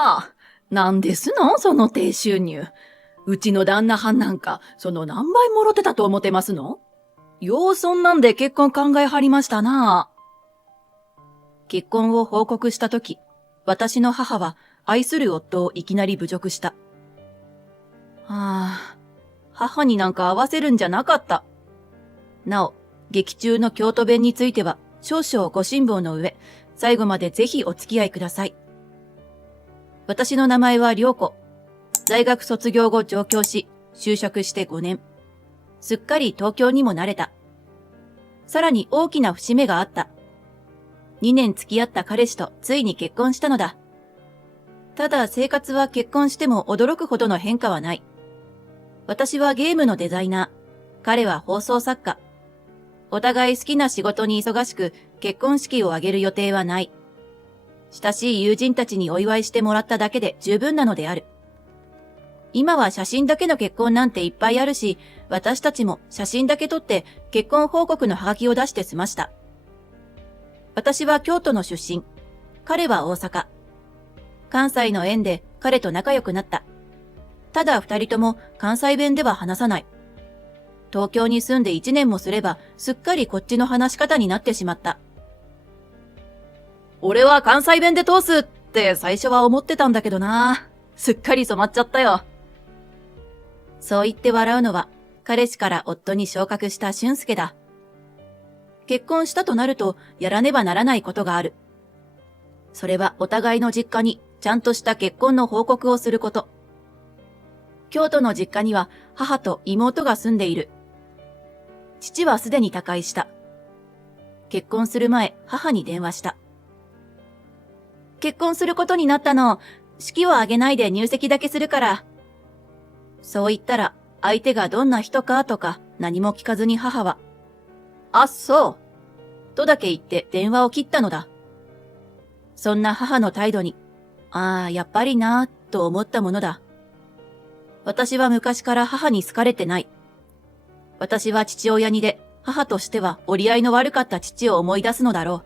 はあ、なんですのその低収入。うちの旦那はんなんか、その何倍もろてたと思ってますの？ようそんなんで結婚考えはりましたな。結婚を報告したとき、私の母は愛する夫をいきなり侮辱した。母になんか合わせるんじゃなかった。なお、劇中の京都弁については少々ご辛抱の上、最後までぜひお付き合いください。私の名前は涼子。大学卒業後上京し、就職して5年。すっかり東京にも慣れた。さらに大きな節目があった。2年付き合った彼氏とついに結婚したのだ。ただ生活は結婚しても驚くほどの変化はない。私はゲームのデザイナー。彼は放送作家。お互い好きな仕事に忙しく結婚式を挙げる予定はない。親しい友人たちにお祝いしてもらっただけで十分なのである。今は写真だけの結婚なんていっぱいあるし、私たちも写真だけ撮って結婚報告のハガキを出して済ました。私は京都の出身。彼は大阪。関西の縁で彼と仲良くなった。ただ二人とも関西弁では話さない。東京に住んで1年もすればすっかりこっちの話し方になってしまった。俺は関西弁で通すって最初は思ってたんだけどな。すっかり染まっちゃったよ。そう言って笑うのは彼氏から夫に昇格した俊介だ。結婚したとなるとやらねばならないことがある。それはお互いの実家にちゃんとした結婚の報告をすること。京都の実家には母と妹が住んでいる。父はすでに他界した。結婚する前、母に電話した。結婚することになったの。式を挙げないで入籍だけするから。そう言ったら、相手がどんな人かとか何も聞かずに母は、あっそう。とだけ言って電話を切ったのだ。そんな母の態度に、やっぱりなぁ、と思ったものだ。私は昔から母に好かれてない。私は父親にで、母としては折り合いの悪かった父を思い出すのだろう。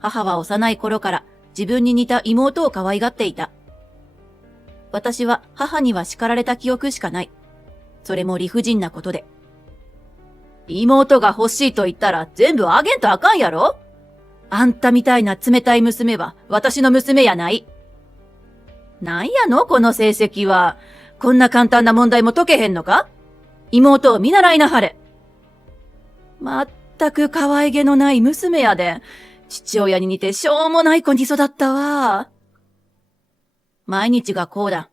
母は幼い頃から自分に似た妹を可愛がっていた。私は母には叱られた記憶しかない。それも理不尽なことで。妹が欲しいと言ったら全部あげんとあかんやろ？あんたみたいな冷たい娘は私の娘やない。なんやのこの成績は。こんな簡単な問題も解けへんのか？妹を見習いなはれ。まったく可愛げのない娘やで。父親に似てしょうもない子に育ったわ。毎日がこうだ。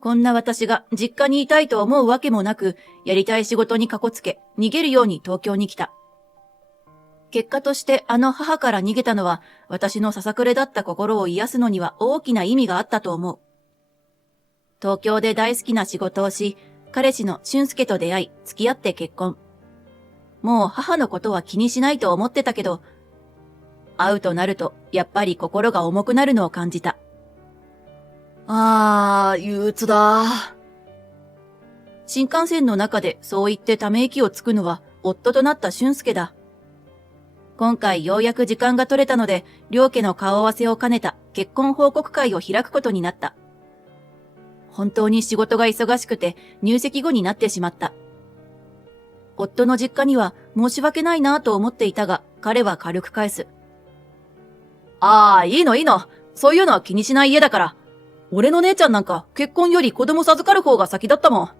こんな私が実家にいたいと思うわけもなく、やりたい仕事にかこつけ、逃げるように東京に来た。結果としてあの母から逃げたのは、私のささくれだった心を癒すのには大きな意味があったと思う。東京で大好きな仕事をし、彼氏の俊介と出会い、付き合って結婚。もう母のことは気にしないと思ってたけど、会うとなると、やっぱり心が重くなるのを感じた。憂鬱だ。新幹線の中でそう言ってため息をつくのは、夫となった俊介だ。今回ようやく時間が取れたので、両家の顔合わせを兼ねた結婚報告会を開くことになった。本当に仕事が忙しくて入籍後になってしまった。夫の実家には申し訳ないなと思っていたが、彼は軽く返す。いいの。そういうのは気にしない家だから。俺の姉ちゃんなんか結婚より子供授かる方が先だったもん。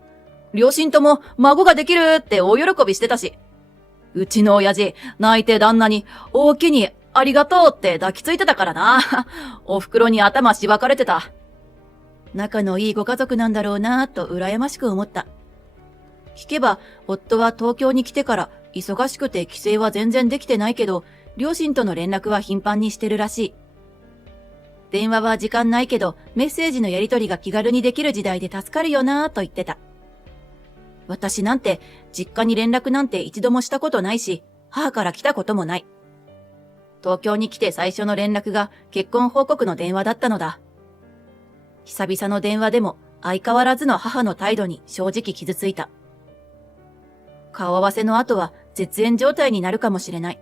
両親とも孫ができるって大喜びしてたし。うちの親父、泣いて旦那に大きにありがとうって抱きついてたからな。お袋に頭しばかれてた。仲のいいご家族なんだろうなぁと羨ましく思った。聞けば、夫は東京に来てから忙しくて帰省は全然できてないけど、両親との連絡は頻繁にしてるらしい。電話は時間ないけど、メッセージのやり取りが気軽にできる時代で助かるよなぁと言ってた。私なんて、実家に連絡なんて一度もしたことないし、母から来たこともない。東京に来て最初の連絡が結婚報告の電話だったのだ。久々の電話でも相変わらずの母の態度に正直傷ついた。顔合わせの後は絶縁状態になるかもしれない。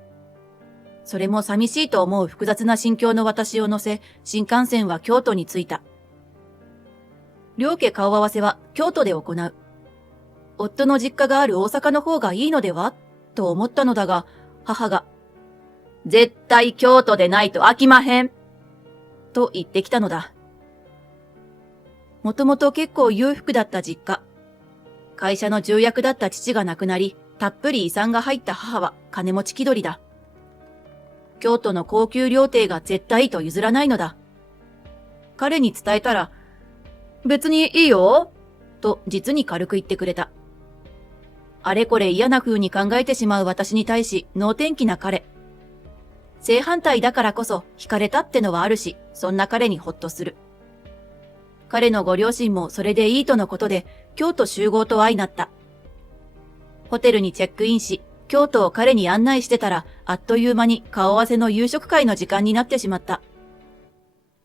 それも寂しいと思う複雑な心境の私を乗せ、新幹線は京都に着いた。両家顔合わせは京都で行う。夫の実家がある大阪の方がいいのではと思ったのだが、母が、絶対京都でないと飽きまへんと言ってきたのだ。もともと結構裕福だった実家。会社の重役だった父が亡くなり、たっぷり遺産が入った母は金持ち気取りだ。京都の高級料亭が絶対と譲らないのだ。彼に伝えたら、別にいいよ、と実に軽く言ってくれた。あれこれ嫌な風に考えてしまう私に対し、能天気な彼。正反対だからこそ惹かれたってのはあるし、そんな彼にほっとする。彼のご両親もそれでいいとのことで、京都集合と相なった。ホテルにチェックインし、京都を彼に案内してたら、あっという間に顔合わせの夕食会の時間になってしまった。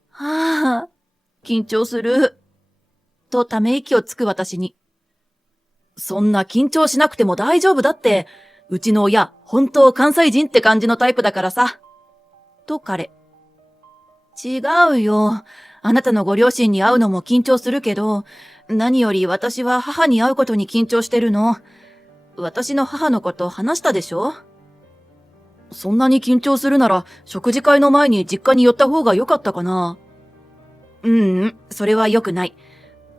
はぁ、緊張する。とため息をつく私に。そんな緊張しなくても大丈夫だって、うちの親、本当関西人って感じのタイプだからさ。と彼。違うよ。あなたのご両親に会うのも緊張するけど、何より私は母に会うことに緊張してるの。私の母のこと話したでしょ？そんなに緊張するなら、食事会の前に実家に寄った方が良かったかな。それは良くない。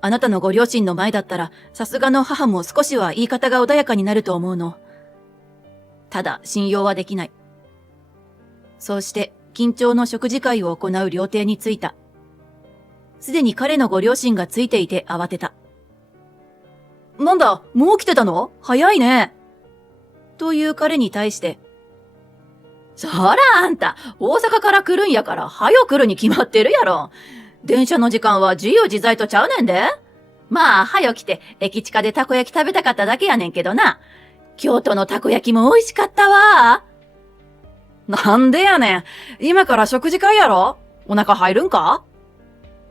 あなたのご両親の前だったら、さすがの母も少しは言い方が穏やかになると思うの。ただ、信用はできない。そうして、緊張の食事会を行う料亭に着いた。すでに彼のご両親がついていて慌てた。なんだ、もう来てたの？早いね。という彼に対して、そらあんた、大阪から来るんやから、早く来るに決まってるやろ。電車の時間は自由自在とちゃうねんで。まあ、早来て、駅近でたこ焼き食べたかっただけやねんけどな。京都のたこ焼きも美味しかったわ。なんでやねん。今から食事会やろ？お腹入るんか？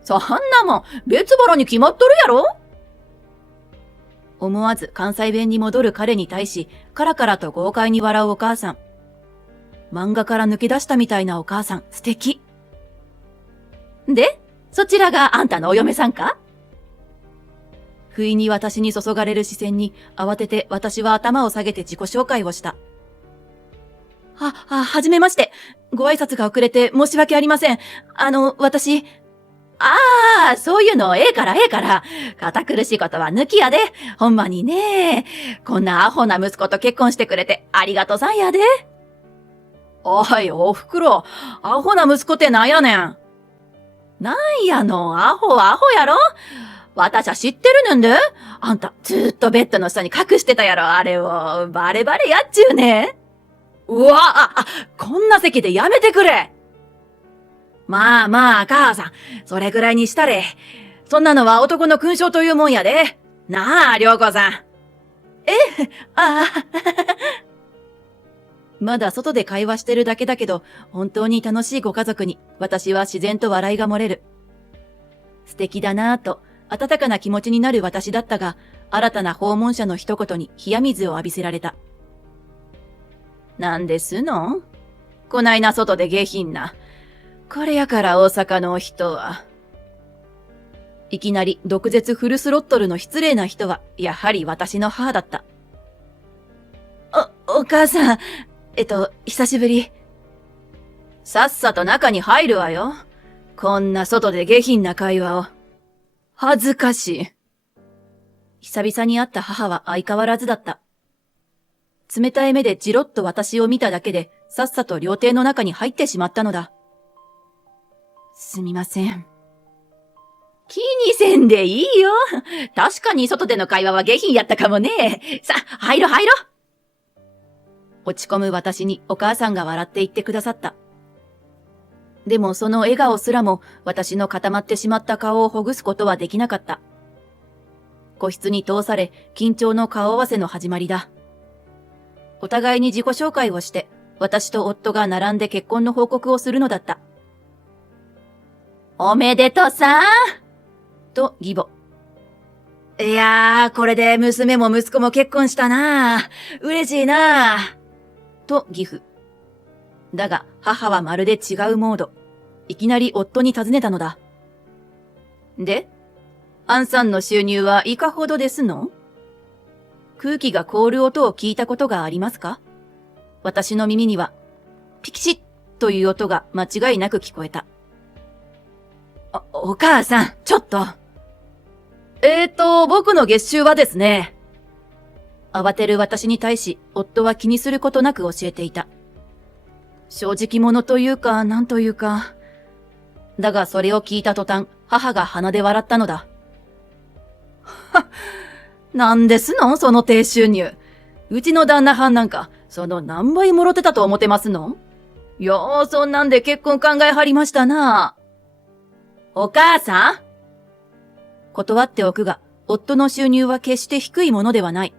そんなもん、別腹に決まっとるやろ？思わず関西弁に戻る彼に対し、カラカラと豪快に笑うお母さん。漫画から抜け出したみたいなお母さん、素敵。で、そちらがあんたのお嫁さんか？不意に私に注がれる視線に、慌てて私は頭を下げて自己紹介をした。はじめまして。ご挨拶が遅れて申し訳ありません。私、そういうのええから。堅苦しいことは抜きやで。ほんまにね。こんなアホな息子と結婚してくれてありがとさんやで。おい、おふくろ。アホな息子ってなんやねん。なんやの、アホやろ？私は知ってるねんで。あんた、ずーっとベッドの下に隠してたやろ、あれを。バレバレやっちゅうね。うわ、こんな席でやめてくれ。まあ、母さん、それぐらいにしたれ。そんなのは男の勲章というもんやで。なあ、涼子さん。まだ外で会話してるだけだけど、本当に楽しいご家族に、私は自然と笑いが漏れる。素敵だなぁと、温かな気持ちになる私だったが、新たな訪問者の一言に冷や水を浴びせられた。なんですの？こないな外で下品な。これやから大阪の人は。いきなり毒舌フルスロットルの失礼な人は、やはり私の母だった。お母さん、久しぶり。さっさと中に入るわよ。こんな外で下品な会話を。恥ずかしい。久々に会った母は相変わらずだった。冷たい目でじろっと私を見ただけで、さっさと料亭の中に入ってしまったのだ。すみません。気にせんでいいよ。確かに外での会話は下品やったかもね。さ、入ろ。落ち込む私にお母さんが笑って言ってくださった。でもその笑顔すらも私の固まってしまった顔をほぐすことはできなかった。個室に通され、緊張の顔合わせの始まりだ。お互いに自己紹介をして、私と夫が並んで結婚の報告をするのだった。おめでとうさーと義母。いやー、これで娘も息子も結婚したなー。嬉しいなー。と義父。だが母はまるで違うモード。いきなり夫に尋ねたのだ。で、アンさんの収入はいかほどですの？空気が凍る音を聞いたことがありますか？私の耳には、ピキシッという音が間違いなく聞こえた。お母さん、ちょっと。僕の月収はですね。慌てる私に対し、夫は気にすることなく教えていた。正直者というか、なんというか。だがそれを聞いた途端、母が鼻で笑ったのだ。はっ、なんですのその低収入。うちの旦那はんなんか、その何倍もろてたと思ってますの？よー、そんなんで結婚考えはりましたな。お母さん？断っておくが、夫の収入は決して低いものではない。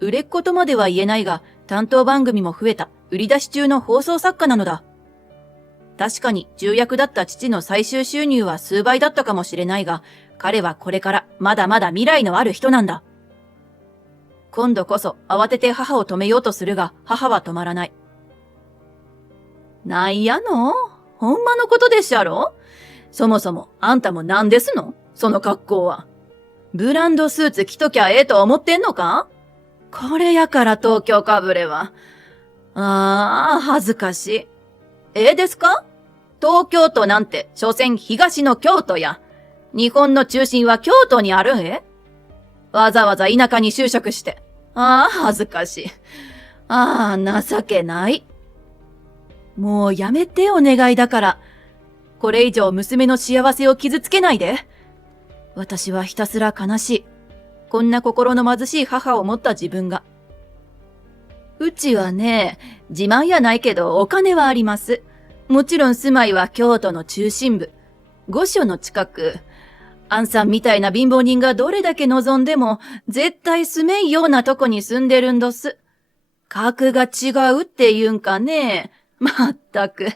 売れっ子とまでは言えないが、担当番組も増えた売り出し中の放送作家なのだ。確かに重役だった父の最終収入は数倍だったかもしれないが、彼はこれからまだまだ未来のある人なんだ。今度こそ慌てて母を止めようとするが、母は止まらない。なんやの？ほんまのことでっしゃろ？そもそもあんたもなんですの？その格好は。ブランドスーツ着ときゃええと思ってんのか？これやから東京かぶれは。恥ずかしい。ですか？東京都なんて、所詮東の京都や。日本の中心は京都にあるんわざわざ田舎に就職して。恥ずかしい。情けない。もうやめてお願いだから。これ以上娘の幸せを傷つけないで。私はひたすら悲しい。こんな心の貧しい母を持った自分が。うちはね、自慢やないけどお金はあります。もちろん住まいは京都の中心部。御所の近く。あんさんみたいな貧乏人がどれだけ望んでも絶対住めんようなとこに住んでるんどす。格が違うって言うんかね。まったく。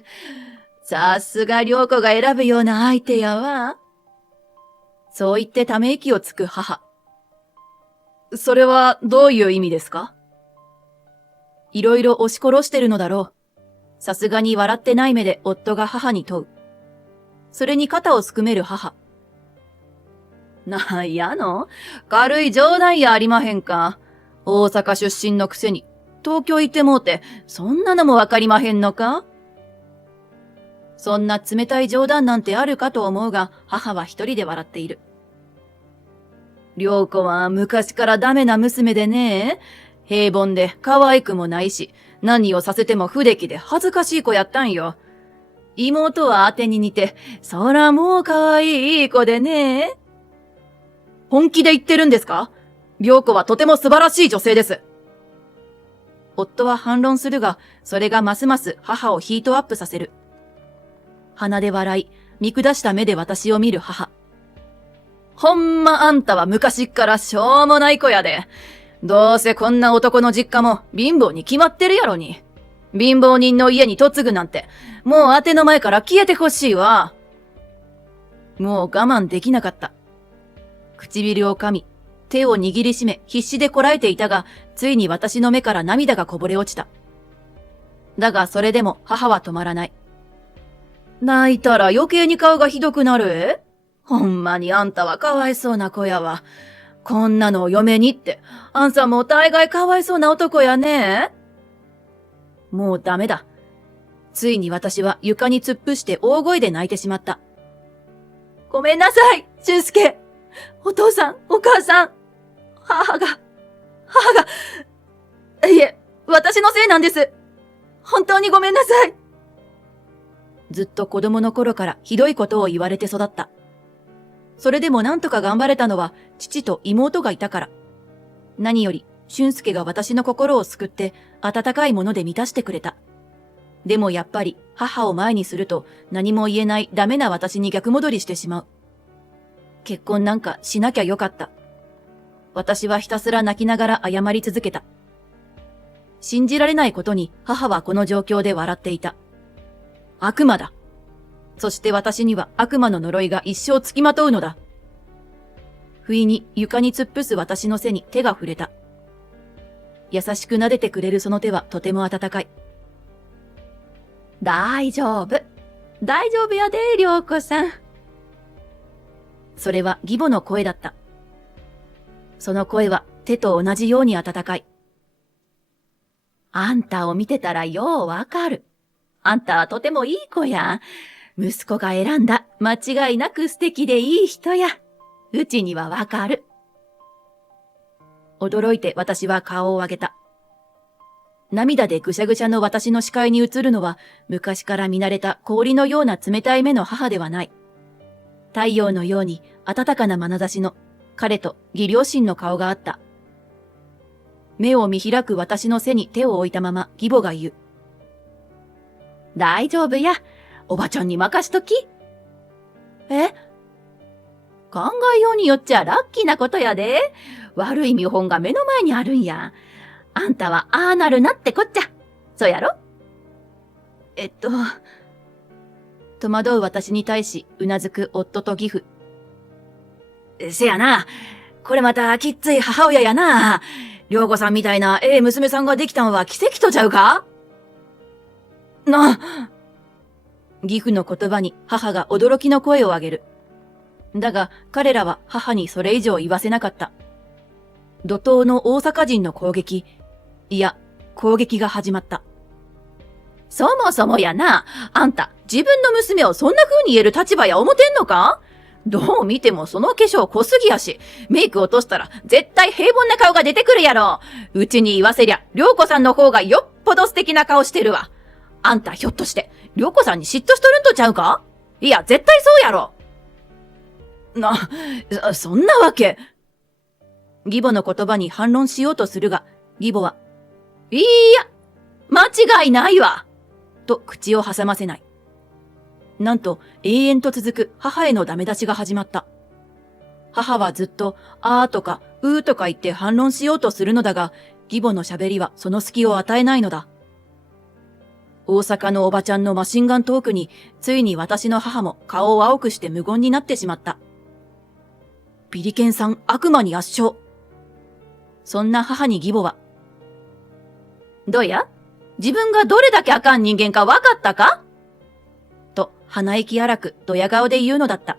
さすが良子が選ぶような相手やわ。そう言ってため息をつく母。それはどういう意味ですか？いろいろ押し殺してるのだろう。さすがに笑ってない目で夫が母に問う。それに肩をすくめる母。なんやの？軽い冗談やありまへんか。大阪出身のくせに、東京行ってもうて、そんなのもわかりまへんのか？そんな冷たい冗談なんてあるかと思うが、母は一人で笑っている。良子は昔からダメな娘でね、平凡で可愛くもないし、何をさせても不出来で恥ずかしい子やったんよ。妹は当てに似て、そらもう可愛いいい子でね。本気で言ってるんですか？良子はとても素晴らしい女性です。夫は反論するが、それがますます母をヒートアップさせる。鼻で笑い、見下した目で私を見る母。ほんまあんたは昔っからしょうもない子やで。どうせこんな男の実家も貧乏に決まってるやろに。貧乏人の家に嫁ぐなんて、もう当ての前から消えてほしいわ。もう我慢できなかった。唇を噛み、手を握りしめ必死でこらえていたが、ついに私の目から涙がこぼれ落ちた。だがそれでも母は止まらない。泣いたら余計に顔がひどくなる？ほんまにあんたはかわいそうな子やわ。こんなのを嫁にって、あんさんも大概かわいそうな男やね。もうダメだ。ついに私は床に突っ伏して大声で泣いてしまった。ごめんなさい、俊介。お父さん、お母さん。母が。いえ、私のせいなんです。本当にごめんなさい。ずっと子供の頃からひどいことを言われて育った。それでもなんとか頑張れたのは父と妹がいたから。何より俊介が私の心を救って温かいもので満たしてくれた。でもやっぱり母を前にすると何も言えないダメな私に逆戻りしてしまう。結婚なんかしなきゃよかった。私はひたすら泣きながら謝り続けた。信じられないことに母はこの状況で笑っていた。悪魔だ。そして私には悪魔の呪いが一生つきまとうのだ。不意に床に突っ伏す私の背に手が触れた。優しく撫でてくれるその手はとても温かい。大丈夫。大丈夫やで、涼子さん。それは義母の声だった。その声は手と同じように温かい。あんたを見てたらようわかる。あんたはとてもいい子や。息子が選んだ間違いなく素敵でいい人や。うちにはわかる。驚いて私は顔を上げた。涙でぐしゃぐしゃの私の視界に映るのは昔から見慣れた氷のような冷たい目の母ではない。太陽のように暖かな眼差しの彼と義両親の顔があった。目を見開く私の背に手を置いたまま義母が言う。大丈夫や。おばちゃんに任しとき。え？考えようによっちゃラッキーなことやで。悪い見本が目の前にあるんや。あんたはああなるなってこっちゃ。そうやろ？戸惑う私に対しうなずく夫と義父。せやな。これまたきっつい母親やな。涼子さんみたいな娘さんができたんは奇跡とちゃうか？義父の言葉に母が驚きの声を上げる。だが彼らは母にそれ以上言わせなかった。怒涛の大阪人の攻撃が始まった。そもそもやな、あんた自分の娘をそんな風に言える立場や思てんのか？どう見てもその化粧濃すぎやし、メイク落としたら絶対平凡な顔が出てくるやろ。うちに言わせりゃ、涼子さんの方がよっぽど素敵な顔してるわ。あんたひょっとして、涼子さんに嫉妬しとるんとちゃうか？いや、絶対そうやろ。そんなわけ。義母の言葉に反論しようとするが、義母は、いいや、間違いないわ。と口を挟ませない。なんと永遠と続く母へのダメ出しが始まった。母はずっとあーとかうーとか言って反論しようとするのだが、義母の喋りはその隙を与えないのだ。大阪のおばちゃんのマシンガントークに、ついに私の母も顔を青くして無言になってしまった。ビリケンさん悪魔に圧勝。そんな母に義母は、どうや？自分がどれだけあかん人間か分かったか？と鼻息荒くドヤ顔で言うのだった。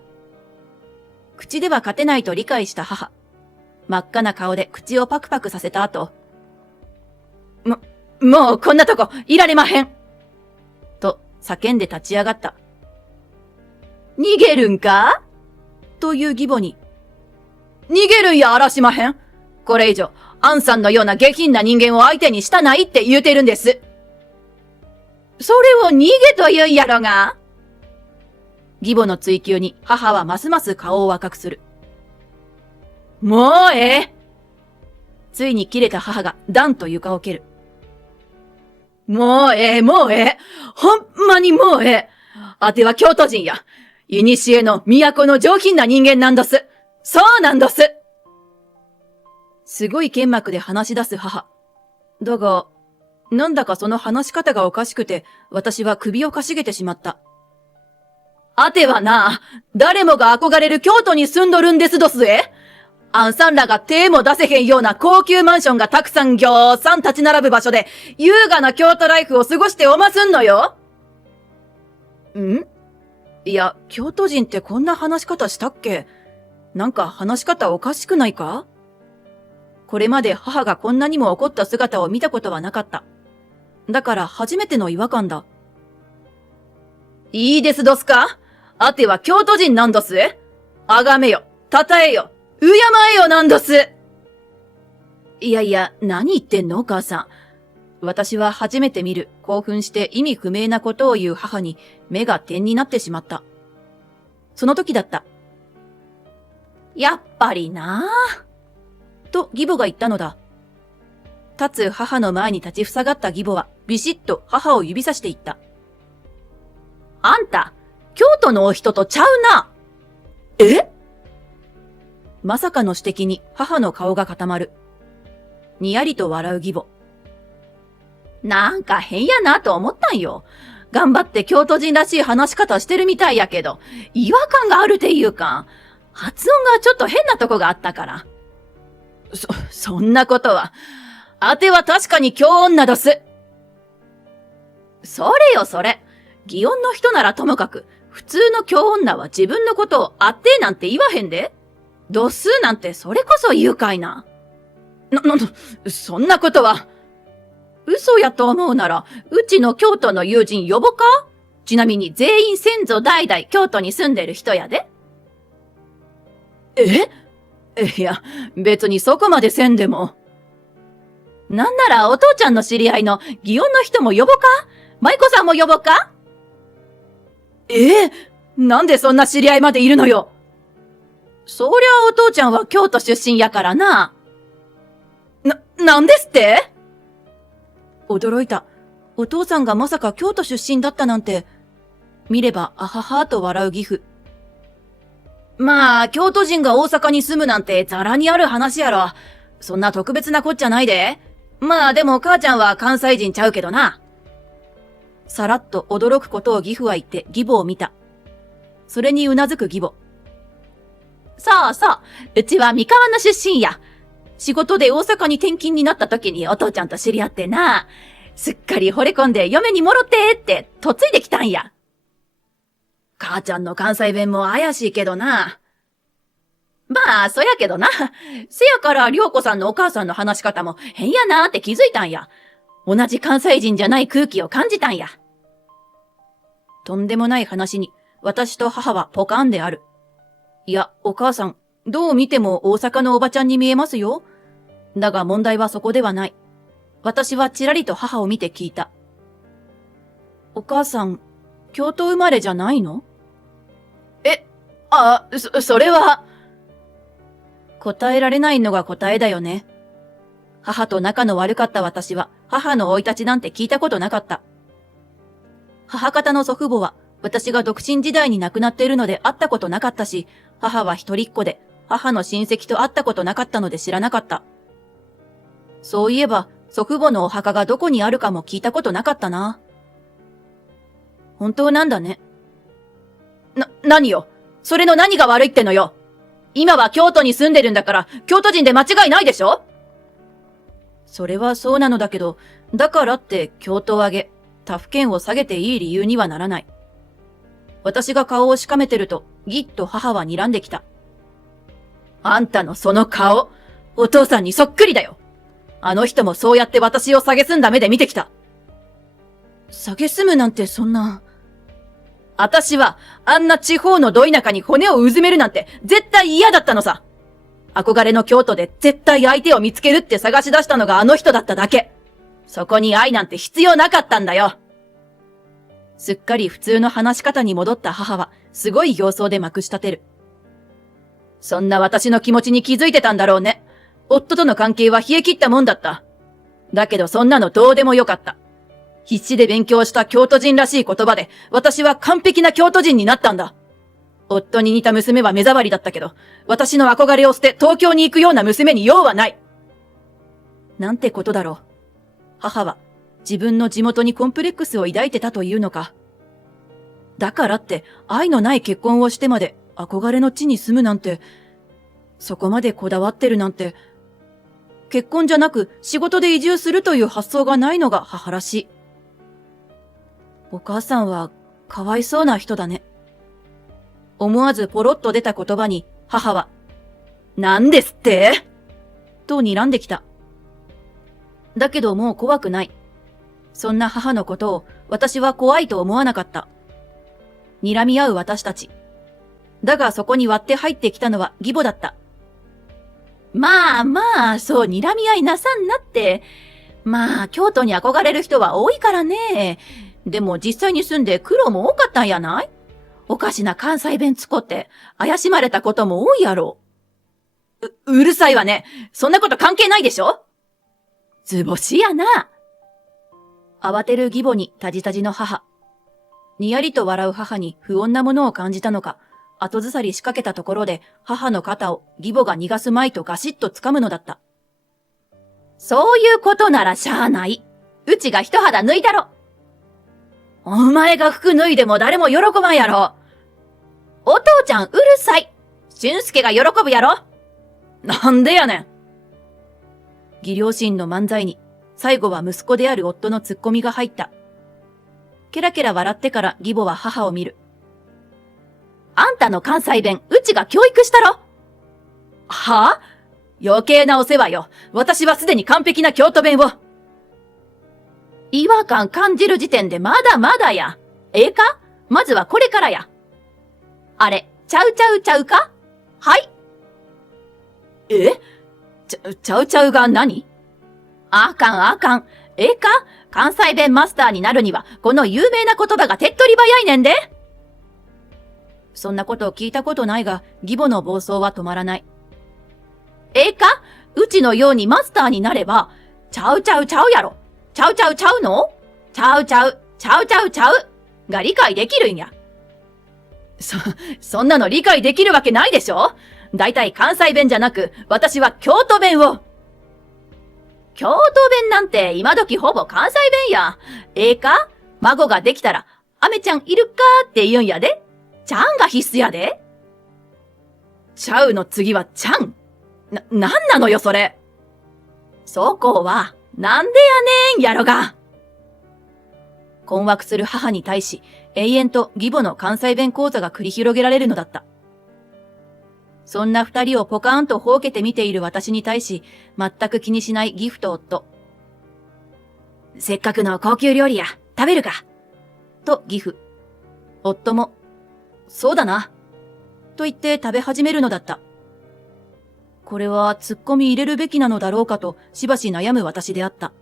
口では勝てないと理解した母。真っ赤な顔で口をパクパクさせた後、もうこんなとこいられまへんと叫んで立ち上がった。逃げるんか？という義母に、逃げるんやあらしまへん。これ以上、アンさんのような下品な人間を相手にしたないって言うてるんです。それを逃げと言うんやろが。義母の追求に母はますます顔を赤くする。もうええ。ついに切れた母がダンと床を蹴る。もうええ、もうええ。ほんまにもうええ。あては京都人や。古の都の上品な人間なんどす。そうなんどす。すごい剣幕で話し出す母。だが、なんだかその話し方がおかしくて、私は首をかしげてしまった。あてはな、誰もが憧れる京都に住んどるんですどすえ。あんさんらが手も出せへんような高級マンションがたくさんぎょーさん立ち並ぶ場所で、優雅な京都ライフを過ごしておますんのよ。いや、京都人ってこんな話し方したっけ？なんか話し方おかしくないか？これまで母がこんなにも怒った姿を見たことはなかった。だから初めての違和感だ。いいですどすか？あては京都人なんどすえ？あがめよ、たたえよ、敬えよなんどす。いやいや、何言ってんのお母さん。私は初めて見る興奮して意味不明なことを言う母に目が点になってしまった。その時だった。やっぱりなぁ。と義母が言ったのだ。立つ母の前に立ちふさがった義母はビシッと母を指さして言った。あんた、京都のお人とちゃうな。え？まさかの指摘に母の顔が固まる。にやりと笑う義母。なんか変やなと思ったんよ。頑張って京都人らしい話し方してるみたいやけど、違和感があるっていうか、発音がちょっと変なとこがあったから。そんなことは、あては確かに京女どす。それよそれ。祇園の人ならともかく、普通の京女は自分のことをあってなんて言わへんで。度数なんてそれこそ誘拐な。そんなことは。嘘やと思うなら、うちの京都の友人呼ぼか？ちなみに全員先祖代々京都に住んでる人やで。いや、別にそこまでせんでも。なんならお父ちゃんの知り合いの祇園の人も呼ぼか？舞妓さんも呼ぼか？なんでそんな知り合いまでいるのよ。そりゃお父ちゃんは京都出身やからな。なんですって？驚いた。お父さんがまさか京都出身だったなんて。見ればあははと笑う義父。まあ、京都人が大阪に住むなんてザラにある話やろ。そんな特別なこっちゃないで。まあでも母ちゃんは関西人ちゃうけどな。さらっと驚くことを義父は言って義母を見た。それにうなずく義母。そうそう、うちは三河の出身や。仕事で大阪に転勤になった時にお父ちゃんと知り合ってな。すっかり惚れ込んで嫁にもろってって嫁いできたんや。母ちゃんの関西弁も怪しいけどな。まあ、そやけどな。せやから涼子さんのお母さんの話し方も変やなーって気づいたんや。同じ関西人じゃない空気を感じたんや。とんでもない話に、私と母はポカンである。いや、お母さん、どう見ても大阪のおばちゃんに見えますよ。だが問題はそこではない。私はちらりと母を見て聞いた。お母さん、京都生まれじゃないの？それは。答えられないのが答えだよね。母と仲の悪かった私は母の生い立ちなんて聞いたことなかった。母方の祖父母は私が独身時代に亡くなっているので会ったことなかったし、母は一人っ子で母の親戚と会ったことなかったので知らなかった。そういえば祖父母のお墓がどこにあるかも聞いたことなかったな。本当なんだね。何よ。それの何が悪いってのよ。今は京都に住んでるんだから、京都人で間違いないでしょ？それはそうなのだけど、だからって京都を上げ、他府県を下げていい理由にはならない。私が顔をしかめてると、ぎっと母は睨んできた。あんたのその顔、お父さんにそっくりだよ。あの人もそうやって私を蔑んだ目で見てきた。蔑むなんてそんな。私は、あんな地方のど田舎に骨をうずめるなんて絶対嫌だったのさ。憧れの京都で絶対相手を見つけるって探し出したのがあの人だっただけ。そこに愛なんて必要なかったんだよ。すっかり普通の話し方に戻った母は、すごい形相でまくし立てる。そんな私の気持ちに気づいてたんだろうね。夫との関係は冷え切ったもんだった。だけどそんなのどうでもよかった。必死で勉強した京都人らしい言葉で、私は完璧な京都人になったんだ。夫に似た娘は目障りだったけど、私の憧れを捨て東京に行くような娘に用はない。なんてことだろう。母は自分の地元にコンプレックスを抱いてたというのか。だからって愛のない結婚をしてまで憧れの地に住むなんて、そこまでこだわってるなんて、結婚じゃなく仕事で移住するという発想がないのが母らしい。お母さんはかわいそうな人だね。思わずポロッと出た言葉に母は、なんですってと睨んできた。だけどもう怖くない。そんな母のことを私は怖いと思わなかった。睨み合う私たち。だがそこに割って入ってきたのは義母だった。まあまあ、そう睨み合いなさんなって。まあ、京都に憧れる人は多いからね。でも実際に住んで苦労も多かったんやない？おかしな関西弁つこって怪しまれたことも多いやろ。うるさいわね。そんなこと関係ないでしょ？図星やな。慌てる義母にタジタジの母。にやりと笑う母に不穏なものを感じたのか、後ずさり仕掛けたところで母の肩を義母が逃がすまいとガシッと掴むのだった。そういうことならしゃあない。うちが一肌脱いだろ。お前が服脱いでも誰も喜ばんやろ。お父ちゃんうるさい。俊介が喜ぶやろ。なんでやねん。義両親の漫才に最後は息子である夫のツッコミが入った。ケラケラ笑ってから義母は母を見る。あんたの関西弁、うちが教育したろ。はぁ、余計なお世話よ。私はすでに完璧な京都弁を。違和感感じる時点でまだまだや。ええか？まずはこれからや。あれ、ちゃうちゃうちゃうか？はい。ちゃうちゃうが何？あかんあかん。ええか？関西弁マスターになるには、この有名な言葉が手っ取り早いねんで。そんなことを聞いたことないが、義母の暴走は止まらない。ええか？うちのようにマスターになれば、ちゃうちゃうちゃうやろ。ちゃうちゃうちゃうの？ちゃうちゃう、ちゃうちゃうちゃうが理解できるんや。そんなの理解できるわけないでしょ？だいたい関西弁じゃなく、私は京都弁を。京都弁なんて今時ほぼ関西弁や。ええか？孫ができたら、アメちゃんいるかって言うんやで。ちゃんが必須やで。ちゃうの次はちゃん。なんなのよそれ。そこは、なんでやねんやろが。困惑する母に対し、永遠と義母の関西弁講座が繰り広げられるのだった。そんな二人をポカーンとほうけて見ている私に対し、全く気にしない義父と夫。せっかくの高級料理や、食べるか。と義父。夫も、そうだな。と言って食べ始めるのだった。これは突っ込み入れるべきなのだろうかとしばし悩む私であった。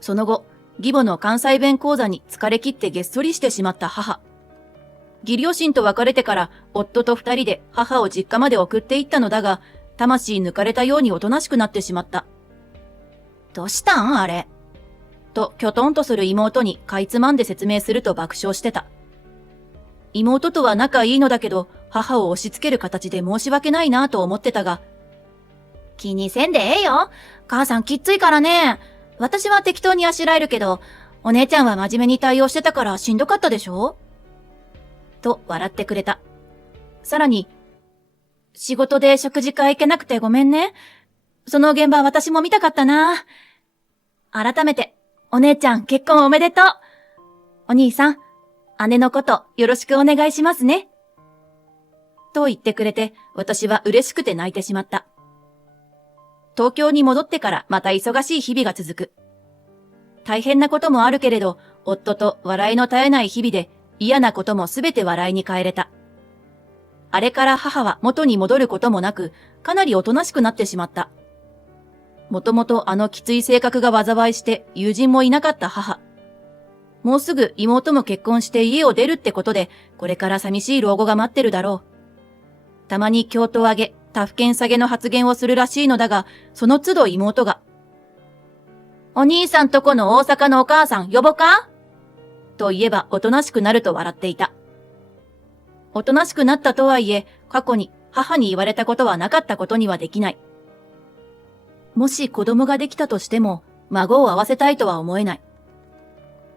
その後、義母の関西弁講座に疲れ切ってげっそりしてしまった母。義両親と別れてから夫と二人で母を実家まで送って行ったのだが、魂抜かれたようにおとなしくなってしまった。どうしたんあれ。ときょとんとする妹にかいつまんで説明すると爆笑してた。妹とは仲いいのだけど、母を押し付ける形で申し訳ないなぁと思ってたが、気にせんでええよ。母さんきっついからね。私は適当にあしらえるけど、お姉ちゃんは真面目に対応してたからしんどかったでしょ？と笑ってくれた。さらに、仕事で食事会行けなくてごめんね。その現場私も見たかったな。改めて、お姉ちゃん結婚おめでとう。お兄さん、姉のことよろしくお願いしますね。と言ってくれて、私は嬉しくて泣いてしまった。東京に戻ってからまた忙しい日々が続く。大変なこともあるけれど、夫と笑いの絶えない日々で嫌なこともすべて笑いに変えれた。あれから母は元に戻ることもなく、かなりおとなしくなってしまった。もともとあのきつい性格が災いして友人もいなかった母。もうすぐ妹も結婚して家を出るってことで、これから寂しい老後が待ってるだろう。たまに京都上げ、他府県下げの発言をするらしいのだが、その都度妹が、お兄さんとこの大阪のお母さん呼ぼか？と言えばおとなしくなると笑っていた。おとなしくなったとはいえ、過去に母に言われたことはなかったことにはできない。もし子供ができたとしても、孫を会わせたいとは思えない。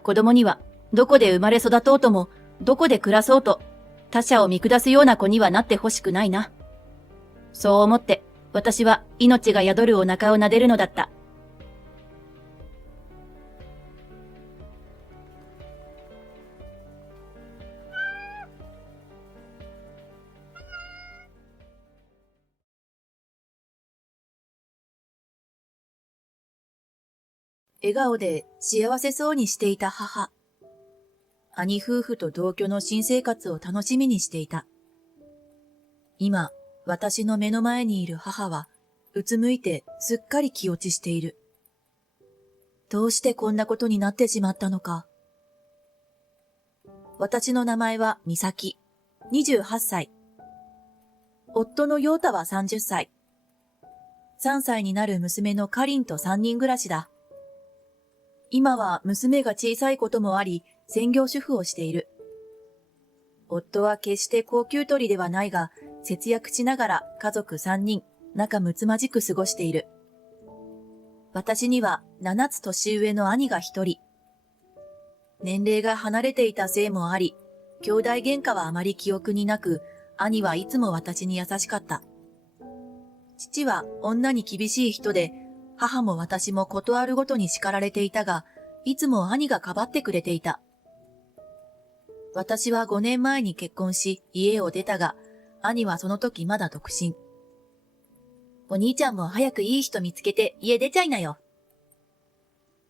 子供には、どこで生まれ育とうとも、どこで暮らそうと、他者を見下すような子にはなってほしくないな。そう思って、私は命が宿るお腹を撫でるのだった。笑顔で幸せそうにしていた母。兄夫婦と同居の新生活を楽しみにしていた。今、私の目の前にいる母は、うつむいてすっかり気落ちしている。どうしてこんなことになってしまったのか。私の名前は美咲、28歳。夫の陽太は30歳。3歳になる娘のかりんと3人暮らしだ。今は娘が小さいこともあり、専業主婦をしている。夫は決して高級取りではないが、節約しながら家族3人、仲睦まじく過ごしている。私には7つ年上の兄が1人。年齢が離れていたせいもあり、兄弟喧嘩はあまり記憶になく、兄はいつも私に優しかった。父は女に厳しい人で、母も私もことあるごとに叱られていたが、いつも兄がかばってくれていた。私は5年前に結婚し家を出たが、兄はその時まだ独身。お兄ちゃんも早くいい人見つけて家出ちゃいなよ。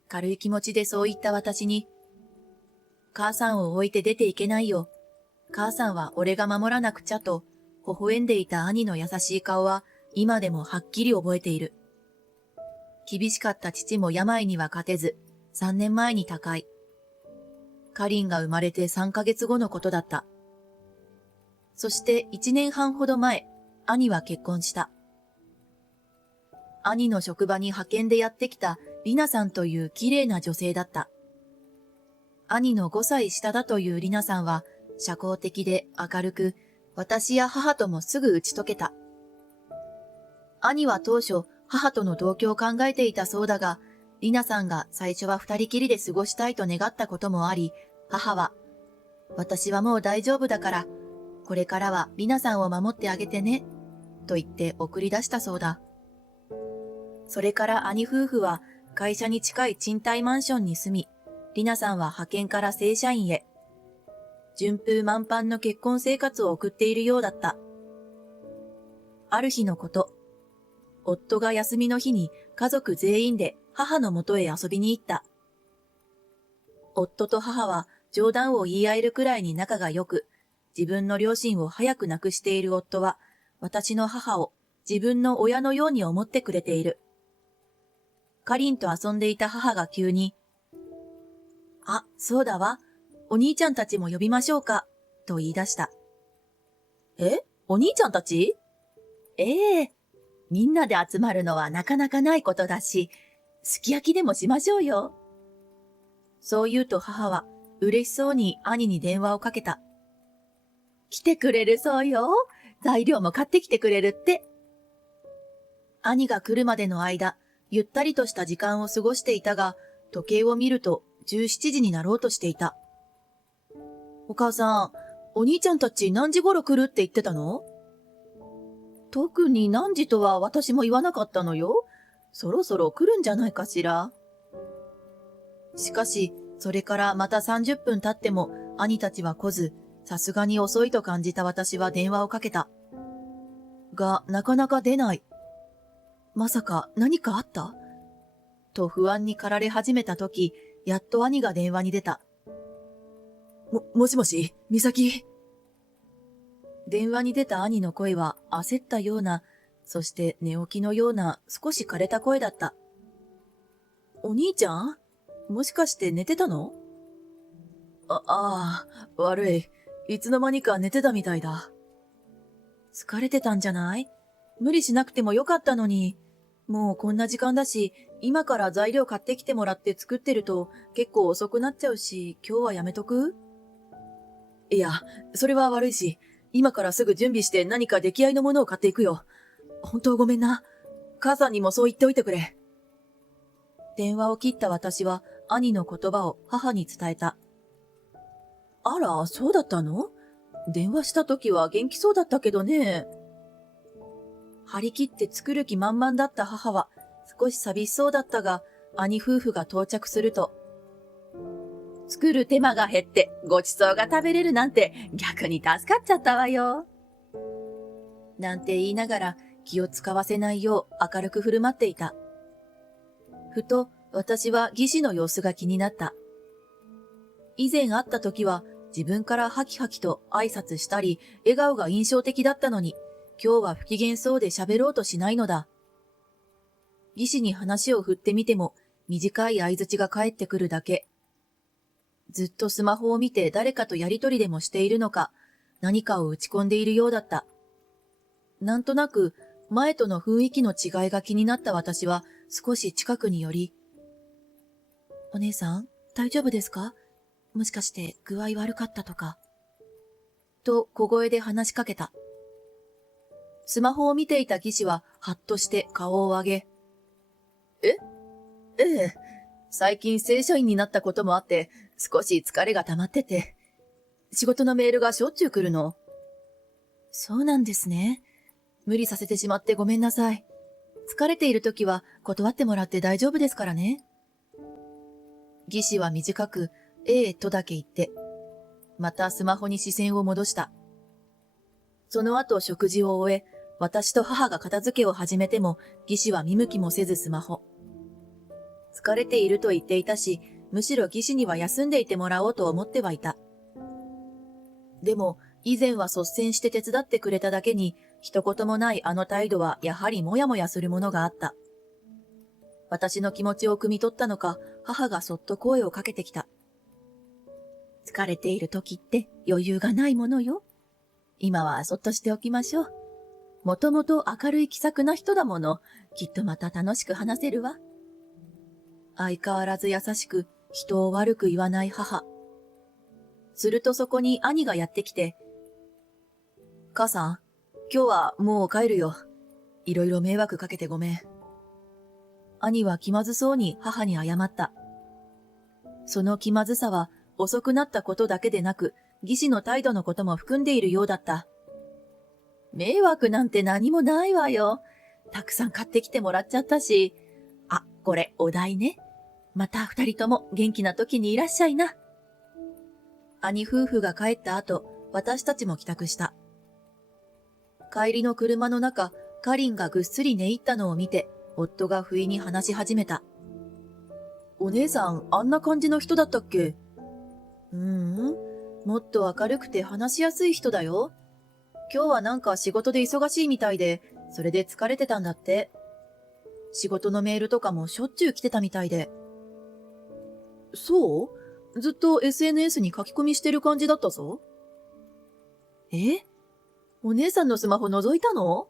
軽い気持ちでそう言った私に、母さんを置いて出ていけないよ。母さんは俺が守らなくちゃと、微笑んでいた兄の優しい顔は今でもはっきり覚えている。厳しかった父も病には勝てず、3年前に他界。カリンが生まれて3ヶ月後のことだった。そして1年半ほど前、兄は結婚した。兄の職場に派遣でやってきたリナさんという綺麗な女性だった。兄の5歳下だというリナさんは社交的で明るく、私や母ともすぐ打ち解けた。兄は当初母との同居を考えていたそうだが、リナさんが最初は2人きりで過ごしたいと願ったこともあり、母は、私はもう大丈夫だから、これからはリナさんを守ってあげてね、と言って送り出したそうだ。それから兄夫婦は会社に近い賃貸マンションに住み、リナさんは派遣から正社員へ。順風満帆の結婚生活を送っているようだった。ある日のこと、夫が休みの日に家族全員で母のもとへ遊びに行った。夫と母は冗談を言い合えるくらいに仲が良く、自分の両親を早く亡くしている夫は、私の母を自分の親のように思ってくれている。カリンと遊んでいた母が急に、あ、そうだわ。お兄ちゃんたちも呼びましょうか、と言い出した。え？お兄ちゃんたち？ええ。みんなで集まるのはなかなかないことだし、すき焼きでもしましょうよ。そう言うと母は嬉しそうに兄に電話をかけた。来てくれるそうよ。材料も買ってきてくれるって。兄が来るまでの間、ゆったりとした時間を過ごしていたが、時計を見ると17時になろうとしていた。お母さん、お兄ちゃんたち何時頃来るって言ってたの？特に何時とは私も言わなかったのよ。そろそろ来るんじゃないかしら。しかし、それからまた30分経っても兄たちは来ず、さすがに遅いと感じた私は電話をかけた。が、なかなか出ない。まさか何かあった？と不安に駆られ始めたとき、やっと兄が電話に出た。もしもし、美咲。電話に出た兄の声は焦ったような、そして寝起きのような少し枯れた声だった。お兄ちゃん？もしかして寝てたの？悪い。いつの間にか寝てたみたいだ。疲れてたんじゃない？無理しなくてもよかったのに。もうこんな時間だし、今から材料買ってきてもらって作ってると結構遅くなっちゃうし、今日はやめとく？いや、それは悪いし、今からすぐ準備して何か出来合いのものを買っていくよ。本当ごめんな。母さんにもそう言っておいてくれ。電話を切った私は兄の言葉を母に伝えた。あら、そうだったの？電話した時は元気そうだったけどね。張り切って作る気満々だった母は少し寂しそうだったが、兄夫婦が到着すると、作る手間が減ってごちそうが食べれるなんて逆に助かっちゃったわよ。なんて言いながら気を使わせないよう明るく振る舞っていた。ふと私は義士の様子が気になった。以前会った時は自分からハキハキと挨拶したり笑顔が印象的だったのに、今日は不機嫌そうで喋ろうとしないのだ。義士に話を振ってみても短い相槌が返ってくるだけ。ずっとスマホを見て誰かとやりとりでもしているのか、何かを打ち込んでいるようだった。なんとなく前との雰囲気の違いが気になった私は少し近くに寄り、お姉さん、大丈夫ですか？もしかして具合悪かったとか。と小声で話しかけた。スマホを見ていた義士ははっとして顔を上げ、ええ、最近正社員になったこともあって少し疲れが溜まってて、仕事のメールがしょっちゅう来るの。そうなんですね。無理させてしまってごめんなさい。疲れているときは断ってもらって大丈夫ですからね。義士は短く、とだけ言って、またスマホに視線を戻した。その後食事を終え、私と母が片付けを始めても、義士は見向きもせずスマホ。疲れていると言っていたし、むしろ義士には休んでいてもらおうと思ってはいた。でも、以前は率先して手伝ってくれただけに、一言もないあの態度はやはりもやもやするものがあった。私の気持ちを汲み取ったのか、母がそっと声をかけてきた。疲れている時って余裕がないものよ。今はそっとしておきましょう。もともと明るい気さくな人だもの、きっとまた楽しく話せるわ。相変わらず優しく、人を悪く言わない母。するとそこに兄がやってきて、母さん、今日はもう帰るよ。いろいろ迷惑かけてごめん。兄は気まずそうに母に謝った。その気まずさは遅くなったことだけでなく、義士の態度のことも含んでいるようだった。迷惑なんて何もないわよ。たくさん買ってきてもらっちゃったし。あ、これお代ね。また二人とも元気な時にいらっしゃいな。兄夫婦が帰った後、私たちも帰宅した。帰りの車の中、カリンがぐっすり寝入ったのを見て、夫が不意に話し始めた。お姉さん、あんな感じの人だったっけ？もっと明るくて話しやすい人だよ。今日はなんか仕事で忙しいみたいで、それで疲れてたんだって。仕事のメールとかもしょっちゅう来てたみたいで。そう？ずっと SNS に書き込みしてる感じだったぞ。お姉さんのスマホ覗いたの？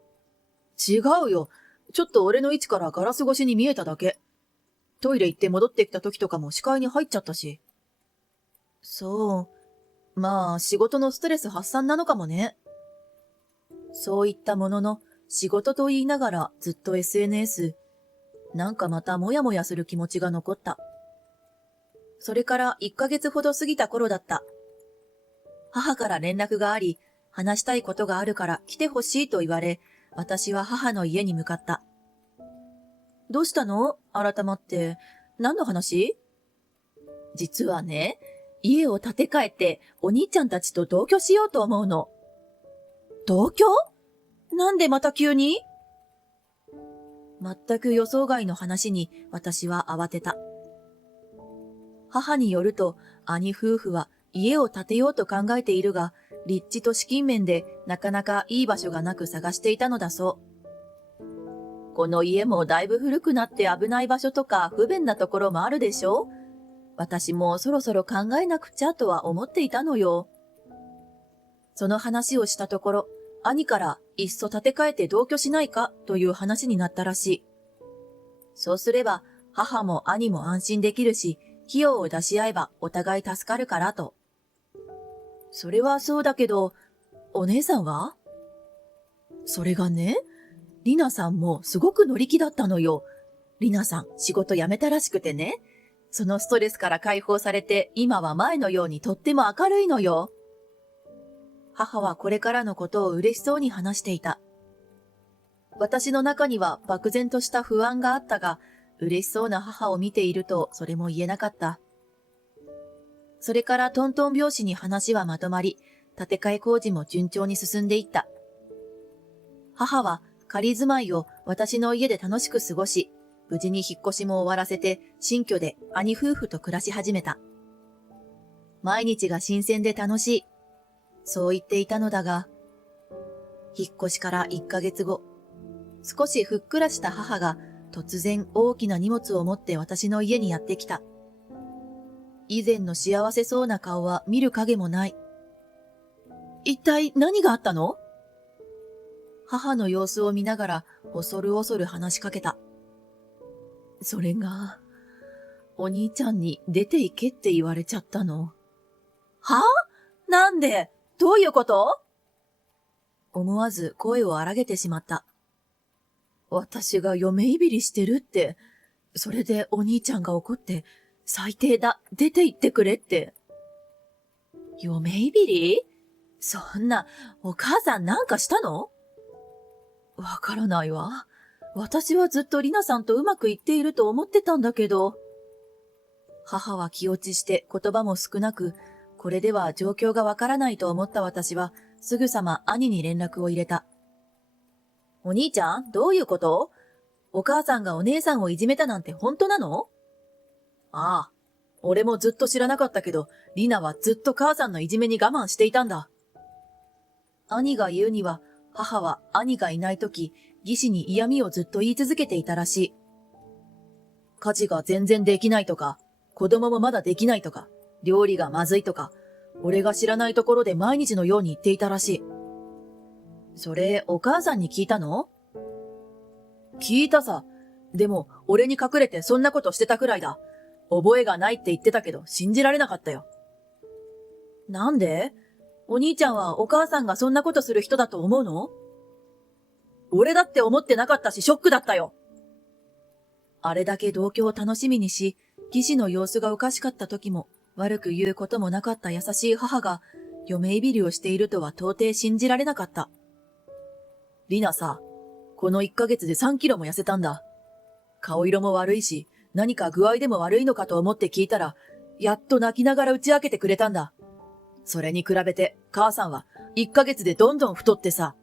違うよ。ちょっと俺の位置からガラス越しに見えただけ。トイレ行って戻ってきた時とかも視界に入っちゃったし。そう。まあ、仕事のストレス発散なのかもね。そう言ったものの、仕事と言いながらずっと SNS。なんかまたもやもやする気持ちが残った。それから1ヶ月ほど過ぎた頃だった。母から連絡があり、話したいことがあるから来てほしいと言われ、私は母の家に向かった。どうしたの？改まって。何の話？実はね、家を建て替えてお兄ちゃんたちと同居しようと思うの。同居？なんでまた急に？全く予想外の話に私は慌てた。母によると、兄夫婦は家を建てようと考えているが、立地と資金面でなかなかいい場所がなく探していたのだそう。この家もだいぶ古くなって危ない場所とか不便なところもあるでしょ？私もそろそろ考えなくちゃとは思っていたのよ。その話をしたところ、兄からいっそ建て替えて同居しないかという話になったらしい。そうすれば母も兄も安心できるし、費用を出し合えばお互い助かるからと。それはそうだけど、お姉さんは？それがね、リナさんもすごく乗り気だったのよ。リナさん仕事辞めたらしくてね。そのストレスから解放されて今は前のようにとっても明るいのよ。母はこれからのことを嬉しそうに話していた。私の中には漠然とした不安があったが、嬉しそうな母を見ているとそれも言えなかった。それからトントン拍子に話はまとまり、建て替え工事も順調に進んでいった。母は仮住まいを私の家で楽しく過ごし、無事に引っ越しも終わらせて新居で兄夫婦と暮らし始めた。毎日が新鮮で楽しい。そう言っていたのだが、引っ越しから1ヶ月後、少しふっくらした母が突然大きな荷物を持って私の家にやってきた。以前の幸せそうな顔は見る影もない。一体何があったの？母の様子を見ながら恐る恐る話しかけた。それが、お兄ちゃんに出て行けって言われちゃったの。は？なんで？どういうこと？思わず声を荒げてしまった。私が嫁いびりしてるって、それでお兄ちゃんが怒って、最低だ、出て行ってくれって。嫁いびり？そんな、お母さんなんかしたの？わからないわ。私はずっとリナさんとうまくいっていると思ってたんだけど。母は気落ちして言葉も少なく、これでは状況がわからないと思った私は、すぐさま兄に連絡を入れた。お兄ちゃん、どういうこと？お母さんがお姉さんをいじめたなんて本当なの？ああ、俺もずっと知らなかったけど、リナはずっと母さんのいじめに我慢していたんだ。兄が言うには、母は兄がいないとき、義士に嫌味をずっと言い続けていたらしい。家事が全然できないとか、子供もまだできないとか、料理がまずいとか、俺が知らないところで毎日のように言っていたらしい。それ、お母さんに聞いたの？聞いたさ。でも、俺に隠れてそんなことしてたくらいだ。覚えがないって言ってたけど、信じられなかったよ。なんで？お兄ちゃんはお母さんがそんなことする人だと思うの？俺だって思ってなかったし、ショックだったよ。あれだけ同居を楽しみにし、義士の様子がおかしかった時も、悪く言うこともなかった優しい母が、嫁いびりをしているとは到底信じられなかった。リナさ、この1ヶ月で3キロも痩せたんだ。顔色も悪いし、何か具合でも悪いのかと思って聞いたら、やっと泣きながら打ち明けてくれたんだ。それに比べて、母さんは1ヶ月でどんどん太ってさ、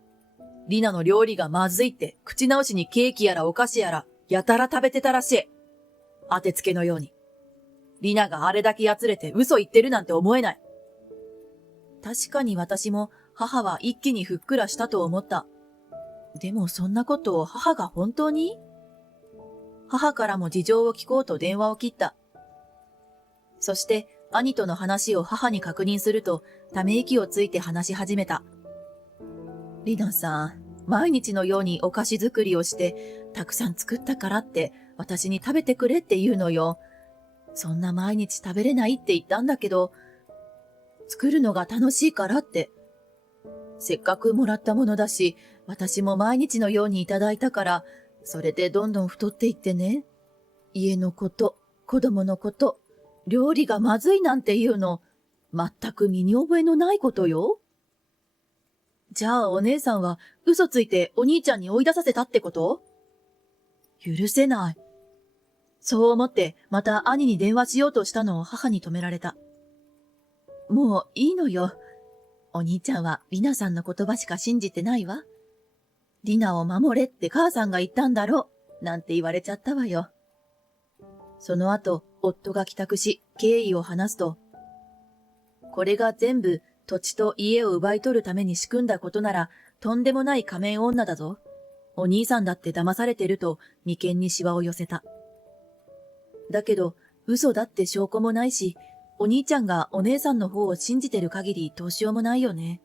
リナの料理がまずいって口直しにケーキやらお菓子やら、やたら食べてたらしい。当てつけのように。リナがあれだけやつれて嘘言ってるなんて思えない。確かに私も母は一気にふっくらしたと思った。でもそんなことを母が本当に？母からも事情を聞こうと電話を切った。そして兄との話を母に確認すると、ため息をついて話し始めた。リナさん、毎日のようにお菓子作りをして、たくさん作ったからって私に食べてくれって言うのよ。そんな毎日食べれないって言ったんだけど、作るのが楽しいからって。せっかくもらったものだし、私も毎日のようにいただいたから、それでどんどん太っていってね。家のこと、子供のこと、料理がまずいなんていうの、全く身に覚えのないことよ。じゃあお姉さんは嘘ついてお兄ちゃんに追い出させたってこと？許せない。そう思ってまた兄に電話しようとしたのを母に止められた。もういいのよ。お兄ちゃんはリナさんの言葉しか信じてないわ。リナを守れって母さんが言ったんだろう、なんて言われちゃったわよ。その後、夫が帰宅し、経緯を話すと、これが全部土地と家を奪い取るために仕組んだことなら、とんでもない仮面女だぞ。お兄さんだって騙されてると眉間にシワを寄せた。だけど、嘘だって証拠もないし、お兄ちゃんがお姉さんの方を信じてる限りどうしようもないよね。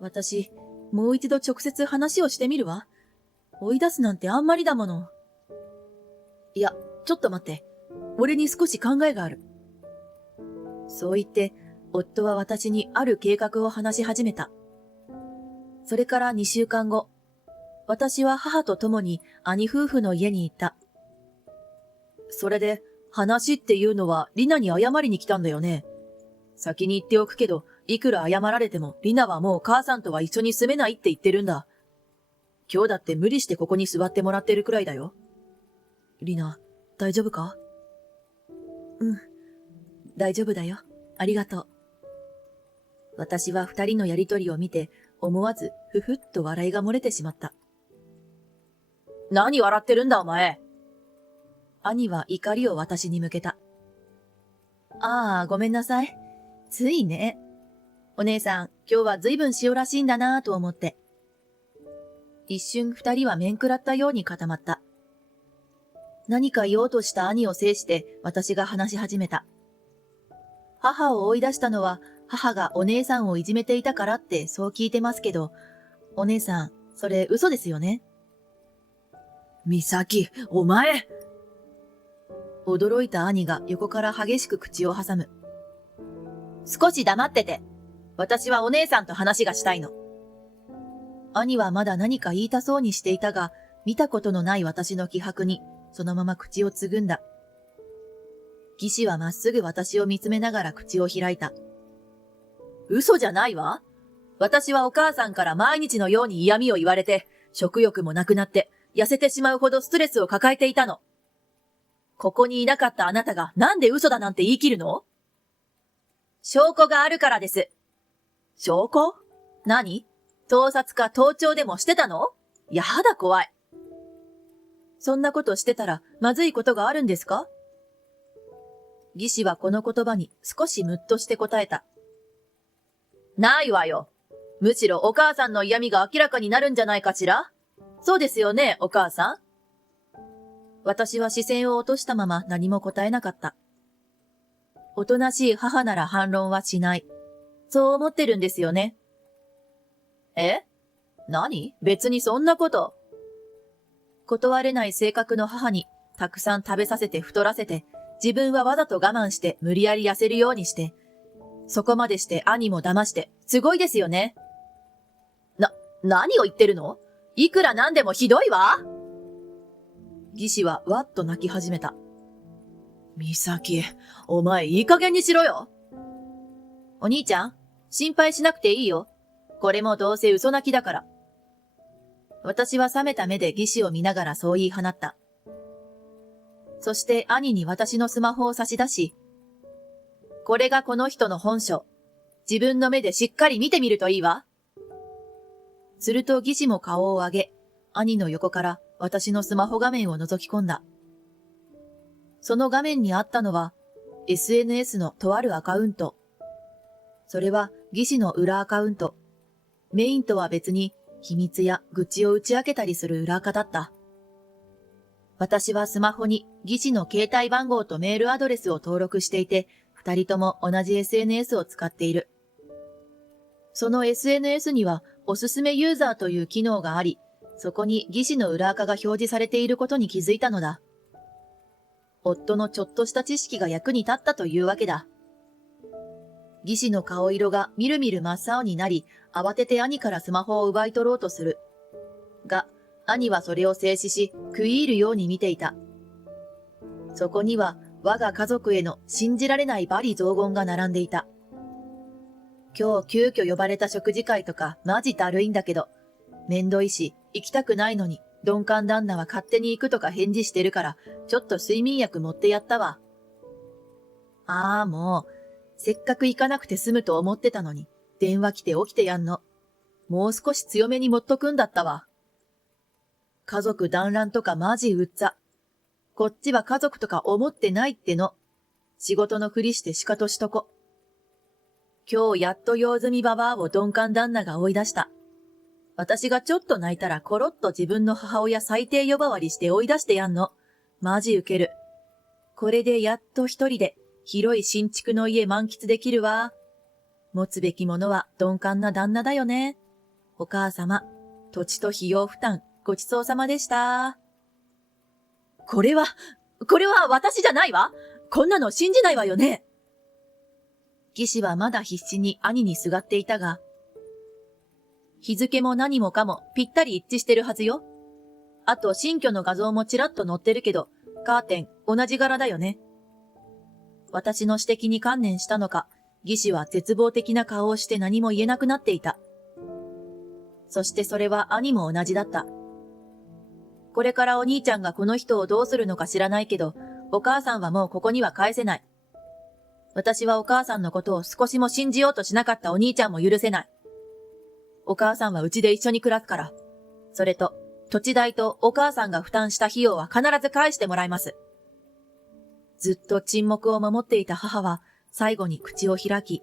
私、もう一度直接話をしてみるわ。追い出すなんてあんまりだもの。いや、ちょっと待って。俺に少し考えがある。そう言って、夫は私にある計画を話し始めた。それから2週間後、私は母と共に兄夫婦の家に行った。それで、話っていうのはリナに謝りに来たんだよね。先に言っておくけど、いくら謝られてもリナはもう母さんとは一緒に住めないって言ってるんだ。今日だって無理してここに座ってもらってるくらいだよ。リナ、大丈夫か？うん、大丈夫だよ。ありがとう。私は二人のやりとりを見て、思わずふふっと笑いが漏れてしまった。何笑ってるんだお前。兄は怒りを私に向けた。ああ、ごめんなさい。ついね。お姉さん、今日は随分塩らしいんだなぁと思って。一瞬二人は面食らったように固まった。何か言おうとした兄を制して私が話し始めた。母を追い出したのは母がお姉さんをいじめていたからってそう聞いてますけど、お姉さん、それ嘘ですよね。美咲、お前！驚いた兄が横から激しく口を挟む。少し黙ってて。私はお姉さんと話がしたいの。兄はまだ何か言いたそうにしていたが、見たことのない私の気迫に、そのまま口をつぐんだ。義士はまっすぐ私を見つめながら口を開いた。嘘じゃないわ。私はお母さんから毎日のように嫌味を言われて、食欲もなくなって、痩せてしまうほどストレスを抱えていたの。ここにいなかったあなたがなんで嘘だなんて言い切るの？証拠があるからです。証拠？何？盗撮か盗聴でもしてたの？やだ怖い。そんなことしてたらまずいことがあるんですか？義士はこの言葉に少しムッとして答えた。ないわよ。むしろお母さんの嫌味が明らかになるんじゃないかしら？そうですよね、お母さん。私は視線を落としたまま何も答えなかった。おとなしい母なら反論はしない。そう思ってるんですよね。え？何？別にそんなこと。断れない性格の母にたくさん食べさせて太らせて、自分はわざと我慢して無理やり痩せるようにして、そこまでして兄も騙して、すごいですよね。何を言ってるの？いくらなんでもひどいわ。義士はわっと泣き始めた。美咲、お前いい加減にしろよ。お兄ちゃん、心配しなくていいよ。これもどうせ嘘泣きだから。私は冷めた目で義士を見ながらそう言い放った。そして兄に私のスマホを差し出し、これがこの人の本性。自分の目でしっかり見てみるといいわ。すると義士も顔を上げ、兄の横から私のスマホ画面を覗き込んだ。その画面にあったのは、SNS のとあるアカウント。それは義士の裏アカウント。メインとは別に秘密や愚痴を打ち明けたりする裏アカだった。私はスマホに義士の携帯番号とメールアドレスを登録していて、二人とも同じ SNS を使っている。その SNS にはおすすめユーザーという機能があり、そこに義士の裏垢が表示されていることに気づいたのだ。夫のちょっとした知識が役に立ったというわけだ。義士の顔色がみるみる真っ青になり、慌てて兄からスマホを奪い取ろうとする。が、兄はそれを制止し、食い入るように見ていた。そこには我が家族への信じられない罵詈雑言が並んでいた。今日急遽呼ばれた食事会とかマジだるいんだけど、めんどいし行きたくないのに鈍感旦那は勝手に行くとか返事してるからちょっと睡眠薬持ってやったわ。もうせっかく行かなくて済むと思ってたのに電話来て起きてやんの。もう少し強めに持っとくんだったわ。家族団らんとかマジうっざ。こっちは家族とか思ってないっての。仕事のふりしてしかとしとこ。今日やっと用済みババアを鈍感旦那が追い出した。私がちょっと泣いたらコロッと自分の母親最低呼ばわりして追い出してやんの。マジウケる。これでやっと一人で広い新築の家満喫できるわ。持つべきものは鈍感な旦那だよね。お母様、土地と費用負担ごちそうさまでした。これは私じゃないわ。こんなの信じないわよね。義士はまだ必死に兄にすがっていたが、日付も何もかもぴったり一致してるはずよ。あと新居の画像もちらっと載ってるけど、カーテン同じ柄だよね。私の指摘に観念したのか、義士は絶望的な顔をして何も言えなくなっていた。そしてそれは兄も同じだった。これからお兄ちゃんがこの人をどうするのか知らないけど、お母さんはもうここには返せない。私はお母さんのことを少しも信じようとしなかったお兄ちゃんも許せない。お母さんはうちで一緒に暮らすから。それと、土地代とお母さんが負担した費用は必ず返してもらいます。ずっと沈黙を守っていた母は最後に口を開き、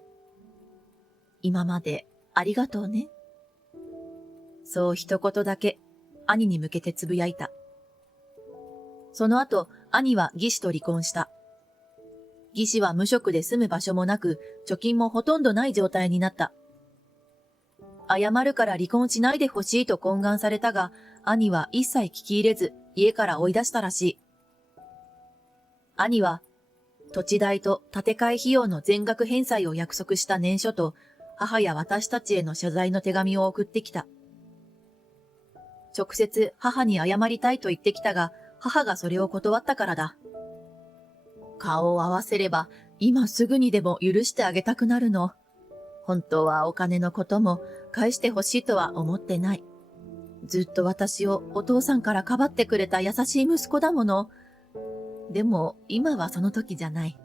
今までありがとうね。そう一言だけ兄に向けてつぶやいた。その後、兄は義士と離婚した。義士は無職で住む場所もなく、貯金もほとんどない状態になった。謝るから離婚しないでほしいと懇願されたが、兄は一切聞き入れず、家から追い出したらしい。兄は、土地代と建て替え費用の全額返済を約束した念書と、母や私たちへの謝罪の手紙を送ってきた。直接母に謝りたいと言ってきたが、母がそれを断ったからだ。顔を合わせれば、今すぐにでも許してあげたくなるの。本当はお金のことも返してほしいとは思ってない。ずっと私をお父さんからかばってくれた優しい息子だもの。でも今はその時じゃない。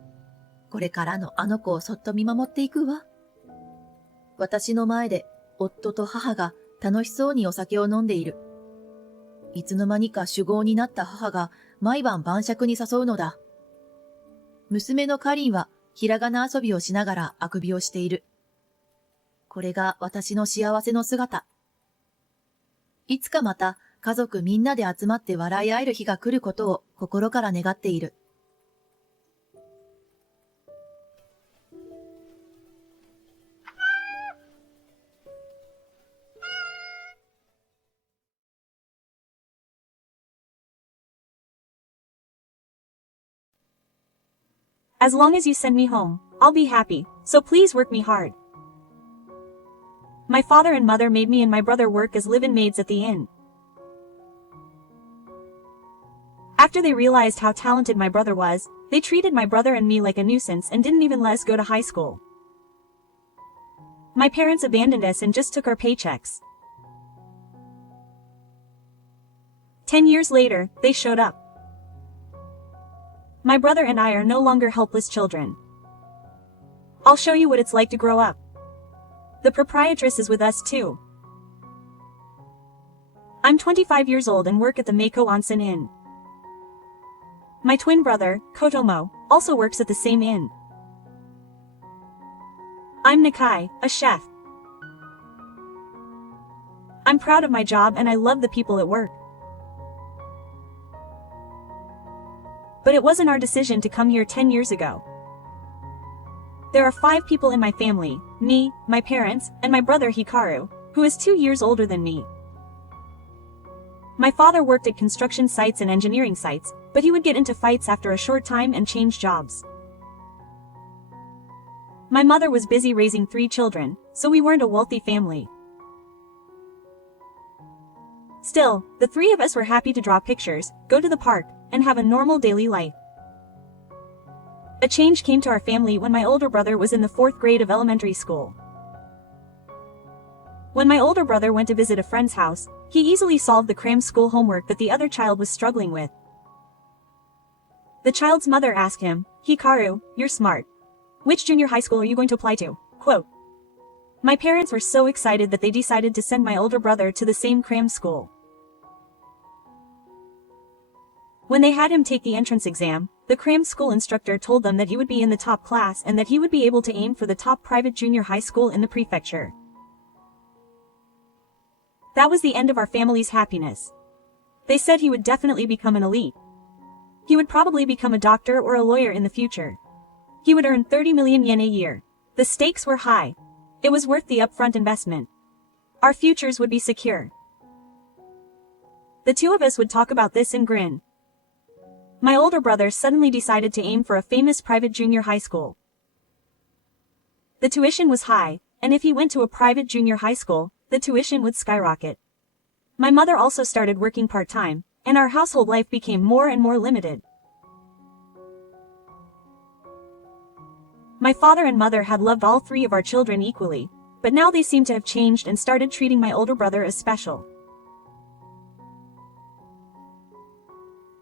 これからのあの子をそっと見守っていくわ。私の前で夫と母が楽しそうにお酒を飲んでいる。いつの間にか酒豪になった母が毎晩晩酌に誘うのだ。娘のカリンはひらがな遊びをしながらあくびをしている。これが私の幸せの姿。いつかまた家族みんなで集まって笑い合える日が来ることを心から願っている。As long as you send me home, I'll be happy, so please work me hard. My father and mother made me and my brother work as live-in maids at the inn. After they realized how talented my brother was, they treated my brother and me like a nuisance and didn't even let us go to high school. My parents abandoned us and just took our paychecks. 10 years later, they showed up. My brother and I are no longer helpless children. I'll show you what it's like to grow up. The proprietress is with us too. I'm 25 years old and work at the Meiko Onsen Inn. My twin brother, Kotomo, also works at the same inn. I'm Nakai, a chef. I'm proud of my job and I love the people at work. But it wasn't our decision to come here 10 years ago. There are 5 people in my family, me, my parents, and my brother Hikaru, who is 2 years older than me. My father worked at construction sites and engineering sites, but he would get into fights after a short time and change jobs. My mother was busy raising 3 children, so we weren't a wealthy family. Still, the 3 of us were happy to draw pictures, go to the park, and have a normal daily life. A change came to our family when my older brother was in the 4th grade of elementary school. When my older brother went to visit a friend's house, he easily solved the cram school homework that the other child was struggling with. The child's mother asked him, "Hikaru, you're smart. Which junior high school are you going to apply to?" Quote. My parents were so excited that they decided to send my older brother to the same cram school. When they had him take the entrance exam, the cram school instructor told them that he would be in the top class and that he would be able to aim for the top private junior high school in the prefecture. That was the end of our family's happiness. They said he would definitely become an elite. He would probably become a doctor or a lawyer in the future. He would earn 30 million yen a year. The stakes were high. It was worth the upfront investment. Our futures would be secure. The 2 of us would talk about this and grin. My older brother suddenly decided to aim for a famous private junior high school. The tuition was high, and if he went to a private junior high school, the tuition would skyrocket. My mother also started working part-time, and our household life became more and more limited. My father and mother had loved all 3 of our children equally, but now they seemed to have changed and started treating my older brother as special.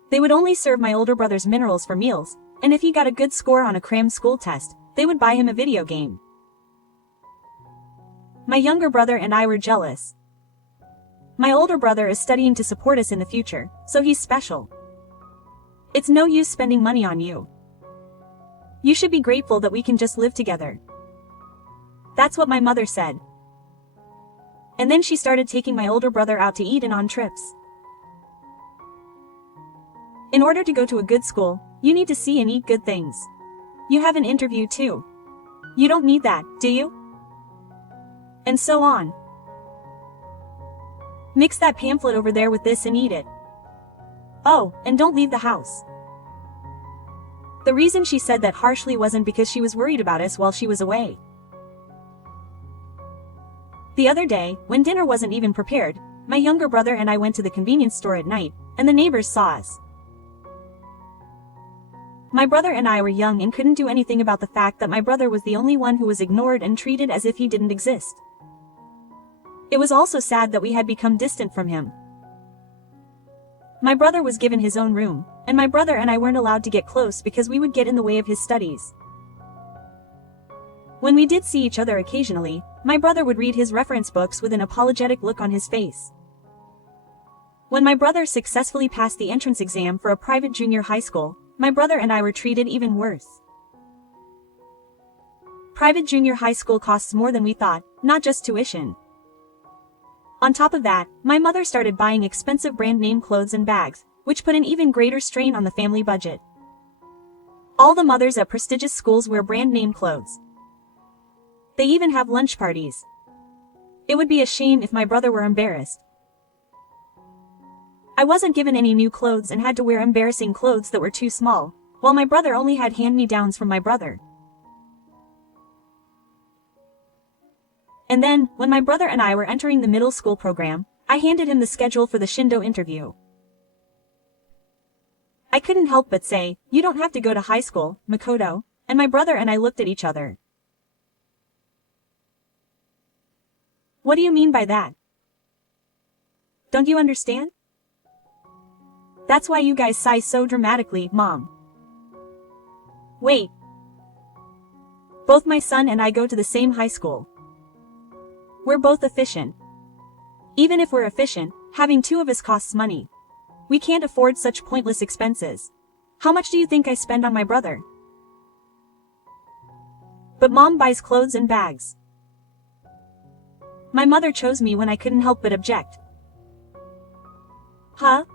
They would only serve my older brother's minerals for meals, and if he got a good score on a cram school test, they would buy him a video game. My younger brother and I were jealous. My older brother is studying to support us in the future, so he's special. It's no use spending money on you. You should be grateful that we can just live together. That's what my mother said. And then she started taking my older brother out to eat and on trips. In order to go to a good school, you need to see and eat good things. You have an interview too. You don't need that, do you? And so on. Mix that pamphlet over there with this and eat it. Oh, and don't leave the house. The reason she said that harshly wasn't because she was worried about us while she was away. The other day, when dinner wasn't even prepared, my younger brother and I went to the convenience store at night, and the neighbors saw us. My brother and I were young and couldn't do anything about the fact that my brother was the only one who was ignored and treated as if he didn't exist. It was also sad that we had become distant from him. My brother was given his own room, and my brother and I weren't allowed to get close because we would get in the way of his studies. When we did see each other occasionally, my brother would read his reference books with an apologetic look on his face. When my brother successfully passed the entrance exam for a private junior high school, my brother and I were treated even worse. Private junior high school costs more than we thought, not just tuition. On top of that, my mother started buying expensive brand name clothes and bags, which put an even greater strain on the family budget. All the mothers at prestigious schools wear brand name clothes. They even have lunch parties. It would be a shame if my brother were embarrassed. I wasn't given any new clothes and had to wear embarrassing clothes that were too small, while my brother only had hand-me-downs from my brother. And then, when my brother and I were entering the middle school program, I handed him the schedule for the Shindo interview. I couldn't help but say, "You don't have to go to high school, Makoto," and my brother and I looked at each other. What do you mean by that? Don't you understand? That's why you guys sigh so dramatically, Mom. Wait. Both my son and I go to the same high school. We're both efficient. Even if we're efficient, having two of us costs money. We can't afford such pointless expenses. How much do you think I spend on my brother? But Mom buys clothes and bags. My mother chose me when I couldn't help but object. Huh?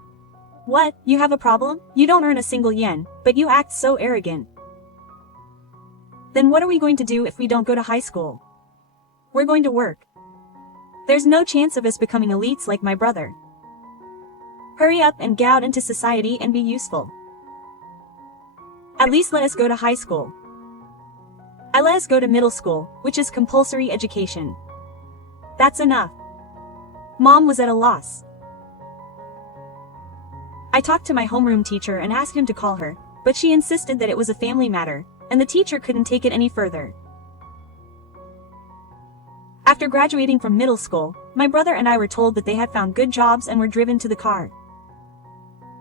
What, you have a problem? You don't earn a single yen, but you act so arrogant. Then what are we going to do if we don't go to high school? We're going to work. There's no chance of us becoming elites like my brother. Hurry up and get out into society and be useful. At least let us go to high school. I let us go to middle school, which is compulsory education. That's enough. Mom was at a loss. I talked to my homeroom teacher and asked him to call her, but she insisted that it was a family matter, and the teacher couldn't take it any further. After graduating from middle school, my brother and I were told that they had found good jobs and were driven to the car.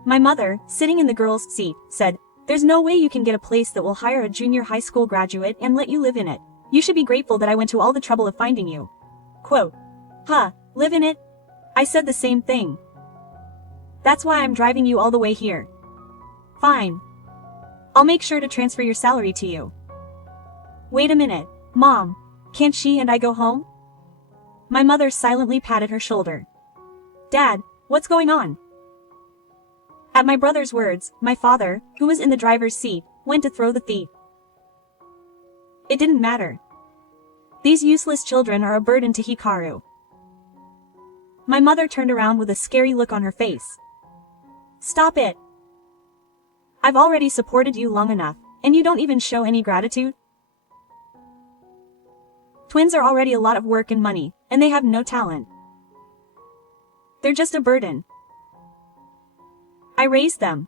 My mother, sitting in the girls' seat, said, "There's no way you can get a place that will hire a junior high school graduate and let you live in it. You should be grateful that I went to all the trouble of finding you." Quote, "Huh, live in it?" I said the same thing. "That's why I'm driving you all the way here." "Fine. I'll make sure to transfer your salary to you." "Wait a minute, Mom. Can't she and I go home?" My mother silently patted her shoulder. "Dad, what's going on?" At my brother's words, my father, who was in the driver's seat, went to throw the thief. It didn't matter. These useless children are a burden to Hikaru. My mother turned around with a scary look on her face. "Stop it. I've already supported you long enough, and you don't even show any gratitude?" Twins are already a lot of work and money, and they have no talent. They're just a burden. I raised them.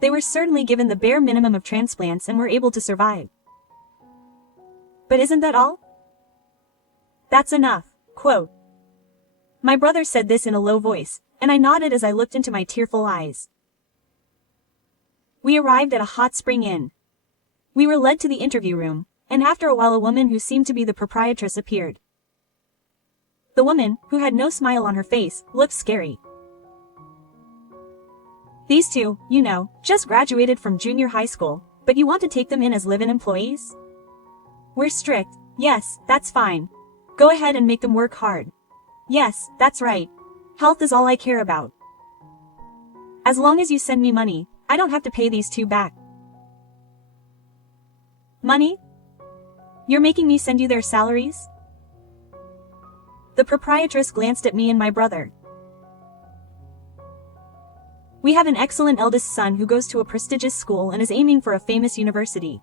They were certainly given the bare minimum of transplants and were able to survive. But isn't that all? That's enough. Quote. My brother said this in a low voice, and I nodded as I looked into my tearful eyes. We arrived at a hot spring inn. We were led to the interview room, and after a while a woman who seemed to be the proprietress appeared. The woman, who had no smile on her face, looked scary. "These two, you know, just graduated from junior high school, but you want to take them in as live-in employees? We're strict. Yes, that's fine. Go ahead and make them work hard. Yes, that's right. Health is all I care about. As long as you send me money, I don't have to pay these two back." "Money? You're making me send you their salaries?" The proprietress glanced at me and my brother. "We have an excellent eldest son who goes to a prestigious school and is aiming for a famous university.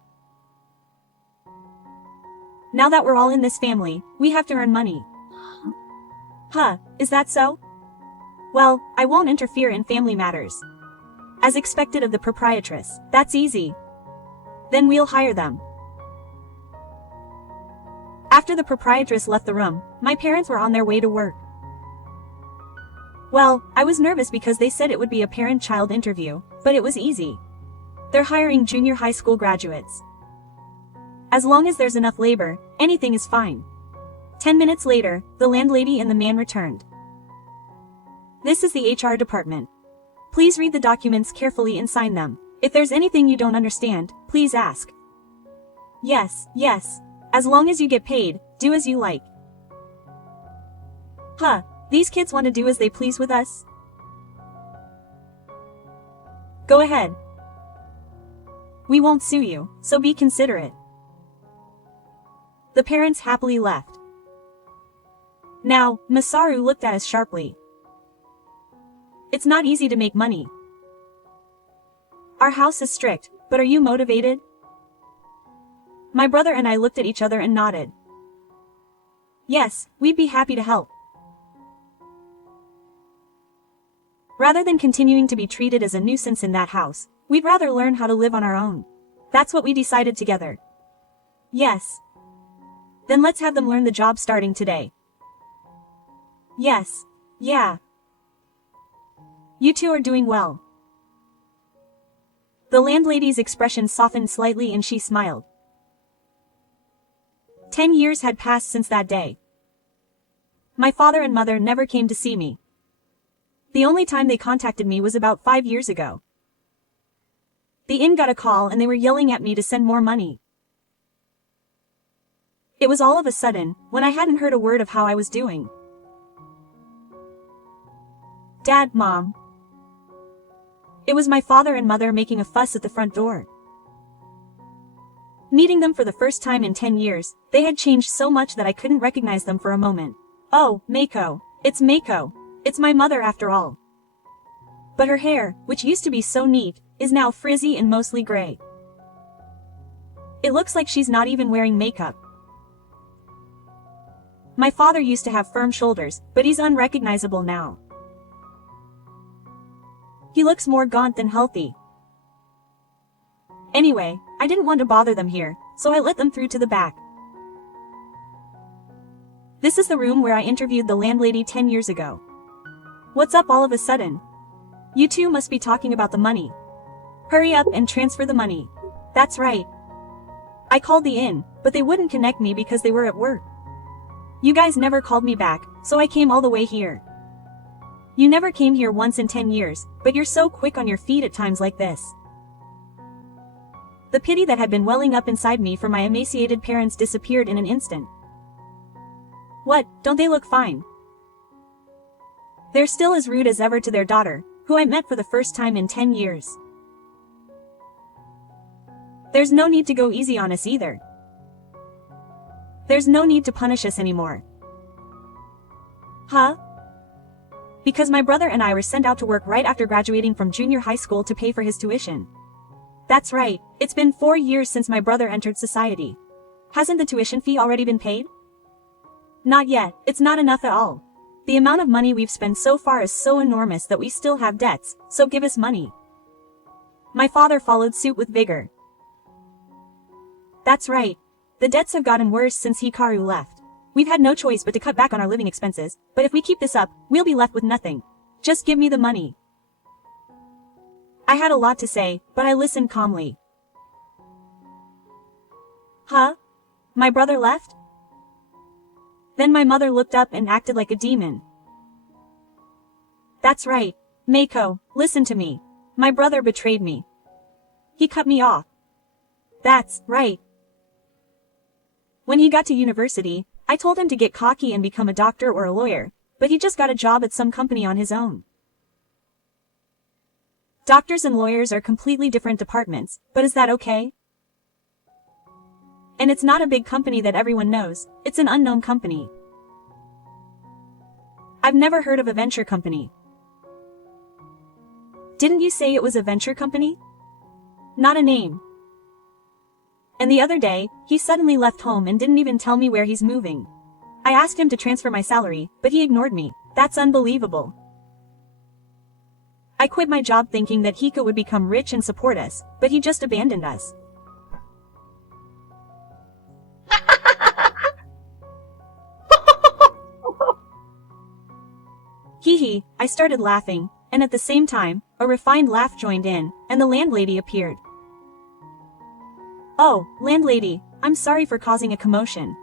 Now that we're all in this family, we have to earn money." "Huh, is that so? Well, I won't interfere in family matters." As expected of the proprietress, "That's easy. Then we'll hire them." After the proprietress left the room, my parents were on their way to work. Well, I was nervous because they said it would be a parent-child interview, but it was easy. They're hiring junior high school graduates. As long as there's enough labor, anything is fine. 10 minutes later, the landlady and the man returned. This is the HR department. Please read the documents carefully and sign them. If there's anything you don't understand, please ask. Yes, yes. As long as you get paid, do as you like. Huh, these kids want to do as they please with us? Go ahead. We won't sue you, so be considerate. The parents happily left. Now, Masaru looked at us sharply. It's not easy to make money. Our house is strict, but are you motivated? My brother and I looked at each other and nodded. Yes, we'd be happy to help. Rather than continuing to be treated as a nuisance in that house, we'd rather learn how to live on our own. That's what we decided together. Yes. Then let's have them learn the job starting today. Yes. Yeah. You two are doing well. The landlady's expression softened slightly and she smiled. 10 years had passed since that day. My father and mother never came to see me. The only time they contacted me was about 5 years ago. The inn got a call and they were yelling at me to send more money. It was all of a sudden, when I hadn't heard a word of how I was doing. Dad, Mom. It was my father and mother making a fuss at the front door. Meeting them for the first time in 10 years, they had changed so much that I couldn't recognize them for a moment. Oh, Mako. It's Mako. It's my mother after all. But her hair, which used to be so neat, is now frizzy and mostly gray. It looks like she's not even wearing makeup. My father used to have firm shoulders, but he's unrecognizable now. He looks more gaunt than healthy. Anyway, I didn't want to bother them here, so I let them through to the back. This is the room where I interviewed the landlady 10 years ago. What's up all of a sudden? You two must be talking about the money. Hurry up and transfer the money. That's right. I called the inn, but they wouldn't connect me because they were at work. You guys never called me back, so I came all the way here. You never came here once in 10 years, but you're so quick on your feet at times like this. The pity that had been welling up inside me for my emaciated parents disappeared in an instant. What, don't they look fine? They're still as rude as ever to their daughter, who I met for the first time in 10 years. There's no need to go easy on us either. There's no need to punish us anymore. Huh? Because my brother and I were sent out to work right after graduating from junior high school to pay for his tuition. That's right, it's been 4 years since my brother entered society. Hasn't the tuition fee already been paid? Not yet, it's not enough at all. The amount of money we've spent so far is so enormous that we still have debts, so give us money. My father followed suit with vigor. That's right. The debts have gotten worse since Hikaru left. We've had no choice but to cut back on our living expenses, but if we keep this up, we'll be left with nothing. Just give me the money. I had a lot to say, but I listened calmly. Huh? My brother left? Then my mother looked up and acted like a demon. That's right. Mako, listen to me. My brother betrayed me. He cut me off. That's right. When he got to university, I told him to get cocky and become a doctor or a lawyer, but he just got a job at some company on his own. Doctors and lawyers are completely different departments, but is that okay? And it's not a big company that everyone knows, it's an unknown company. I've never heard of a venture company. Didn't you say it was a venture company? Not a name. And the other day, he suddenly left home and didn't even tell me where he's moving. I asked him to transfer my salary, but he ignored me. That's unbelievable. I quit my job thinking that Hika would become rich and support us, but he just abandoned us. Hee hee, I started laughing, and at the same time, a refined laugh joined in, and the landlady appeared. Oh, landlady, I'm sorry for causing a commotion.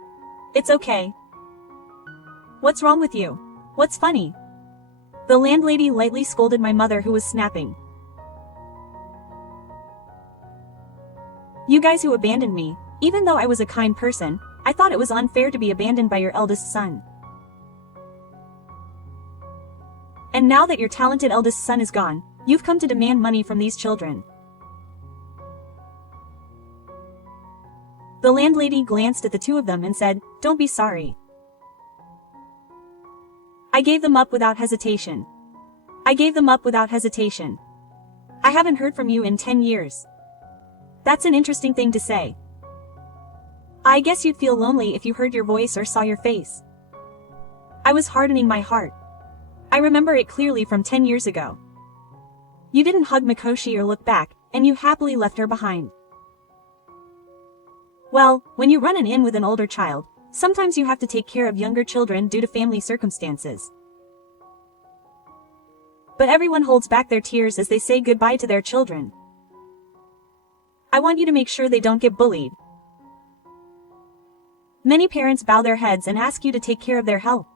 It's okay. What's wrong with you? What's funny? The landlady lightly scolded my mother, who was snapping. You guys who abandoned me, even though I was a kind person, I thought it was unfair to be abandoned by your eldest son. And now that your talented eldest son is gone, you've come to demand money from these children. The landlady glanced at the two of them and said, "Don't be sorry. I gave them up without hesitation. I gave them up without hesitation. I haven't heard from you in 10 years. That's an interesting thing to say. I guess you'd feel lonely if you heard your voice or saw your face. I was hardening my heart. I remember it clearly from 10 years ago. You didn't hug Mikoshi or look back, and you happily left her behind. Well, when you run an inn with an older child, sometimes you have to take care of younger children due to family circumstances. But everyone holds back their tears as they say goodbye to their children. I want you to make sure they don't get bullied. Many parents bow their heads and ask you to take care of their health.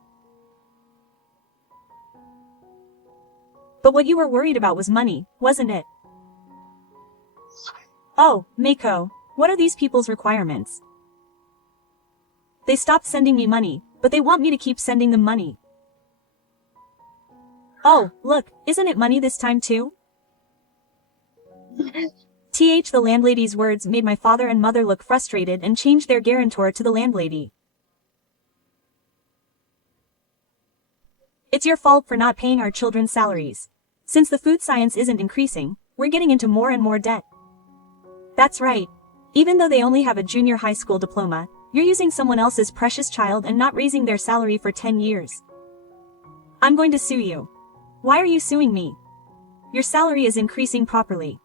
But what you were worried about was money, wasn't it? Oh, Mako, what are these people's requirements? They stopped sending me money, but they want me to keep sending them money. Oh, look, isn't it money this time too? The landlady's words made my father and mother look frustrated and changed their guarantor to the landlady. It's your fault for not paying our children's salaries. Since the food science isn't increasing, we're getting into more and more debt. That's right. Even though they only have a junior high school diploma, you're using someone else's precious child and not raising their salary for 10 years. I'm going to sue you. Why are you suing me? Your salary is increasing properly.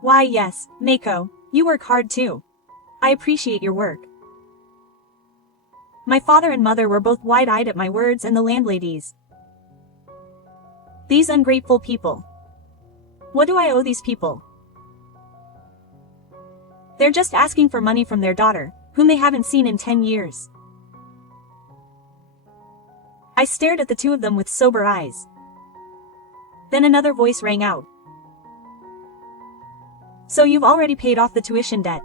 Why yes, Mako, you work hard too. I appreciate your work. My father and mother were both wide-eyed at my words and the landlady's. These ungrateful people. What do I owe these people? They're just asking for money from their daughter, whom they haven't seen in 10 years. I stared at the two of them with sober eyes. Then another voice rang out. So you've already paid off the tuition debt?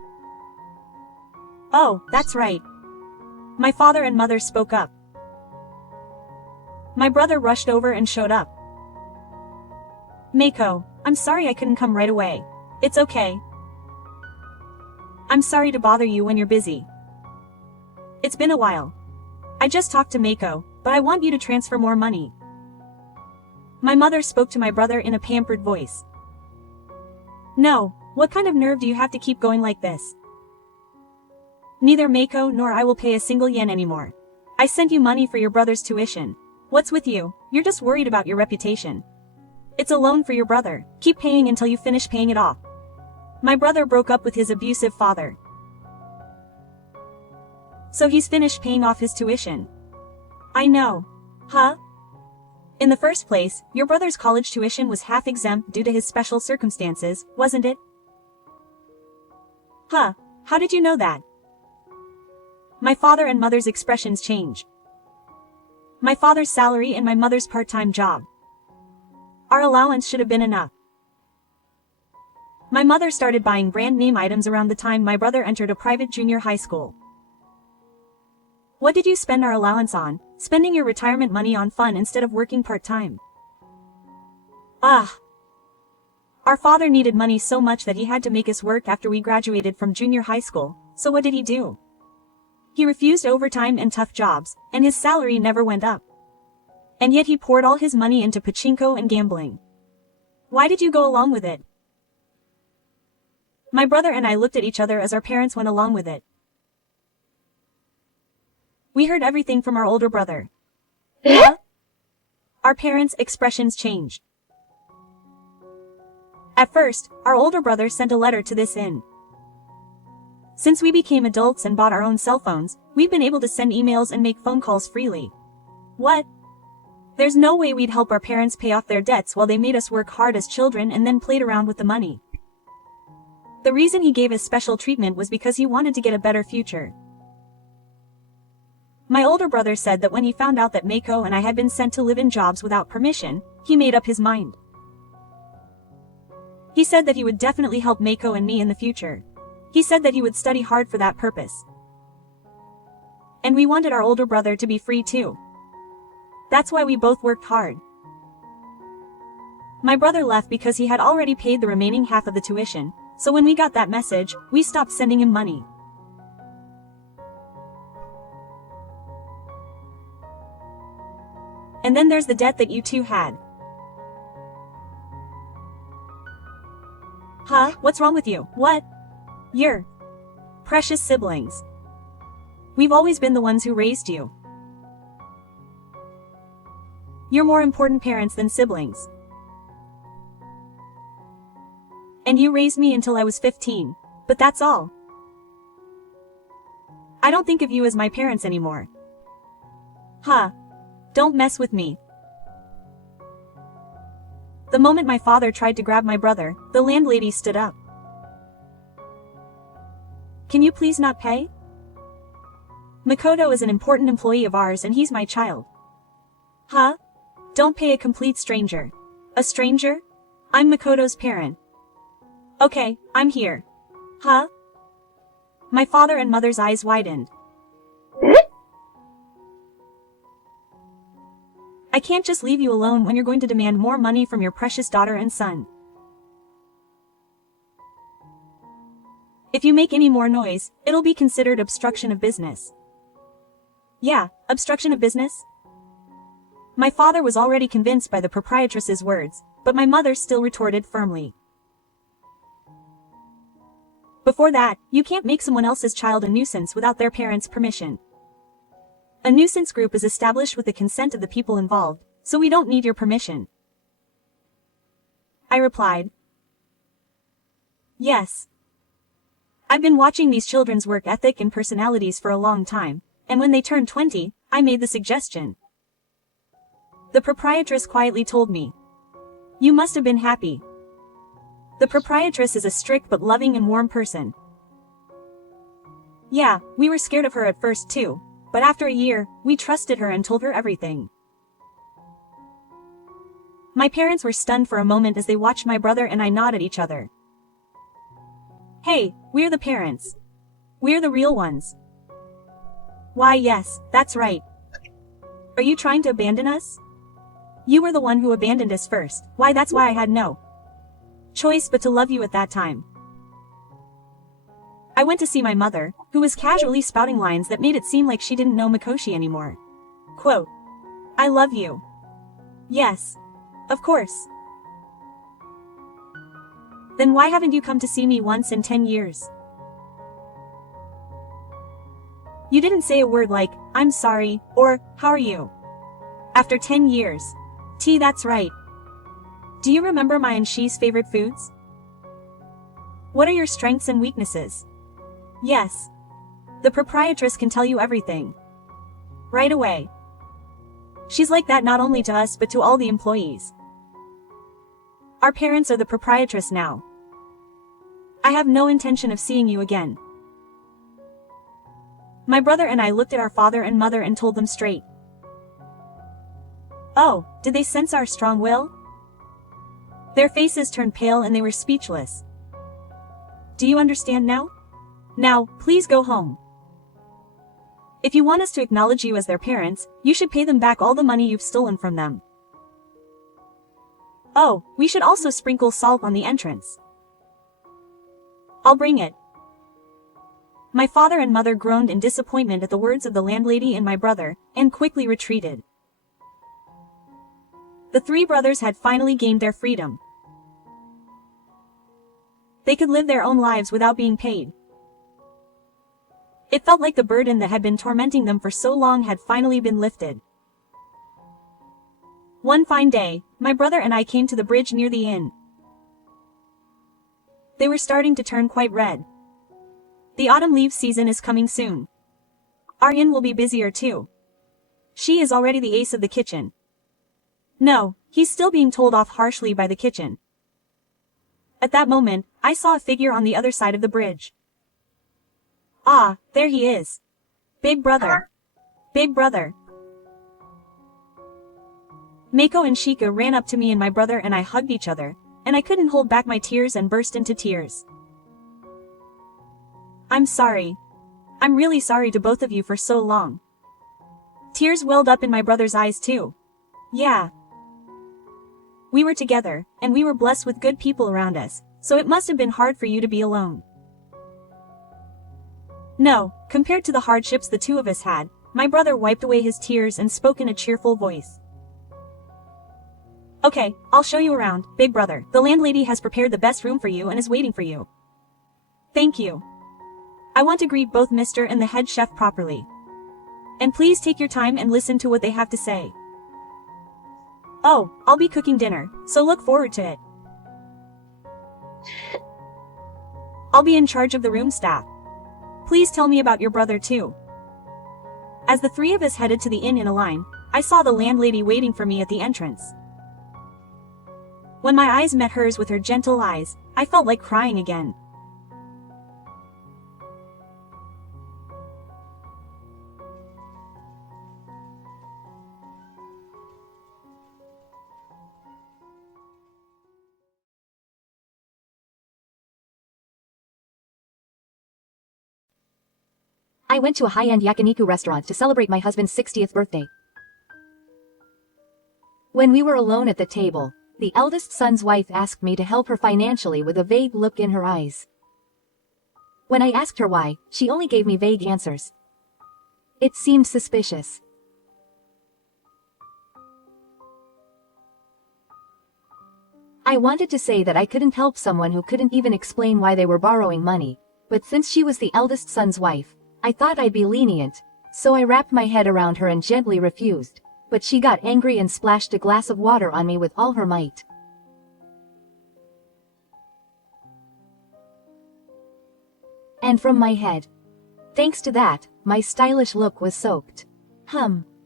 Oh, that's right. My father and mother spoke up. My brother rushed over and showed up. Mako, I'm sorry I couldn't come right away. It's okay. I'm sorry to bother you when you're busy. It's been a while. I just talked to Mako, but I want you to transfer more money. My mother spoke to my brother in a pampered voice. No, what kind of nerve do you have to keep going like this? Neither Mako nor I will pay a single yen anymore. I sent you money for your brother's tuition. What's with you? You're just worried about your reputation. It's a loan for your brother. Keep paying until you finish paying it off. My brother broke up with his abusive father. So he's finished paying off his tuition. I know. Huh? In the first place, your brother's college tuition was half exempt due to his special circumstances, wasn't it? Huh? How did you know that? My father and mother's expressions changed. My father's salary and my mother's part-time job. Our allowance should have been enough. My mother started buying brand-name items around the time my brother entered a private junior high school. What did you spend our allowance on? Spending your retirement money on fun instead of working part-time. Ah. Our father needed money so much that he had to make us work after we graduated from junior high school, so what did he do? He refused overtime and tough jobs, and his salary never went up. And yet he poured all his money into pachinko and gambling. Why did you go along with it? My brother and I looked at each other as our parents went along with it. We heard everything from our older brother. Huh? Our parents' expressions changed. At first, our older brother sent a letter to this inn. Since we became adults and bought our own cell phones, we've been able to send emails and make phone calls freely. What? There's no way we'd help our parents pay off their debts while they made us work hard as children and then played around with the money. The reason he gave us special treatment was because he wanted to get a better future. My older brother said that when he found out that Mako and I had been sent to live in jobs without permission, he made up his mind. He said that he would definitely help Mako and me in the future. He said that he would study hard for that purpose. And we wanted our older brother to be free too. That's why we both worked hard. My brother left because he had already paid the remaining half of the tuition, so when we got that message, we stopped sending him money. And then there's the debt that you two had. Huh? What's wrong with you? What? You're precious siblings. We've always been the ones who raised you. You're more important parents than siblings. And you raised me until I was 15, but that's all. I don't think of you as my parents anymore. Huh? Don't mess with me. The moment my father tried to grab my brother, the landlady stood up. Can you please not pay? Makoto is an important employee of ours and he's my child. Huh? Don't pay a complete stranger. A stranger? I'm Makoto's parent. Okay, I'm here. Huh? My father and mother's eyes widened. I can't just leave you alone when you're going to demand more money from your precious daughter and son. If you make any more noise, it'll be considered obstruction of business. Yeah, obstruction of business? My father was already convinced by the proprietress's words, but my mother still retorted firmly. Before that, you can't make someone else's child a nuisance without their parents' permission. A nuisance group is established with the consent of the people involved, so we don't need your permission. I replied. Yes. I've been watching these children's work ethic and personalities for a long time, and when they turned 20, I made the suggestion. The proprietress quietly told me. You must have been happy. The proprietress is a strict but loving and warm person. Yeah, we were scared of her at first too, but after a year, we trusted her and told her everything. My parents were stunned for a moment as they watched my brother and I nod at each other. Hey, we're the parents. We're the real ones. Why yes, that's right. Are you trying to abandon us? You were the one who abandoned us first. Why, that's why I had no choice but to love you at that time. I went to see my mother, who was casually spouting lines that made it seem like she didn't know Mikoshi anymore. Quote, I love you. Yes. Of course. Then why haven't you come to see me once in 10 years? You didn't say a word like, I'm sorry, or, how are you? After 10 years. That's right. Do you remember my and she's favorite foods? What are your strengths and weaknesses? Yes. The proprietress can tell you everything. Right away. She's like that not only to us but to all the employees. Our parents are the proprietress now. I have no intention of seeing you again. My brother and I looked at our father and mother and told them straight. Oh, did they sense our strong will? Their faces turned pale and they were speechless. Do you understand now? Now, please go home. If you want us to acknowledge you as their parents, you should pay them back all the money you've stolen from them. Oh, we should also sprinkle salt on the entrance. I'll bring it. My father and mother groaned in disappointment at the words of the landlady and my brother, and quickly retreated. The three brothers had finally gained their freedom. They could live their own lives without being paid. It felt like the burden that had been tormenting them for so long had finally been lifted. One fine day, my brother and I came to the bridge near the inn. They were starting to turn quite red. The autumn leaf season is coming soon. Our inn will be busier too. She is already the ace of the kitchen. No, he's still being told off harshly by the kitchen. At that moment, I saw a figure on the other side of the bridge. Ah, there he is. Big brother. Big brother. Mako and Shika ran up to me and my brother and I hugged each other, and I couldn't hold back my tears and burst into tears. I'm sorry. I'm really sorry to both of you for so long. Tears welled up in my brother's eyes too. Yeah. We were together, and we were blessed with good people around us, so it must have been hard for you to be alone. No, compared to the hardships the two of us had, my brother wiped away his tears and spoke in a cheerful voice. Okay, I'll show you around, big brother. The landlady has prepared the best room for you and is waiting for you. Thank you. I want to greet both Mr. and the head chef properly. And please take your time and listen to what they have to say. Oh, I'll be cooking dinner, so look forward to it. I'll be in charge of the room staff. Please tell me about your brother too. As the three of us headed to the inn in a line, I saw the landlady waiting for me at the entrance. When my eyes met hers with her gentle eyes, I felt like crying again. I went to a high-end yakiniku restaurant to celebrate my husband's 60th birthday. When we were alone at the table, the eldest son's wife asked me to help her financially with a vague look in her eyes. When I asked her why, she only gave me vague answers. It seemed suspicious. I wanted to say that I couldn't help someone who couldn't even explain why they were borrowing money, but since she was the eldest son's wife, I thought I'd be lenient, so I wrapped my head around her and gently refused, but she got angry and splashed a glass of water on me with all her might. And from my head. Thanks to that, my stylish look was soaked.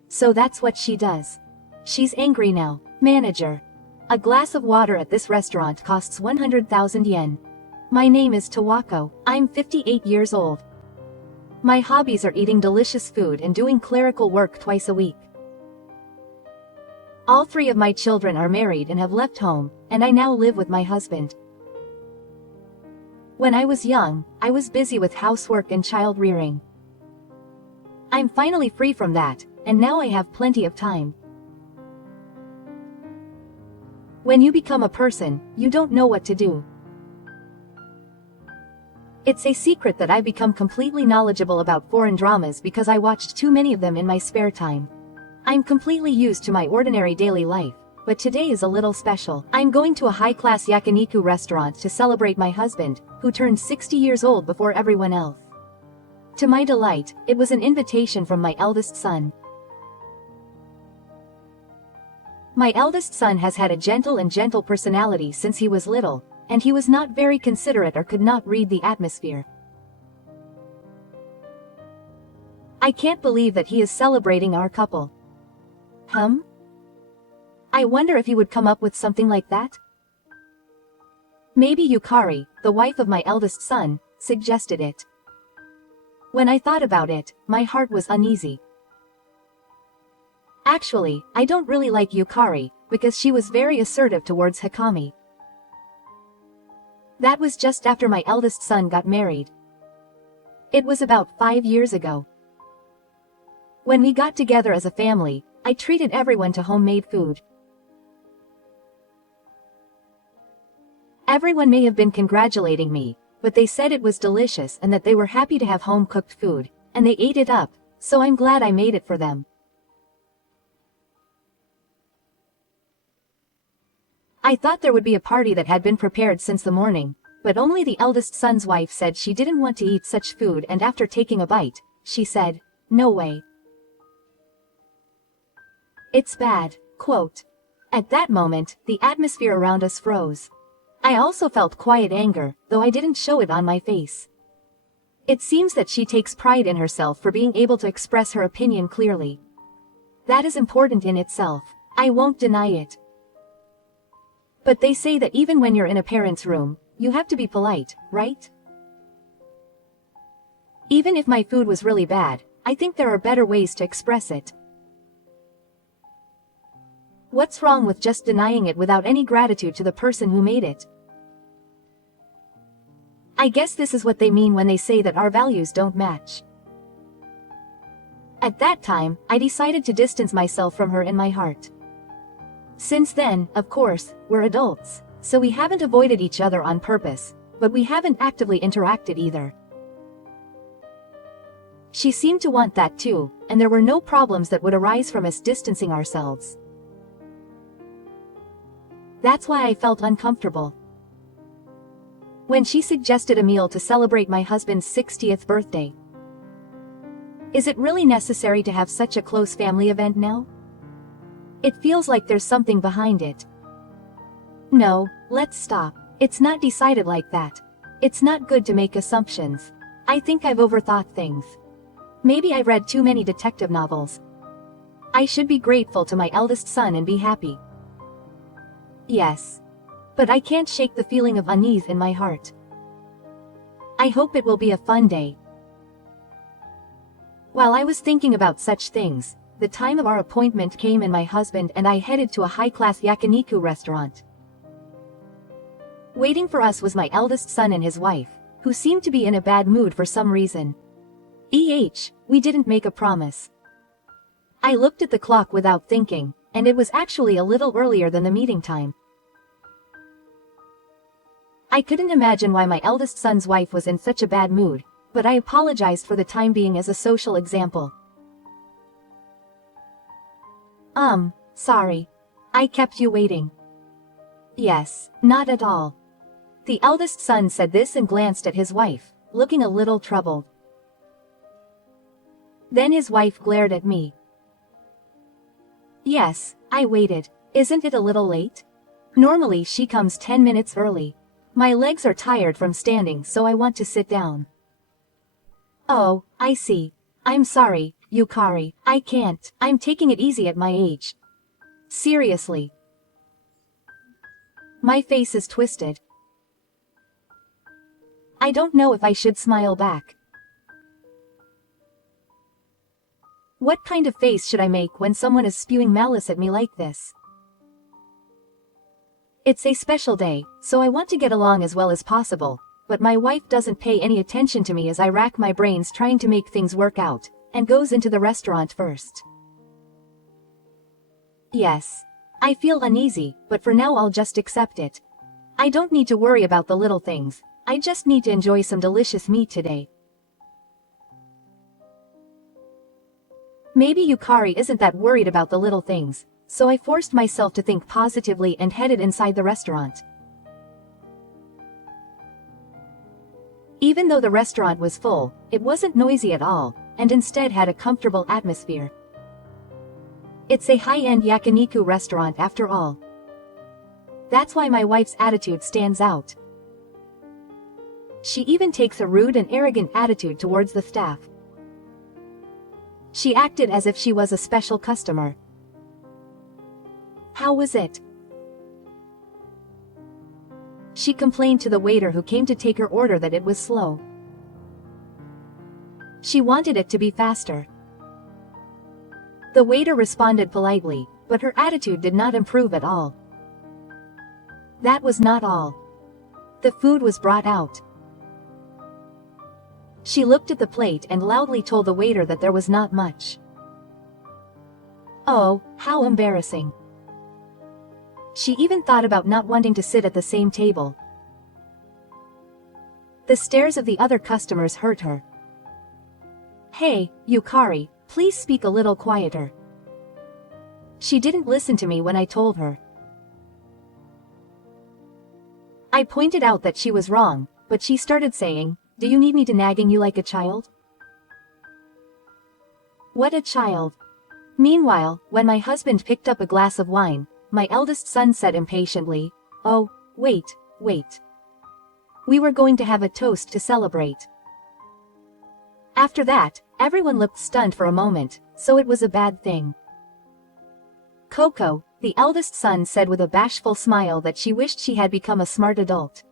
So that's what she does. She's angry now, manager. A glass of water at this restaurant costs 100,000 yen. My name is Tawako, I'm 58 years old. My hobbies are eating delicious food and doing clerical work twice a week. All three of my children are married and have left home, and I now live with my husband. When I was young, I was busy with housework and child rearing. I'm finally free from that, and now I have plenty of time. When you become a person, you don't know what to do. It's a secret that I've become completely knowledgeable about foreign dramas because I watched too many of them in my spare time. I'm completely used to my ordinary daily life, but today is a little special. I'm going to a high-class yakiniku restaurant to celebrate my husband, who turned 60 years old before everyone else. To my delight, it was an invitation from my eldest son. My eldest son has had a gentle personality since he was little, and he was not very considerate or could not read the atmosphere. I can't believe that he is celebrating our couple. I wonder if he would come up with something like that? Maybe Yukari, the wife of my eldest son, suggested it. When I thought about it, my heart was uneasy. Actually, I don't really like Yukari, because she was very assertive towards Hakami. That was just after my eldest son got married. It was about 5 years ago. When we got together as a family, I treated everyone to homemade food. Everyone may have been congratulating me, but they said it was delicious and that they were happy to have home-cooked food, and they ate it up, so I'm glad I made it for them. I thought there would be a party that had been prepared since the morning, but only the eldest son's wife said she didn't want to eat such food, and after taking a bite, she said, "No way. It's bad." Quote. At that moment, the atmosphere around us froze. I also felt quiet anger, though I didn't show it on my face. It seems that she takes pride in herself for being able to express her opinion clearly. That is important in itself. I won't deny it. But they say that even when you're in a parent's room, you have to be polite, right? Even if my food was really bad, I think there are better ways to express it. What's wrong with just denying it without any gratitude to the person who made it? I guess this is what they mean when they say that our values don't match. At that time, I decided to distance myself from her in my heart. Since then, of course, we're adults, so we haven't avoided each other on purpose, but we haven't actively interacted either. She seemed to want that too, and there were no problems that would arise from us distancing ourselves. That's why I felt uncomfortable. When she suggested a meal to celebrate my husband's 60th birthday. Is it really necessary to have such a close family event now? It feels like there's something behind it. No, let's stop. It's not decided like that. It's not good to make assumptions. I think I've overthought things. Maybe I read too many detective novels. I should be grateful to my eldest son and be happy. Yes. But I can't shake the feeling of unease in my heart. I hope it will be a fun day. While I was thinking about such things, the time of our appointment came and my husband and I headed to a high-class yakiniku restaurant. Waiting for us was my eldest son and his wife, who seemed to be in a bad mood for some reason. We didn't make a promise. I looked at the clock without thinking, and it was actually a little earlier than the meeting time. I couldn't imagine why my eldest son's wife was in such a bad mood, but I apologized for the time being as a social example. Sorry. I kept you waiting. Yes, not at all. The eldest son said this and glanced at his wife, looking a little troubled. Then his wife glared at me. Yes, I waited. Isn't it a little late? Normally she comes 10 minutes early. My legs are tired from standing, so I want to sit down. Oh, I see. I'm sorry, Yukari. I can't. I'm taking it easy at my age. Seriously. My face is twisted. I don't know if I should smile back. What kind of face should I make when someone is spewing malice at me like this? It's a special day, so I want to get along as well as possible, but my wife doesn't pay any attention to me as I rack my brains trying to make things work out, and goes into the restaurant first. Yes. I feel uneasy, but for now I'll just accept it. I don't need to worry about the little things, I just need to enjoy some delicious meat today. Maybe Yukari isn't that worried about the little things, so I forced myself to think positively and headed inside the restaurant. Even though the restaurant was full, it wasn't noisy at all, and instead had a comfortable atmosphere. It's a high-end yakiniku restaurant after all. That's why my wife's attitude stands out. She even takes a rude and arrogant attitude towards the staff. She acted as if she was a special customer. How was it? She complained to the waiter who came to take her order that it was slow. She wanted it to be faster. The waiter responded politely, but her attitude did not improve at all. That was not all. The food was brought out. She looked at the plate and loudly told the waiter that there was not much. Oh, how embarrassing. She even thought about not wanting to sit at the same table. The stares of the other customers hurt her. Hey, Yukari, please speak a little quieter. She didn't listen to me when I told her. I pointed out that she was wrong, but she started saying, "Do you need me to nagging you like a child?" What a child. Meanwhile, when my husband picked up a glass of wine, my eldest son said impatiently, "Oh, wait. We were going to have a toast to celebrate." After that, everyone looked stunned for a moment, so it was a bad thing. Coco, the eldest son said with a bashful smile that she wished she had become a smart adult.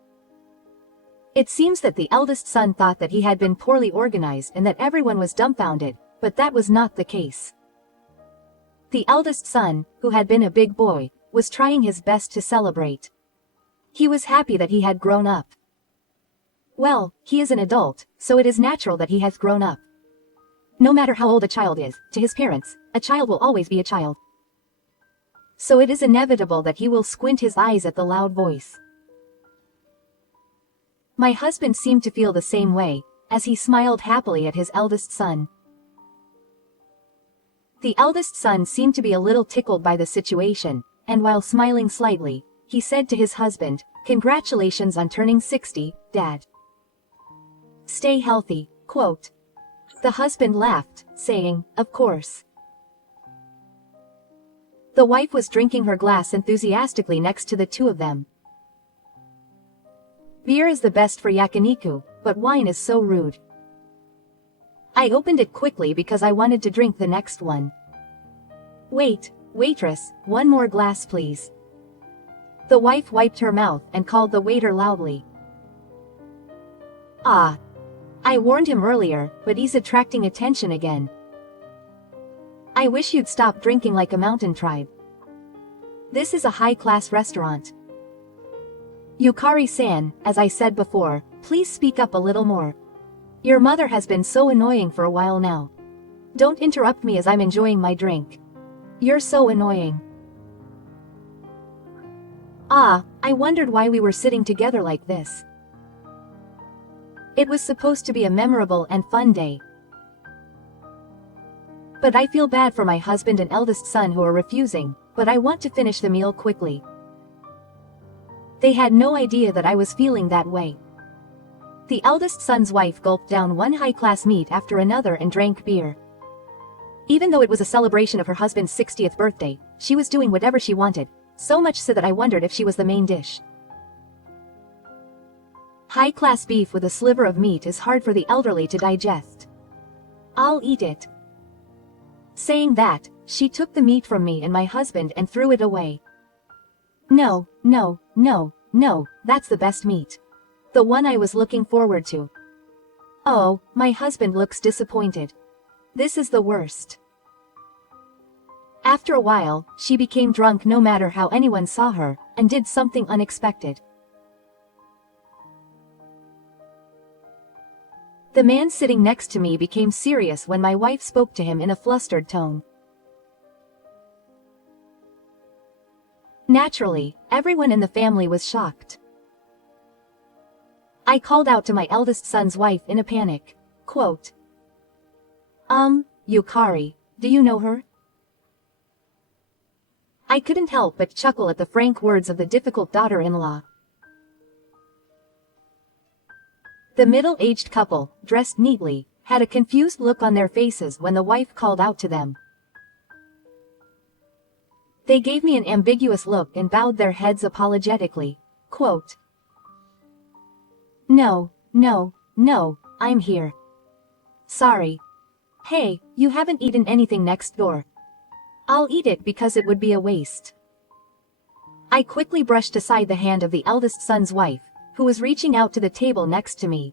It seems that the eldest son thought that he had been poorly organized and that everyone was dumbfounded, but that was not the case. The eldest son, who had been a big boy, was trying his best to celebrate. He was happy that he had grown up. Well, he is an adult, so it is natural that he has grown up. No matter how old a child is, to his parents, a child will always be a child. So it is inevitable that he will squint his eyes at the loud voice. My husband seemed to feel the same way, as he smiled happily at his eldest son. The eldest son seemed to be a little tickled by the situation, and while smiling slightly, he said to his husband, "Congratulations on turning 60, Dad. Stay healthy," quote. The husband laughed, saying, "Of course." The wife was drinking her glass enthusiastically next to the two of them. Beer is the best for yakiniku, but wine is so rude. I opened it quickly because I wanted to drink the next one. "Wait, waitress, one more glass please." The wife wiped her mouth and called the waiter loudly. "Ah. I warned him earlier, but he's attracting attention again. I wish you'd stop drinking like a mountain tribe. This is a high-class restaurant." "Yukari-san, as I said before, please speak up a little more. Your mother has been so annoying for a while now. Don't interrupt me as I'm enjoying my drink. You're so annoying." "Ah, I wondered why we were sitting together like this. It was supposed to be a memorable and fun day. But I feel bad for my husband and eldest son who are refusing, but I want to finish the meal quickly." They had no idea that I was feeling that way. The eldest son's wife gulped down one high-class meat after another and drank beer. Even though it was a celebration of her husband's 60th birthday, she was doing whatever she wanted, so much so that I wondered if she was the main dish. High-class beef with a sliver of meat is hard for the elderly to digest. "I'll eat it." Saying that, she took the meat from me and my husband and threw it away. "No, no, no, no, that's the best meat. The one I was looking forward to." "Oh," my husband looks disappointed. "This is the worst." After a while, she became drunk no matter how anyone saw her, and did something unexpected. The man sitting next to me became serious when my wife spoke to him in a flustered tone. Naturally, everyone in the family was shocked. I called out to my eldest son's wife in a panic, quote, Yukari, do you know her?" I couldn't help but chuckle at the frank words of the difficult daughter-in-law. The middle-aged couple, dressed neatly, had a confused look on their faces when the wife called out to them. They gave me an ambiguous look and bowed their heads apologetically, quote, "No, no, no, I'm here. Sorry. Hey, you haven't eaten anything next door. I'll eat it because it would be a waste." I quickly brushed aside the hand of the eldest son's wife, who was reaching out to the table next to me.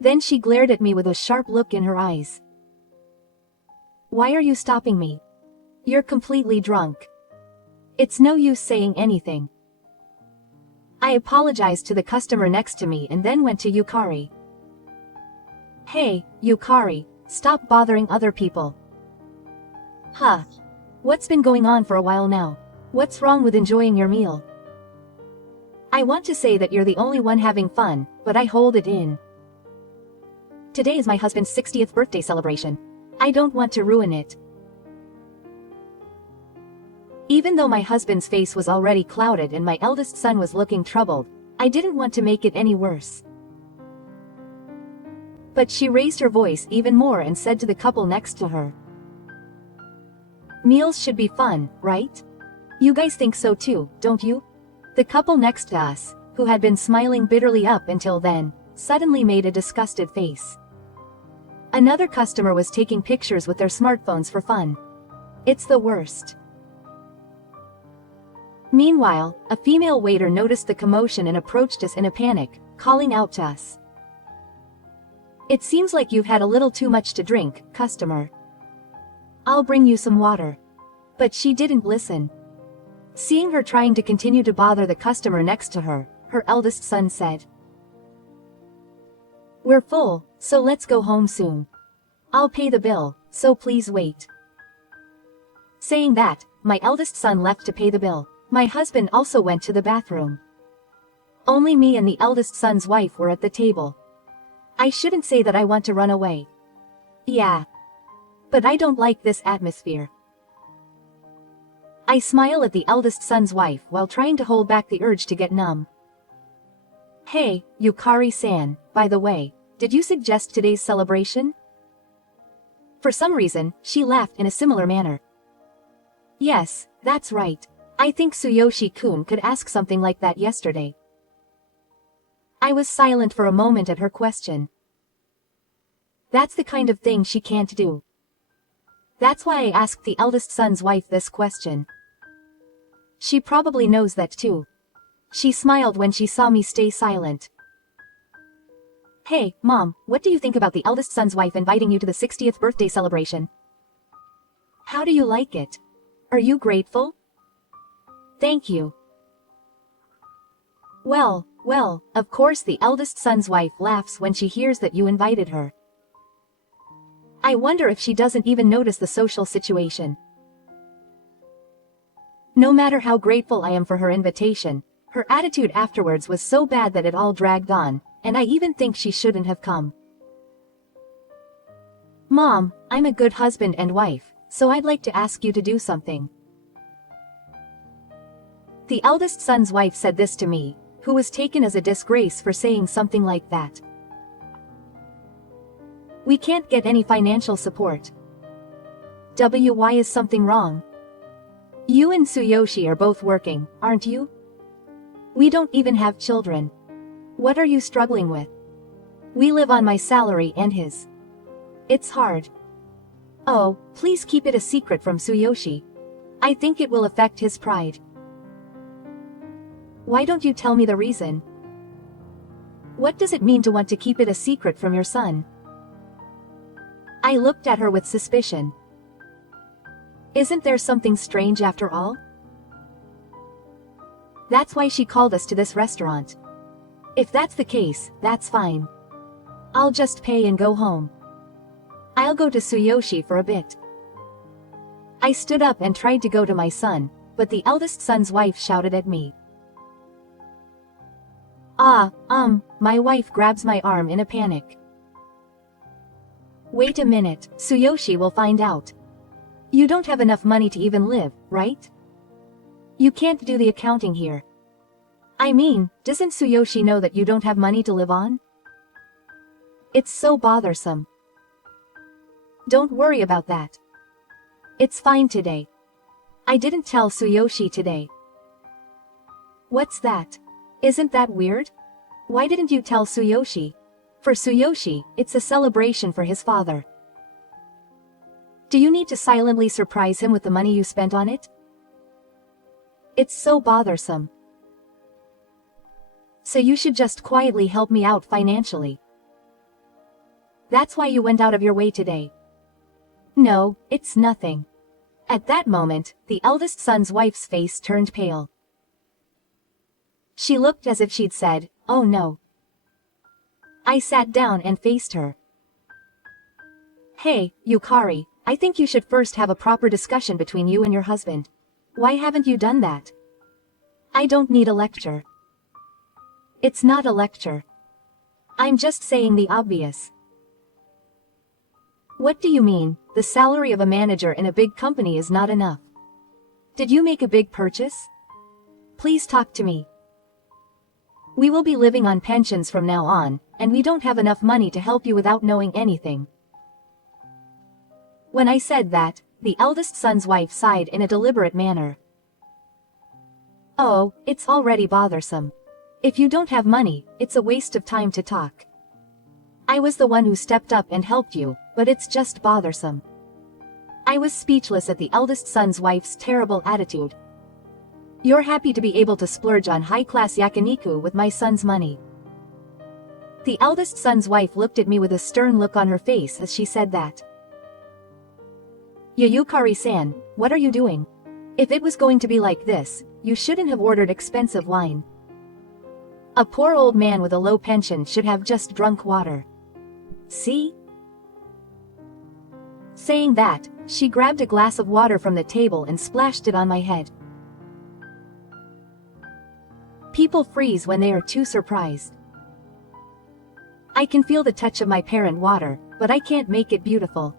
Then she glared at me with a sharp look in her eyes. "Why are you stopping me? You're completely drunk. It's no use saying anything." I apologized to the customer next to me and then went to Yukari. "Hey, Yukari, stop bothering other people." "Huh. What's been going on for a while now? What's wrong with enjoying your meal? I want to say that you're the only one having fun, but I hold it in. Today is my husband's 60th birthday celebration. I don't want to ruin it." Even though my husband's face was already clouded and my eldest son was looking troubled, I didn't want to make it any worse. But she raised her voice even more and said to the couple next to her, "Meals should be fun, right? You guys think so too, don't you?" The couple next to us, who had been smiling bitterly up until then, suddenly made a disgusted face. Another customer was taking pictures with their smartphones for fun. It's the worst. Meanwhile, a female waiter noticed the commotion and approached us in a panic, calling out to us. It seems like you've had a little too much to drink, customer. I'll bring you some water. But she didn't listen. Seeing her trying to continue to bother the customer next to her, her eldest son said, "We're full, so let's go home soon. I'll pay the bill, so please wait." Saying that, my eldest son left to pay the bill. My husband also went to the bathroom. Only me and the eldest son's wife were at the table. I shouldn't say that I want to run away. Yeah. But I don't like this atmosphere. I smile at the eldest son's wife while trying to hold back the urge to get numb. Hey, Yukari-san, by the way, did you suggest today's celebration? For some reason, she laughed in a similar manner. Yes, that's right. I think Tsuyoshi-kun could ask something like that yesterday. I was silent for a moment at her question. That's the kind of thing she can't do. That's why I asked the eldest son's wife this question. She probably knows that too. She smiled when she saw me stay silent. Hey, Mom, what do you think about the eldest son's wife inviting you to the 60th birthday celebration? How do you like it? Are you grateful? Thank you. Well, of course the eldest son's wife laughs when she hears that you invited her. I wonder if she doesn't even notice the social situation. No matter how grateful I am for her invitation, her attitude afterwards was so bad that it all dragged on, and I even think she shouldn't have come. Mom, I'm a good husband and wife, so I'd like to ask you to do something. The eldest son's wife said this to me, who was taken as a disgrace for saying something like that. We can't get any financial support. Why is something wrong? You and Tsuyoshi are both working, aren't you? We don't even have children. What are you struggling with? We live on my salary and his. It's hard. Oh, please keep it a secret from Tsuyoshi. I think it will affect his pride. Why don't you tell me the reason? What does it mean to want to keep it a secret from your son? I looked at her with suspicion. Isn't there something strange after all? That's why she called us to this restaurant. If that's the case, that's fine. I'll just pay and go home. I'll go to Tsuyoshi for a bit. I stood up and tried to go to my son, but the eldest son's wife shouted at me. My wife grabs my arm in a panic. Wait a minute, Tsuyoshi will find out. You don't have enough money to even live, right? You can't do the accounting here. I mean, doesn't Tsuyoshi know that you don't have money to live on? It's so bothersome. Don't worry about that. It's fine today. I didn't tell Tsuyoshi today. What's that? Isn't that weird? Why didn't you tell Tsuyoshi? For Tsuyoshi, it's a celebration for his father. Do you need to silently surprise him with the money you spent on it? It's so bothersome. So you should just quietly help me out financially. That's why you went out of your way today. No, it's nothing. At that moment, the eldest son's wife's face turned pale. She looked as if she'd said, "Oh no." I sat down and faced her. Hey, Yukari, I think you should first have a proper discussion between you and your husband. Why haven't you done that? I don't need a lecture. It's not a lecture. I'm just saying the obvious. What do you mean, the salary of a manager in a big company is not enough? Did you make a big purchase? Please talk to me. We will be living on pensions from now on, and we don't have enough money to help you without knowing anything. When I said that, the eldest son's wife sighed in a deliberate manner. Oh, it's already bothersome. If you don't have money, it's a waste of time to talk. I was the one who stepped up and helped you, but it's just bothersome. I was speechless at the eldest son's wife's terrible attitude. You're happy to be able to splurge on high-class yakiniku with my son's money. The eldest son's wife looked at me with a stern look on her face as she said that. Yayukari-san, what are you doing? If it was going to be like this, you shouldn't have ordered expensive wine. A poor old man with a low pension should have just drunk water. See? Saying that, she grabbed a glass of water from the table and splashed it on my head. People freeze when they are too surprised. I can feel the touch of my parent water, but I can't make it beautiful.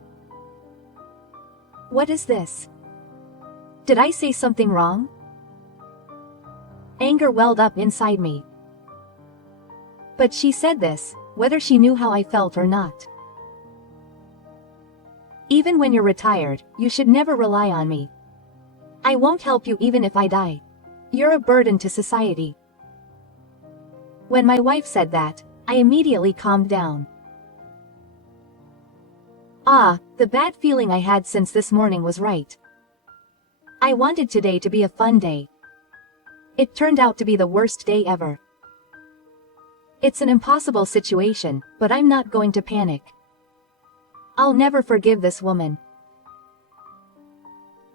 What is this? Did I say something wrong? Anger welled up inside me. But she said this, whether she knew how I felt or not. Even when you're retired, you should never rely on me. I won't help you even if I die. You're a burden to society. When my wife said that, I immediately calmed down. Ah, the bad feeling I had since this morning was right. I wanted today to be a fun day. It turned out to be the worst day ever. It's an impossible situation, but I'm not going to panic. I'll never forgive this woman.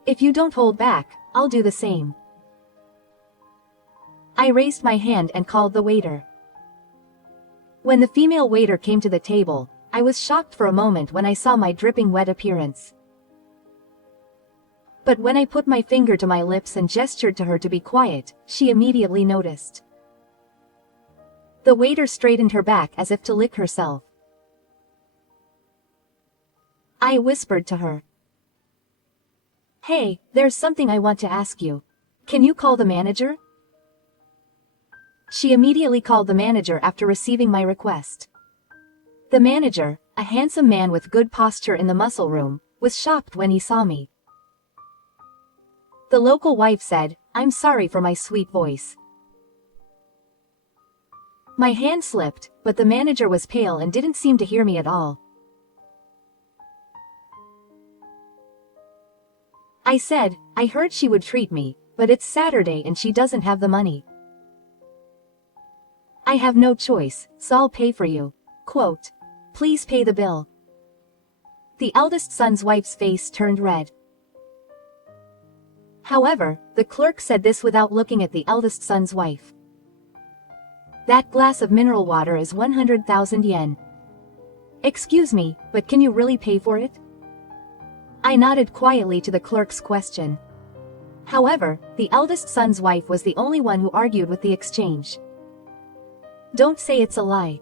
If you don't hold back, I'll do the same. I raised my hand and called the waiter. When the female waiter came to the table, I was shocked for a moment when I saw my dripping wet appearance. But when I put my finger to my lips and gestured to her to be quiet, she immediately noticed. The waiter straightened her back as if to lick herself. I whispered to her. Hey, there's something I want to ask you. Can you call the manager? She immediately called the manager after receiving my request. The manager, a handsome man with good posture in the muscle room, was shocked when he saw me. The local wife said, I'm sorry for my sweet voice. My hand slipped, but the manager was pale and didn't seem to hear me at all. I said, I heard she would treat me, but it's Saturday and she doesn't have the money. I have no choice, so I'll pay for you. Quote, please pay the bill. The eldest son's wife's face turned red. However, the clerk said this without looking at the eldest son's wife. That glass of mineral water is 100,000 yen. Excuse me, but can you really pay for it? I nodded quietly to the clerk's question. However, the eldest son's wife was the only one who argued with the exchange. Don't say it's a lie.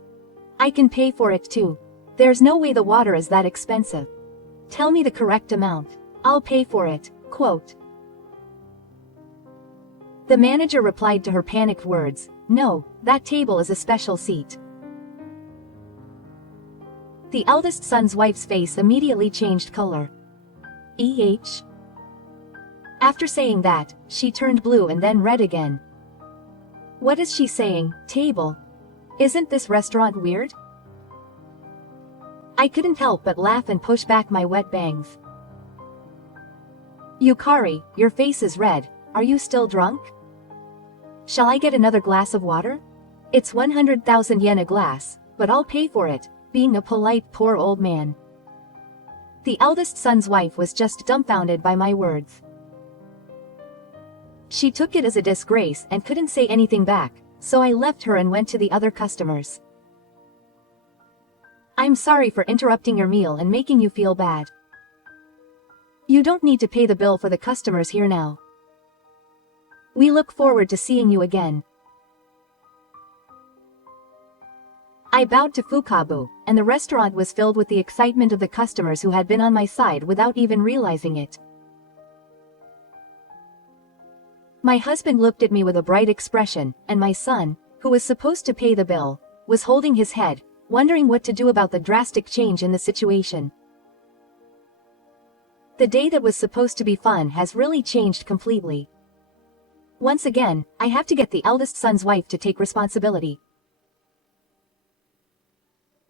I can pay for it too. There's no way the water is that expensive. Tell me the correct amount. I'll pay for it. Quote. The manager replied to her panicked words, no, that table is a special seat. The eldest son's wife's face immediately changed color. After saying that, she turned blue and then red again. What is she saying, table? Isn't this restaurant weird? I couldn't help but laugh and push back my wet bangs. Yukari, your face is red, are you still drunk? Shall I get another glass of water? It's 100,000 yen a glass, but I'll pay for it, being a polite poor old man. The eldest son's wife was just dumbfounded by my words. She took it as a disgrace and couldn't say anything back, so I left her and went to the other customers. I'm sorry for interrupting your meal and making you feel bad. You don't need to pay the bill for the customers here now. We look forward to seeing you again. I bowed to Fukabu, and the restaurant was filled with the excitement of the customers who had been on my side without even realizing it. My husband looked at me with a bright expression, and my son, who was supposed to pay the bill, was holding his head, wondering what to do about the drastic change in the situation. The day that was supposed to be fun has really changed completely. Once again, I have to get the eldest son's wife to take responsibility.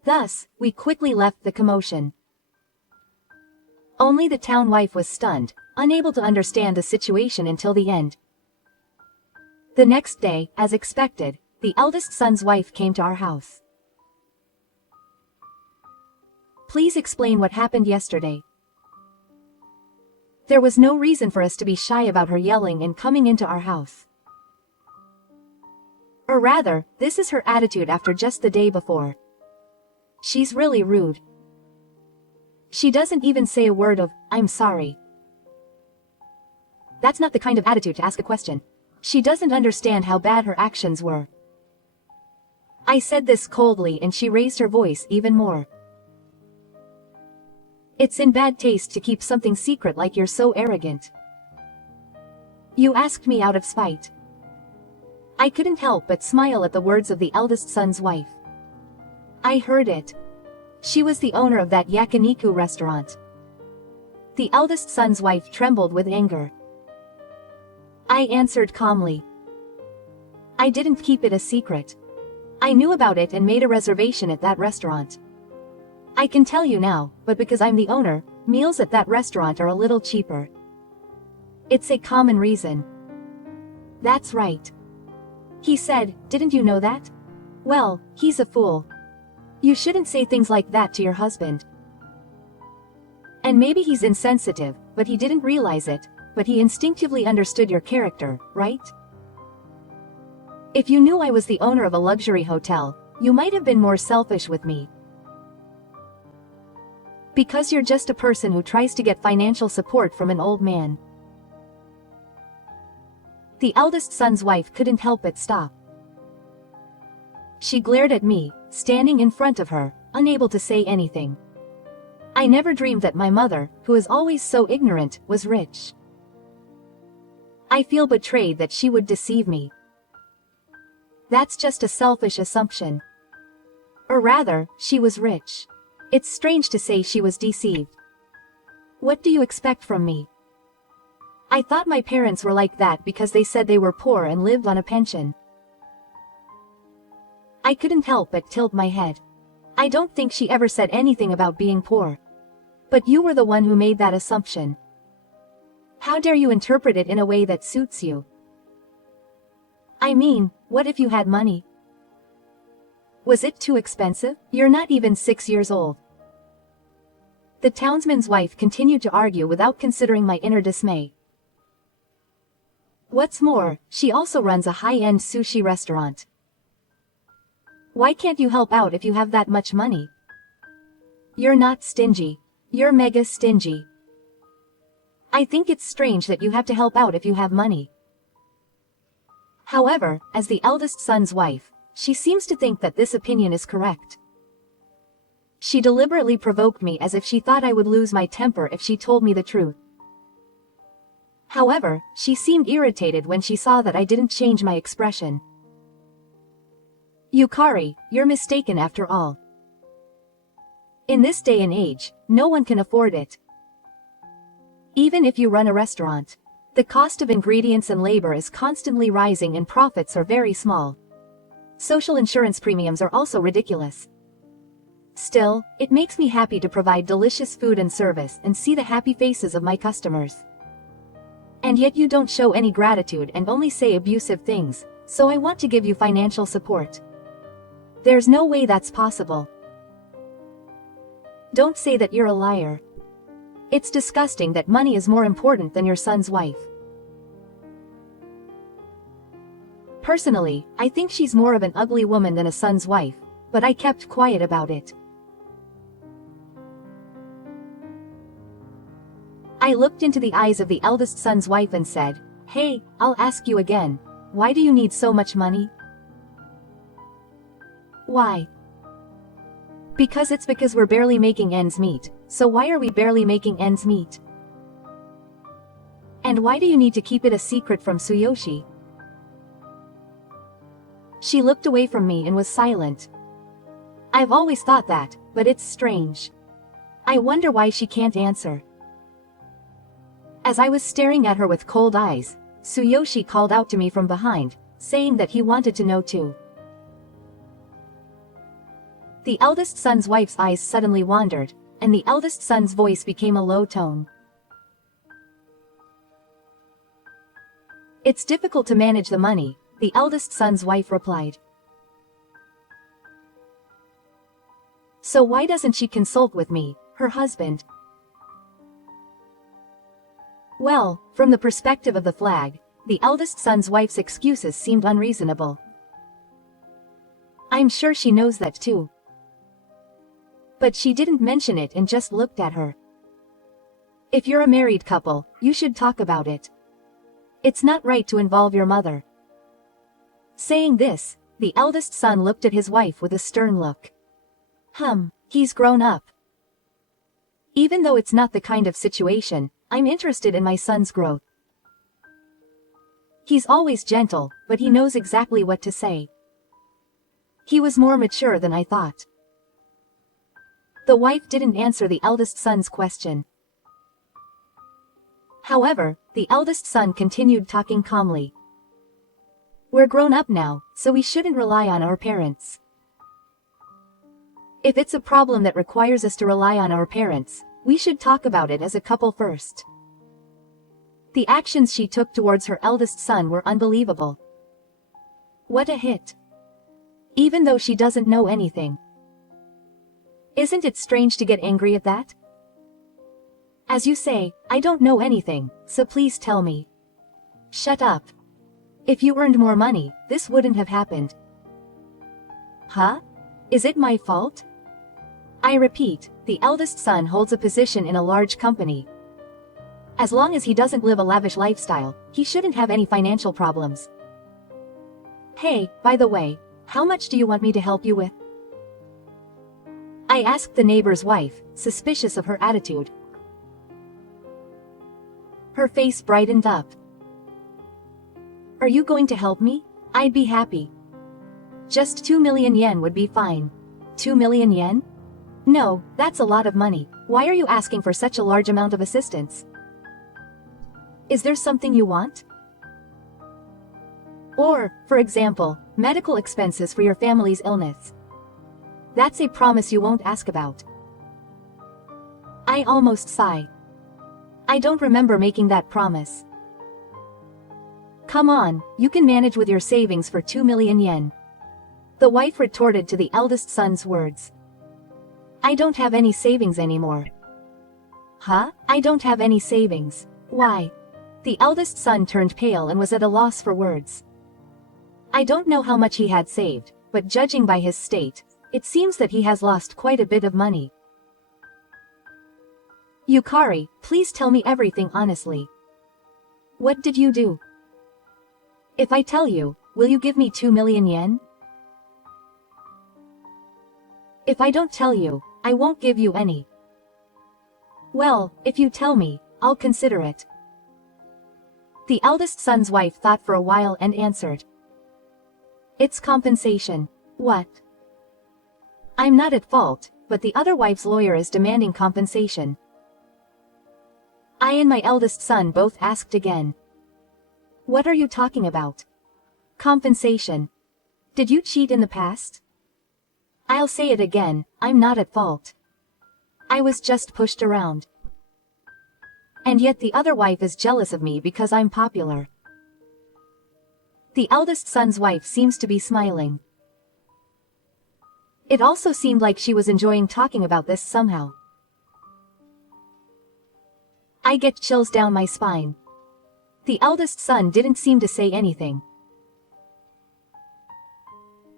Thus, we quickly left the commotion. Only the town wife was stunned, unable to understand the situation until the end. The next day, as expected, the eldest son's wife came to our house. Please explain what happened yesterday. There was no reason for us to be shy about her yelling and coming into our house. Or rather, this is her attitude after just the day before. She's really rude. She doesn't even say a word of, "I'm sorry." That's not the kind of attitude to ask a question. She doesn't understand how bad her actions were. I said this coldly and she raised her voice even more. It's in bad taste to keep something secret like you're so arrogant. You asked me out of spite. I couldn't help but smile at the words of the eldest son's wife. I heard it. She was the owner of that yakiniku restaurant. The eldest son's wife trembled with anger. I answered calmly. I didn't keep it a secret. I knew about it and made a reservation at that restaurant. I can tell you now, but because I'm the owner, meals at that restaurant are a little cheaper. It's a common reason. That's right. He said, "Didn't you know that?" Well, he's a fool. You shouldn't say things like that to your husband. And maybe he's insensitive, but he didn't realize it, but he instinctively understood your character, right? If you knew I was the owner of a luxury hotel, you might have been more selfish with me. Because you're just a person who tries to get financial support from an old man. The eldest son's wife couldn't help but stop. She glared at me, standing in front of her, unable to say anything. I never dreamed that my mother, who is always so ignorant, was rich. I feel betrayed that she would deceive me. That's just a selfish assumption. Or rather, she was rich. It's strange to say she was deceived. What do you expect from me? I thought my parents were like that because they said they were poor and lived on a pension. I couldn't help but tilt my head. I don't think she ever said anything about being poor. But you were the one who made that assumption. How dare you interpret it in a way that suits you? I mean, what if you had money? Was it too expensive? You're not even 6 years old. The townsman's wife continued to argue without considering my inner dismay. What's more, she also runs a high-end sushi restaurant. Why can't you help out if you have that much money? You're not stingy. You're mega stingy. I think it's strange that you have to help out if you have money. However, as the eldest son's wife, she seems to think that this opinion is correct. She deliberately provoked me as if she thought I would lose my temper if she told me the truth. However, she seemed irritated when she saw that I didn't change my expression. Yukari, you're mistaken after all. In this day and age, no one can afford it. Even if you run a restaurant, the cost of ingredients and labor is constantly rising and profits are very small. Social insurance premiums are also ridiculous. Still, it makes me happy to provide delicious food and service and see the happy faces of my customers. And yet you don't show any gratitude and only say abusive things, so I want to give you financial support. There's no way that's possible. Don't say that you're a liar. It's disgusting that money is more important than your son's wife. Personally, I think she's more of an ugly woman than a son's wife, but I kept quiet about it. I looked into the eyes of the eldest son's wife and said, "Hey, I'll ask you again, why do you need so much money?" Why? Because we're barely making ends meet, so why are we barely making ends meet? And why do you need to keep it a secret from Tsuyoshi? She looked away from me and was silent. I've always thought that, but it's strange. I wonder why she can't answer. As I was staring at her with cold eyes, Tsuyoshi called out to me from behind, saying that he wanted to know too. The eldest son's wife's eyes suddenly wandered, and the eldest son's voice became a low tone. It's difficult to manage the money, the eldest son's wife replied. So why doesn't she consult with me, her husband? Well, from the perspective of the flag, the eldest son's wife's excuses seemed unreasonable. I'm sure she knows that too. But she didn't mention it and just looked at her. If you're a married couple, you should talk about it. It's not right to involve your mother. Saying this, the eldest son looked at his wife with a stern look. He's grown up. Even though it's not the kind of situation, I'm interested in my son's growth. He's always gentle, but he knows exactly what to say. He was more mature than I thought. The wife didn't answer the eldest son's question. However, the eldest son continued talking calmly. We're grown up now, so we shouldn't rely on our parents. If it's a problem that requires us to rely on our parents, we should talk about it as a couple first. The actions she took towards her eldest son were unbelievable. What a hit. Even though she doesn't know anything. Isn't it strange to get angry at that? As you say, I don't know anything, so please tell me. Shut up. If you earned more money, this wouldn't have happened. Huh? Is it my fault? I repeat, the eldest son holds a position in a large company. As long as he doesn't live a lavish lifestyle, he shouldn't have any financial problems. Hey, by the way, how much do you want me to help you with? I asked the neighbor's wife, suspicious of her attitude. Her face brightened up. Are you going to help me? I'd be happy. Just 2 million yen would be fine. 2 million yen? No, that's a lot of money. Why are you asking for such a large amount of assistance? Is there something you want? Or, for example, medical expenses for your family's illness. That's a promise you won't ask about. I almost sigh. I don't remember making that promise. Come on, you can manage with your savings for 2 million yen. The wife retorted to the eldest son's words. I don't have any savings anymore. Huh? I don't have any savings. Why? The eldest son turned pale and was at a loss for words. I don't know how much he had saved, but judging by his state, it seems that he has lost quite a bit of money. Yukari, please tell me everything honestly. What did you do? If I tell you, will you give me 2 million yen? If I don't tell you, I won't give you any. Well, if you tell me, I'll consider it. The eldest son's wife thought for a while and answered. It's compensation. What? I'm not at fault, but the other wife's lawyer is demanding compensation. I and my eldest son both asked again. What are you talking about? Compensation. Did you cheat in the past? I'll say it again, I'm not at fault. I was just pushed around. And yet the other wife is jealous of me because I'm popular. The eldest son's wife seems to be smiling. It also seemed like she was enjoying talking about this somehow. I get chills down my spine. The eldest son didn't seem to say anything.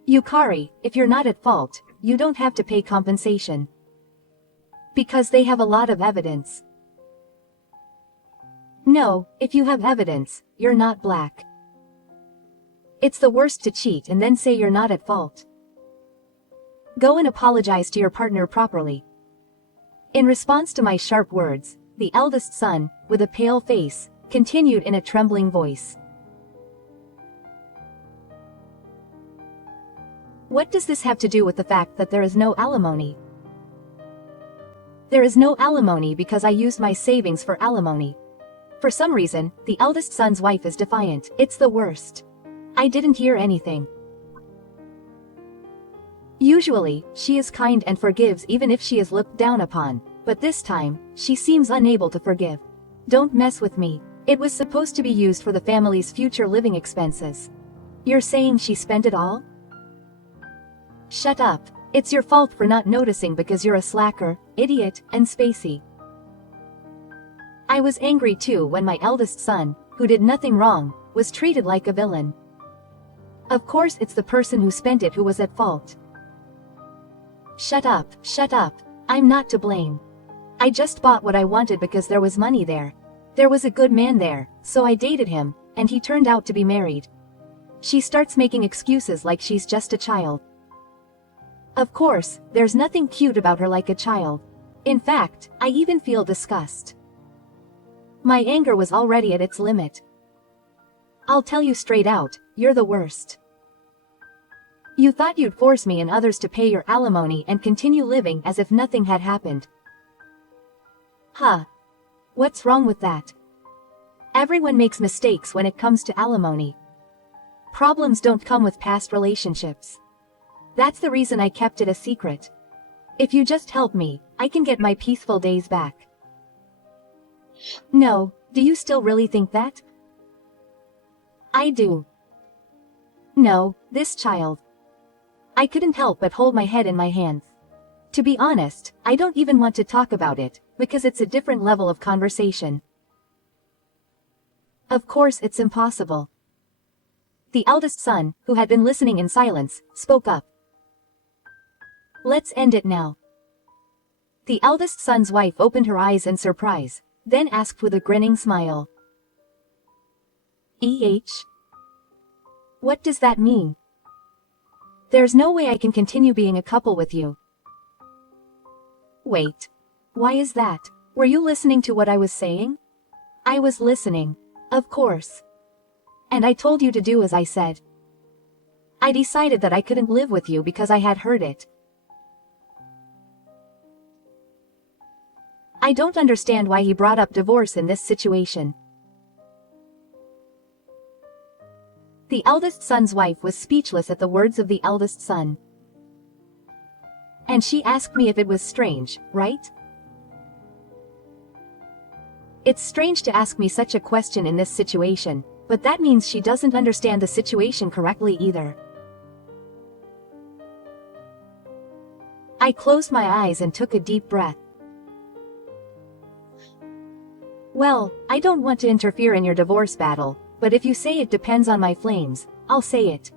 Yukari, if you're not at fault, you don't have to pay compensation. Because they have a lot of evidence. No, if you have evidence, you're not black. It's the worst to cheat and then say you're not at fault. Go and apologize to your partner properly. In response to my sharp words, the eldest son, with a pale face, continued in a trembling voice. What does this have to do with the fact that there is no alimony? There is no alimony because I used my savings for alimony. For some reason, the eldest son's wife is defiant. It's the worst. I didn't hear anything. Usually, she is kind and forgives even if she is looked down upon, but this time, she seems unable to forgive. Don't mess with me. It was supposed to be used for the family's future living expenses. You're saying she spent it all? Shut up. It's your fault for not noticing because you're a slacker, idiot, and spacey. I was angry too when my eldest son, who did nothing wrong, was treated like a villain. Of course it's the person who spent it who was at fault. Shut up, shut up. I'm not to blame. I just bought what I wanted because there was money there. There was a good man there, so I dated him, and he turned out to be married. She starts making excuses like she's just a child. Of course, there's nothing cute about her like a child. In fact, I even feel disgust. My anger was already at its limit. I'll tell you straight out, you're the worst. You thought you'd force me and others to pay your alimony and continue living as if nothing had happened. Huh. What's wrong with that? Everyone makes mistakes when it comes to alimony. Problems don't come with past relationships. That's the reason I kept it a secret. If you just help me, I can get my peaceful days back. No, do you still really think that? I do. No, this child. I couldn't help but hold my head in my hands. To be honest, I don't even want to talk about it, because it's a different level of conversation. Of course it's impossible. The eldest son, who had been listening in silence, spoke up. Let's end it now. The eldest son's wife opened her eyes in surprise, then asked with a grinning smile. What does that mean? There's no way I can continue being a couple with you. Wait. Why is that? Were you listening to what I was saying? I was listening. Of course. And I told you to do as I said. I decided that I couldn't live with you because I had heard it. I don't understand why he brought up divorce in this situation. The eldest son's wife was speechless at the words of the eldest son. And she asked me if it was strange, right? It's strange to ask me such a question in this situation, but that means she doesn't understand the situation correctly either. I closed my eyes and took a deep breath. Well, I don't want to interfere in your divorce battle, but if you say it depends on my flames, I'll say it.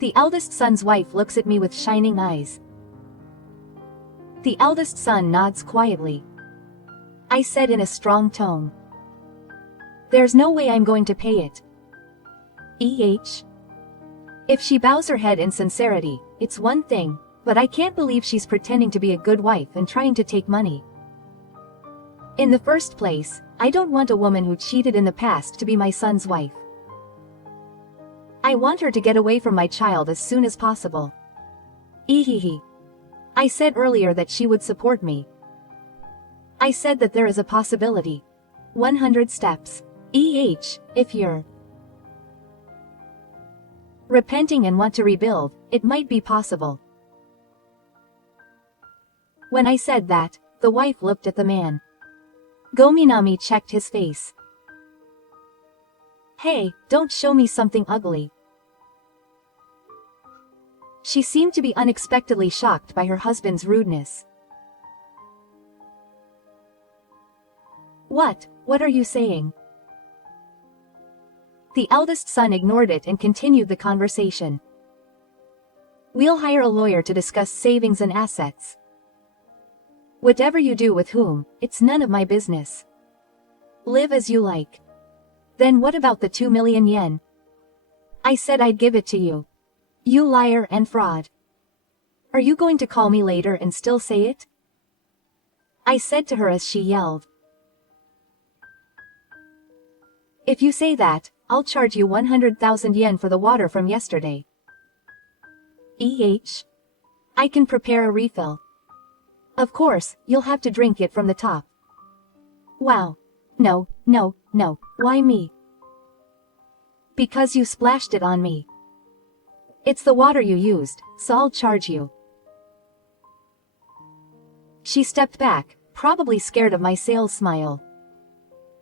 The eldest son's wife looks at me with shining eyes. The eldest son nods quietly. I said in a strong tone. There's no way I'm going to pay it. If she bows her head in sincerity, it's one thing, but I can't believe she's pretending to be a good wife and trying to take money. In the first place, I don't want a woman who cheated in the past to be my son's wife. I want her to get away from my child as soon as possible. I said earlier that she would support me. I said that there is a possibility. 100 steps. If you're repenting and want to rebuild, it might be possible. When I said that, the wife looked at the man. Gominami checked his face. Hey, don't show me something ugly. She seemed to be unexpectedly shocked by her husband's rudeness. What are you saying? The eldest son ignored it and continued the conversation. We'll hire a lawyer to discuss savings and assets. Whatever you do with whom, it's none of my business. Live as you like. Then what about the 2 million yen? I said I'd give it to you. You liar and fraud. Are you going to call me later and still say it? I said to her as she yelled. If you say that, I'll charge you 100,000 yen for the water from yesterday. I can prepare a refill. Of course, you'll have to drink it from the top. Wow. No. Why me? Because you splashed it on me. It's the water you used, so I'll charge you. She stepped back, probably scared of my sales smile.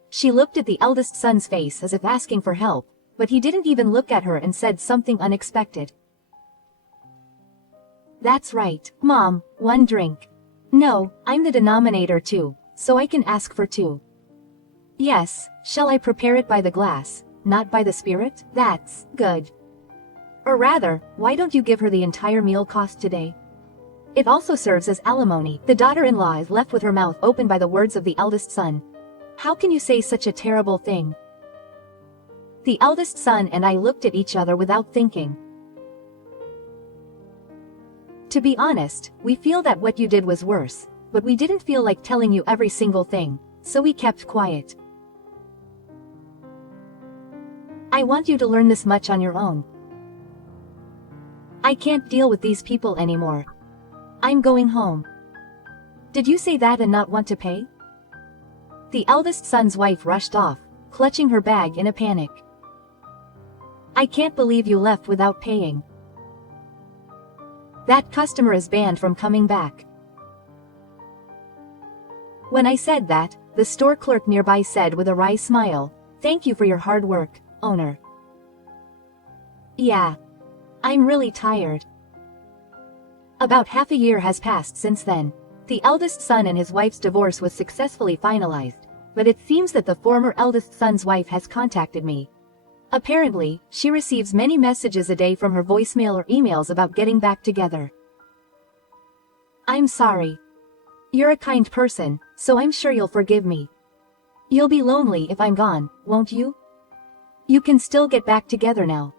She looked at the eldest son's face as if asking for help, but he didn't even look at her and said something unexpected. That's right, Mom, 1 drink. No, I'm the denominator too, so I can ask for 2. Yes, shall I prepare it by the glass, not by the spirit? That's good. Or rather, why don't you give her the entire meal cost today? It also serves as alimony. The daughter-in-law is left with her mouth open by the words of the eldest son. How can you say such a terrible thing? The eldest son and I looked at each other without thinking. To be honest, we feel that what you did was worse, but we didn't feel like telling you every single thing, so we kept quiet. I want you to learn this much on your own. I can't deal with these people anymore. I'm going home. Did you say that and not want to pay? The eldest son's wife rushed off, clutching her bag in a panic. I can't believe you left without paying. That customer is banned from coming back. When I said that, the store clerk nearby said with a wry smile, "Thank you for your hard work, owner." Yeah. I'm really tired. About half a year has passed since then. The eldest son and his wife's divorce was successfully finalized, but it seems that the former eldest son's wife has contacted me. Apparently, she receives many messages a day from her voicemail or emails about getting back together. I'm sorry. You're a kind person, so I'm sure you'll forgive me. You'll be lonely if I'm gone, won't you? You can still get back together now.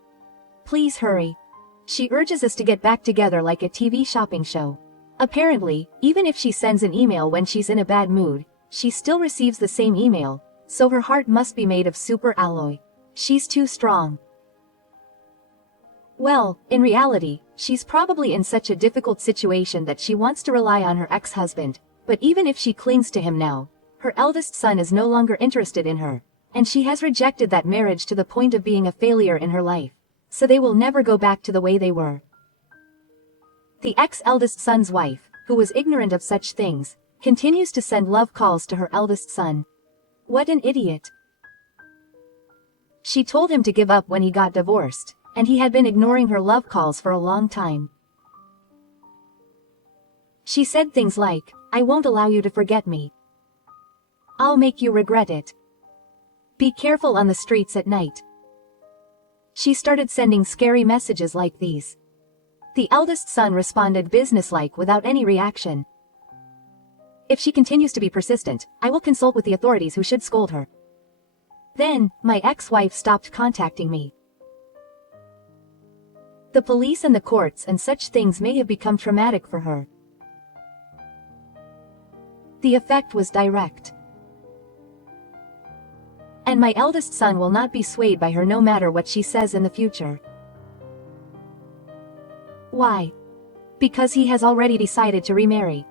Please hurry. She urges us to get back together like a TV shopping show. Apparently, even if she sends an email when she's in a bad mood, she still receives the same email, so her heart must be made of super alloy. She's too strong. Well, in reality, she's probably in such a difficult situation that she wants to rely on her ex-husband, but even if she clings to him now, her eldest son is no longer interested in her, and she has rejected that marriage to the point of being a failure in her life, so they will never go back to the way they were. The ex-eldest son's wife, who was ignorant of such things, continues to send love calls to her eldest son. What an idiot. She told him to give up when he got divorced, and he had been ignoring her love calls for a long time. She said things like, "I won't allow you to forget me. I'll make you regret it. Be careful on the streets at night." She started sending scary messages like these. The eldest son responded businesslike without any reaction. If she continues to be persistent, I will consult with the authorities who should scold her. Then, my ex-wife stopped contacting me. The police and the courts and such things may have become traumatic for her. The effect was direct. And my eldest son will not be swayed by her no matter what she says in the future. Why? Because he has already decided to remarry.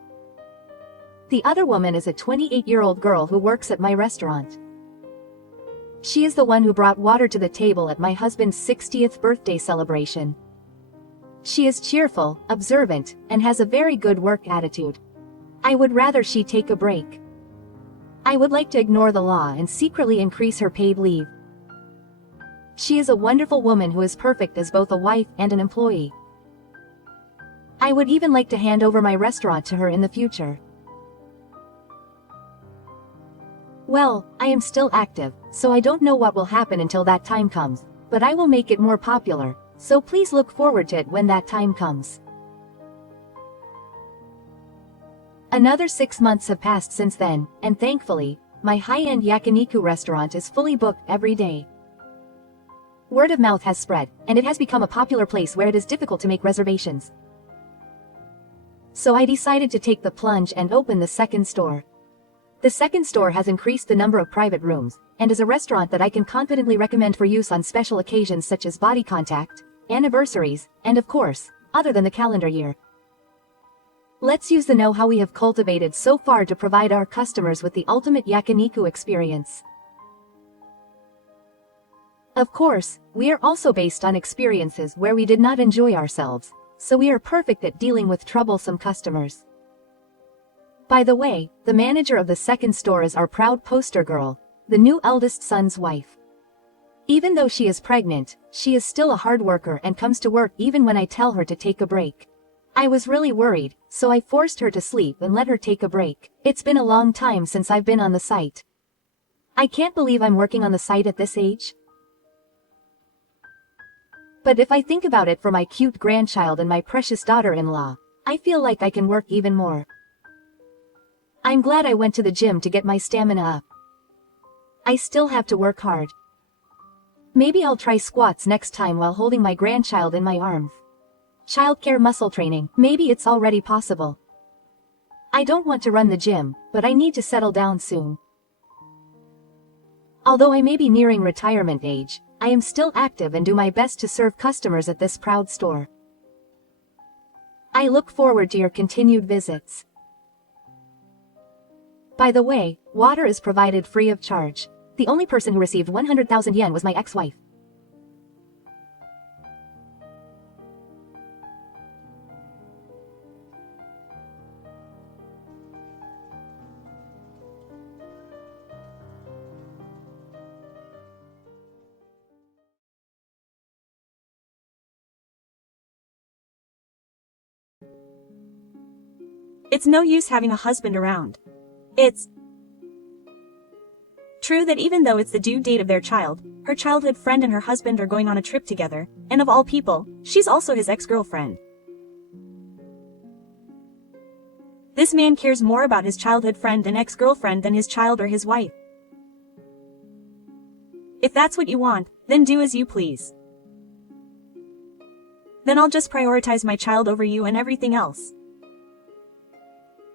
The other woman is a 28-year-old girl who works at my restaurant. She is the one who brought water to the table at my husband's 60th birthday celebration. She is cheerful, observant, and has a very good work attitude. I would rather she take a break. I would like to ignore the law and secretly increase her paid leave. She is a wonderful woman who is perfect as both a wife and an employee. I would even like to hand over my restaurant to her in the future. Well, I am still active, so I don't know what will happen until that time comes, but I will make it more popular, so please look forward to it when that time comes. Another 6 months have passed since then, and thankfully, my high-end yakiniku restaurant is fully booked every day. Word of mouth has spread, and it has become a popular place where it is difficult to make reservations. So I decided to take the plunge and open the second store. The second store has increased the number of private rooms, and is a restaurant that I can confidently recommend for use on special occasions such as body contact, anniversaries, and of course, other than the calendar year. Let's use the know-how we have cultivated so far to provide our customers with the ultimate yakiniku experience. Of course, we are also based on experiences where we did not enjoy ourselves, so we are perfect at dealing with troublesome customers. By the way, the manager of the second store is our proud poster girl, the new eldest son's wife. Even though she is pregnant, she is still a hard worker and comes to work even when I tell her to take a break. I was really worried, so I forced her to sleep and let her take a break. It's been a long time since I've been on the site. I can't believe I'm working on the site at this age. But if I think about it for my cute grandchild and my precious daughter-in-law, I feel like I can work even more. I'm glad I went to the gym to get my stamina up. I still have to work hard. Maybe I'll try squats next time while holding my grandchild in my arms. Childcare muscle training, maybe it's already possible. I don't want to run the gym, but I need to settle down soon. Although I may be nearing retirement age, I am still active and do my best to serve customers at this proud store. I look forward to your continued visits. By the way, water is provided free of charge. The only person who received 100,000 yen was my ex-wife. It's no use having a husband around. It's true that even though it's the due date of their child, her childhood friend and her husband are going on a trip together, and of all people, she's also his ex-girlfriend. This man cares more about his childhood friend and ex-girlfriend than his child or his wife. If that's what you want, then do as you please. Then I'll just prioritize my child over you and everything else.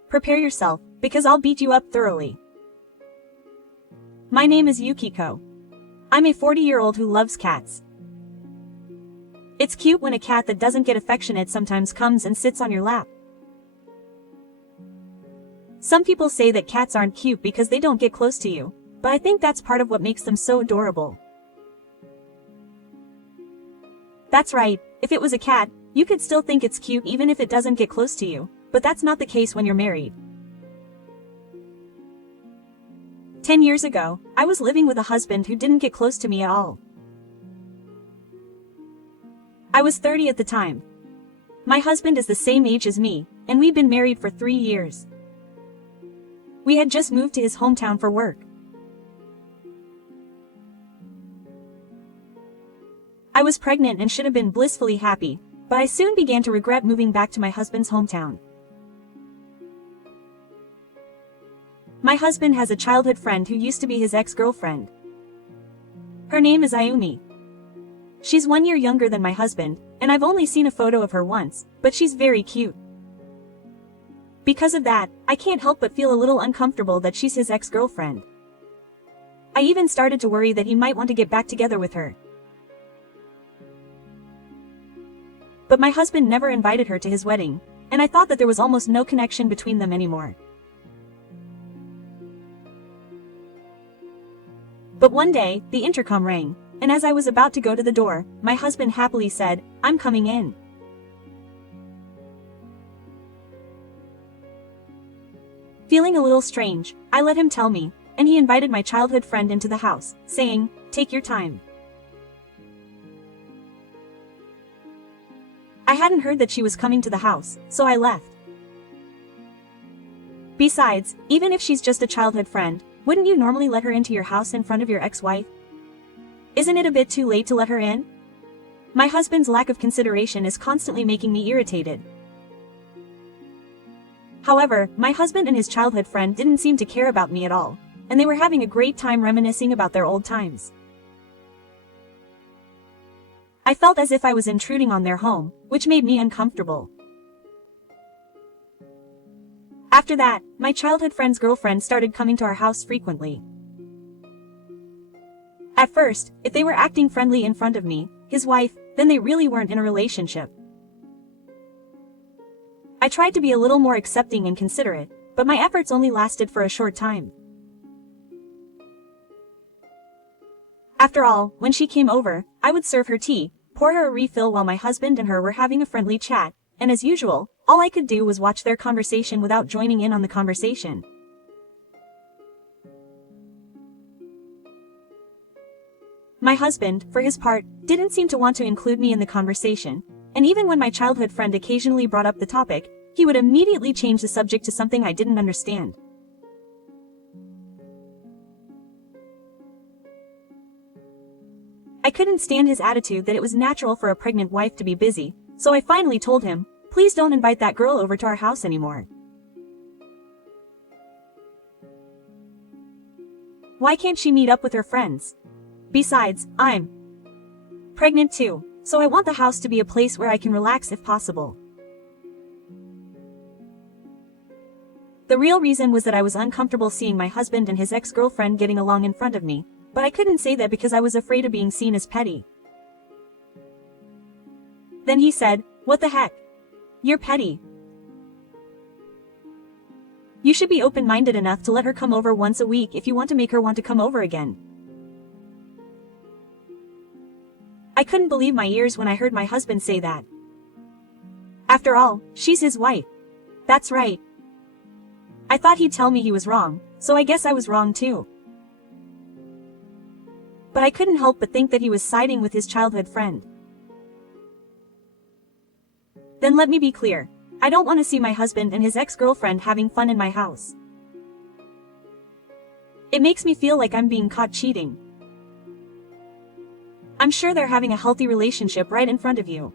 Prepare yourself, because I'll beat you up thoroughly. My name is Yukiko. I'm a 40-year-old who loves cats. It's cute when a cat that doesn't get affectionate sometimes comes and sits on your lap. Some people say that cats aren't cute because they don't get close to you, but I think that's part of what makes them so adorable. That's right, if it was a cat, you could still think it's cute even if it doesn't get close to you, but that's not the case when you're married. 10 years ago, I was living with a husband who didn't get close to me at all. I was 30 at the time. My husband is the same age as me, and we'd been married for 3 years. We had just moved to his hometown for work. I was pregnant and should have been blissfully happy, but I soon began to regret moving back to my husband's hometown. My husband has a childhood friend who used to be his ex-girlfriend. Her name is Ayumi. She's 1 year younger than my husband, and I've only seen a photo of her once, but she's very cute. Because of that, I can't help but feel a little uncomfortable that she's his ex-girlfriend. I even started to worry that he might want to get back together with her. But my husband never invited her to his wedding, and I thought that there was almost no connection between them anymore. But one day, the intercom rang, and as I was about to go to the door, my husband happily said, "I'm coming in." Feeling a little strange, I let him tell me, and he invited my childhood friend into the house, saying, "Take your time." I hadn't heard that she was coming to the house, so I left. Besides, even if she's just a childhood friend, wouldn't you normally let her into your house in front of your ex-wife? Isn't it a bit too late to let her in? My husband's lack of consideration is constantly making me irritated. However, my husband and his childhood friend didn't seem to care about me at all, and they were having a great time reminiscing about their old times. I felt as if I was intruding on their home, which made me uncomfortable. After that, my childhood friend's girlfriend started coming to our house frequently. At first, if they were acting friendly in front of me, his wife, then they really weren't in a relationship. I tried to be a little more accepting and considerate, but my efforts only lasted for a short time. After all, when she came over, I would serve her tea, pour her a refill while my husband and her were having a friendly chat, and as usual, All I could do was watch their conversation without joining in on the conversation. My husband, for his part, didn't seem to want to include me in the conversation, and even when my childhood friend occasionally brought up the topic, he would immediately change the subject to something I didn't understand. I couldn't stand his attitude that it was natural for a pregnant wife to be busy, so I finally told him, please don't invite that girl over to our house anymore. Why can't she meet up with her friends? Besides, I'm pregnant too, so I want the house to be a place where I can relax if possible. The real reason was that I was uncomfortable seeing my husband and his ex-girlfriend getting along in front of me, but I couldn't say that because I was afraid of being seen as petty. Then he said, "What the heck? You're petty. You should be open-minded enough to let her come over once a week if you want to make her want to come over again." I couldn't believe my ears when I heard my husband say that. After all, she's his wife. That's right. I thought he'd tell me he was wrong, so I guess I was wrong too. But I couldn't help but think that he was siding with his childhood friend. Then let me be clear. I don't want to see my husband and his ex-girlfriend having fun in my house. It makes me feel like I'm being caught cheating. I'm sure they're having a healthy relationship right in front of you.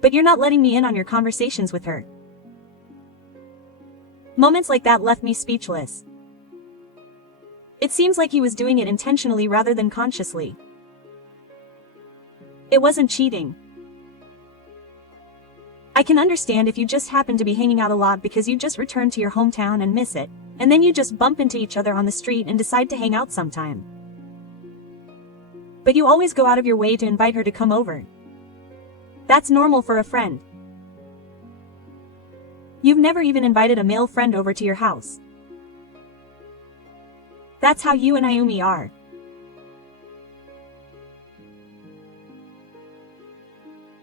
But you're not letting me in on your conversations with her. Moments like that left me speechless. It seems like he was doing it intentionally rather than consciously. It wasn't cheating. I can understand if you just happen to be hanging out a lot because you just returned to your hometown and miss it, and then you just bump into each other on the street and decide to hang out sometime. But you always go out of your way to invite her to come over. That's normal for a friend. You've never even invited a male friend over to your house. That's how you and Ayumi are.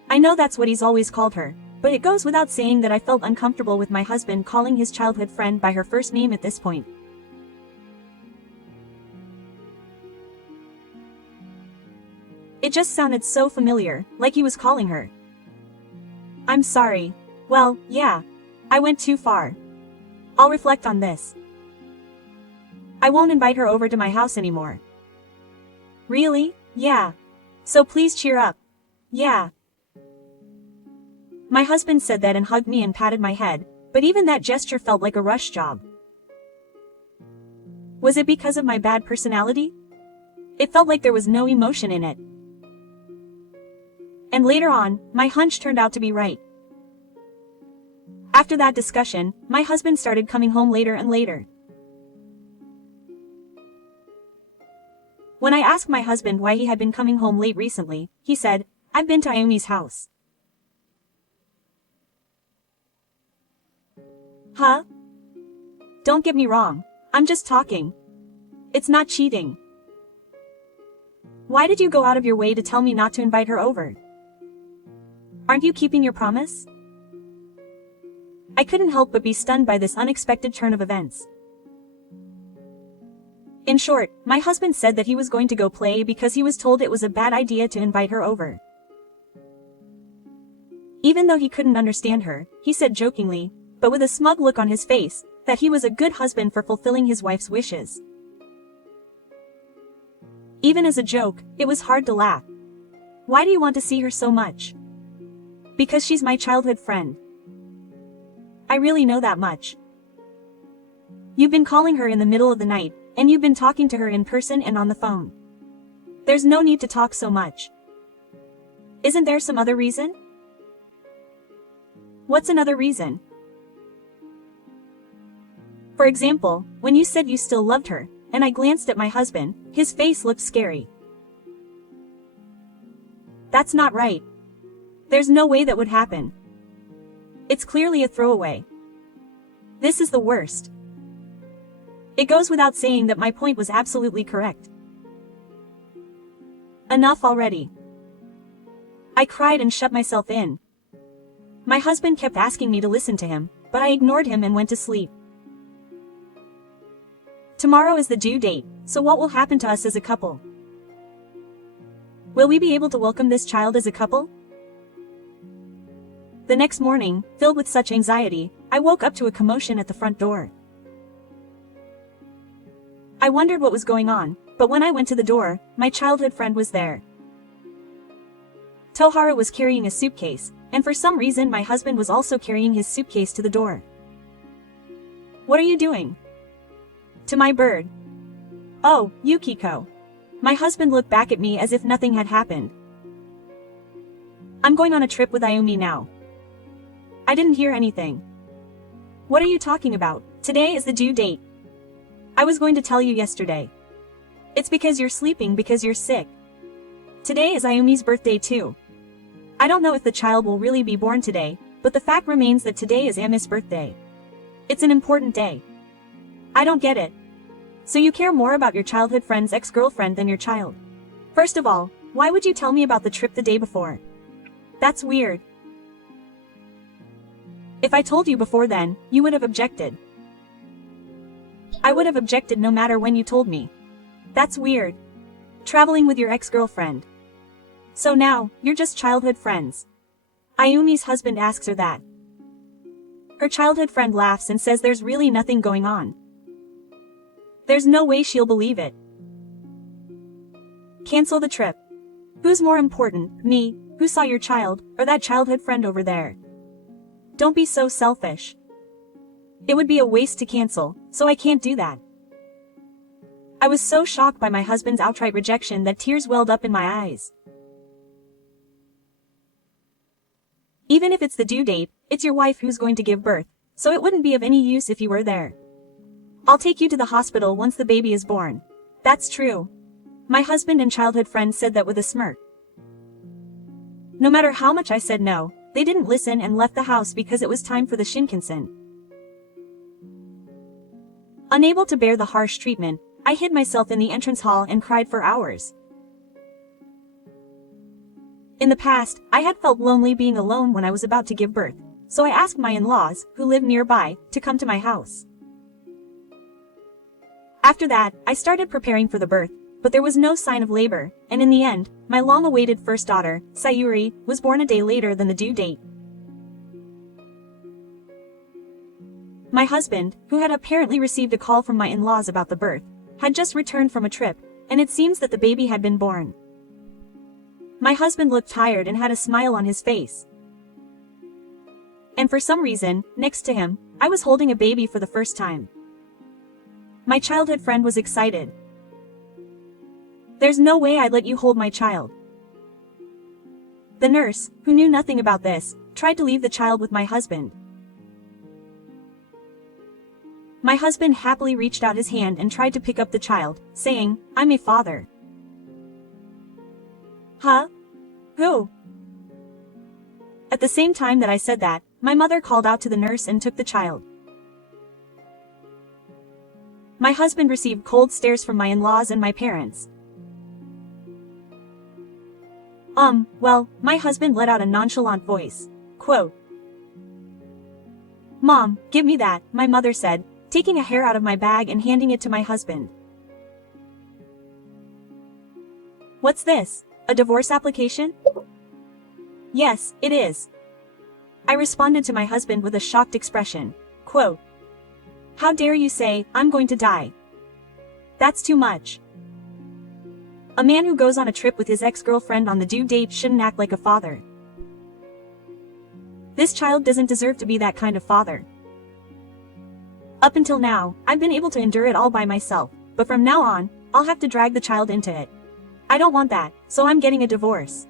I know that's what he's always called her, but it goes without saying that I felt uncomfortable with my husband calling his childhood friend by her first name at this point. It just sounded so familiar, like he was calling her. I'm sorry. Well, yeah. I went too far. I'll reflect on this. I won't invite her over to my house anymore. Really? Yeah. So please cheer up. Yeah. My husband said that and hugged me and patted my head, but even that gesture felt like a rush job. Was it because of my bad personality? It felt like there was no emotion in it. And later on, my hunch turned out to be right. After that discussion, my husband started coming home later and later. When I asked my husband why he had been coming home late recently, he said, "I've been to Ayumi's house." Huh? Don't get me wrong. I'm just talking. It's not cheating. Why did you go out of your way to tell me not to invite her over? Aren't you keeping your promise? I couldn't help but be stunned by this unexpected turn of events. In short, my husband said that he was going to go play because he was told it was a bad idea to invite her over. Even though he couldn't understand her, he said jokingly, but with a smug look on his face, that he was a good husband for fulfilling his wife's wishes. Even as a joke, it was hard to laugh. Why do you want to see her so much? Because she's my childhood friend. I really know that much. You've been calling her in the middle of the night, and you've been talking to her in person and on the phone. There's no need to talk so much. Isn't there some other reason? What's another reason? For example, when you said you still loved her, and I glanced at my husband, his face looked scary. That's not right. There's no way that would happen. It's clearly a throwaway. This is the worst. It goes without saying that my point was absolutely correct. Enough already. I cried and shut myself in. My husband kept asking me to listen to him, but I ignored him and went to sleep. Tomorrow is the due date, so what will happen to us as a couple? Will we be able to welcome this child as a couple? The next morning, filled with such anxiety, I woke up to a commotion at the front door. I wondered what was going on, but when I went to the door, my childhood friend was there. Tohara was carrying a suitcase, and for some reason my husband was also carrying his suitcase to the door. What are you doing? To my bird. Oh, Yukiko. My husband looked back at me as if nothing had happened. I'm going on a trip with Ayumi now. I didn't hear anything. What are you talking about? Today is the due date. I was going to tell you yesterday. It's because you're sleeping because you're sick. Today is Ayumi's birthday too. I don't know if the child will really be born today, but the fact remains that today is Ami's birthday. It's an important day. I don't get it. So you care more about your childhood friend's ex-girlfriend than your child? First of all, why would you tell me about the trip the day before? That's weird. If I told you before then, you would have objected. I would have objected no matter when you told me. That's weird. Traveling with your ex-girlfriend. So now, you're just childhood friends. Ayumi's husband asks her that. Her childhood friend laughs and says there's really nothing going on. There's no way she'll believe it. Cancel the trip. Who's more important, me, who saw your child, or that childhood friend over there? Don't be so selfish. It would be a waste to cancel, so I can't do that. I was so shocked by my husband's outright rejection that tears welled up in my eyes. Even if it's the due date, it's your wife who's going to give birth, so it wouldn't be of any use if you were there. I'll take you to the hospital once the baby is born. That's true. My husband and childhood friend said that with a smirk. No matter how much I said no, they didn't listen and left the house because it was time for the Shinkansen. Unable to bear the harsh treatment, I hid myself in the entrance hall and cried for hours. In the past, I had felt lonely being alone when I was about to give birth, so I asked my in-laws, who lived nearby, to come to my house. After that, I started preparing for the birth, but there was no sign of labor, and in the end, my long-awaited first daughter, Sayuri, was born a day later than the due date. My husband, who had apparently received a call from my in-laws about the birth, had just returned from a trip, and it seems that the baby had been born. My husband looked tired and had a smile on his face. And for some reason, next to him, I was holding a baby for the first time. My childhood friend was excited. There's no way I'd let you hold my child. The nurse, who knew nothing about this, tried to leave the child with my husband. My husband happily reached out his hand and tried to pick up the child, saying, "I'm a father." Huh? Who? At the same time that I said that, my mother called out to the nurse and took the child. My husband received cold stares from my in-laws and my parents. Well, my husband let out a nonchalant voice. Quote, "Mom, give me that," my mother said, taking a hair out of my bag and handing it to my husband. "What's this? A divorce application?" "Yes, it is." I responded to my husband with a shocked expression. Quote, "How dare you say, I'm going to die? That's too much. A man who goes on a trip with his ex-girlfriend on the due date shouldn't act like a father. This child doesn't deserve to be that kind of father. Up until now, I've been able to endure it all by myself, but from now on, I'll have to drag the child into it. I don't want that, so I'm getting a divorce."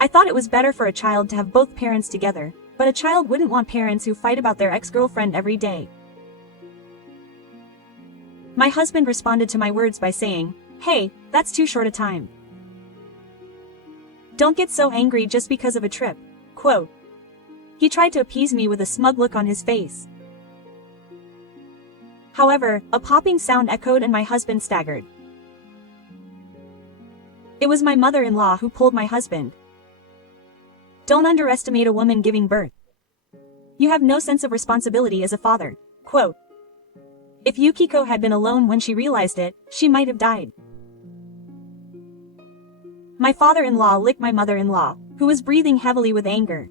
I thought it was better for a child to have both parents together, but a child wouldn't want parents who fight about their ex-girlfriend every day. My husband responded to my words by saying, "Hey, that's too short a time. Don't get so angry just because of a trip." Quote. He tried to appease me with a smug look on his face. However, a popping sound echoed and my husband staggered. It was my mother-in-law who pulled my husband. Don't underestimate a woman giving birth. You have no sense of responsibility as a father. Quote, if Yukiko had been alone when she realized it, she might have died. My father-in-law licked my mother-in-law, who was breathing heavily with anger.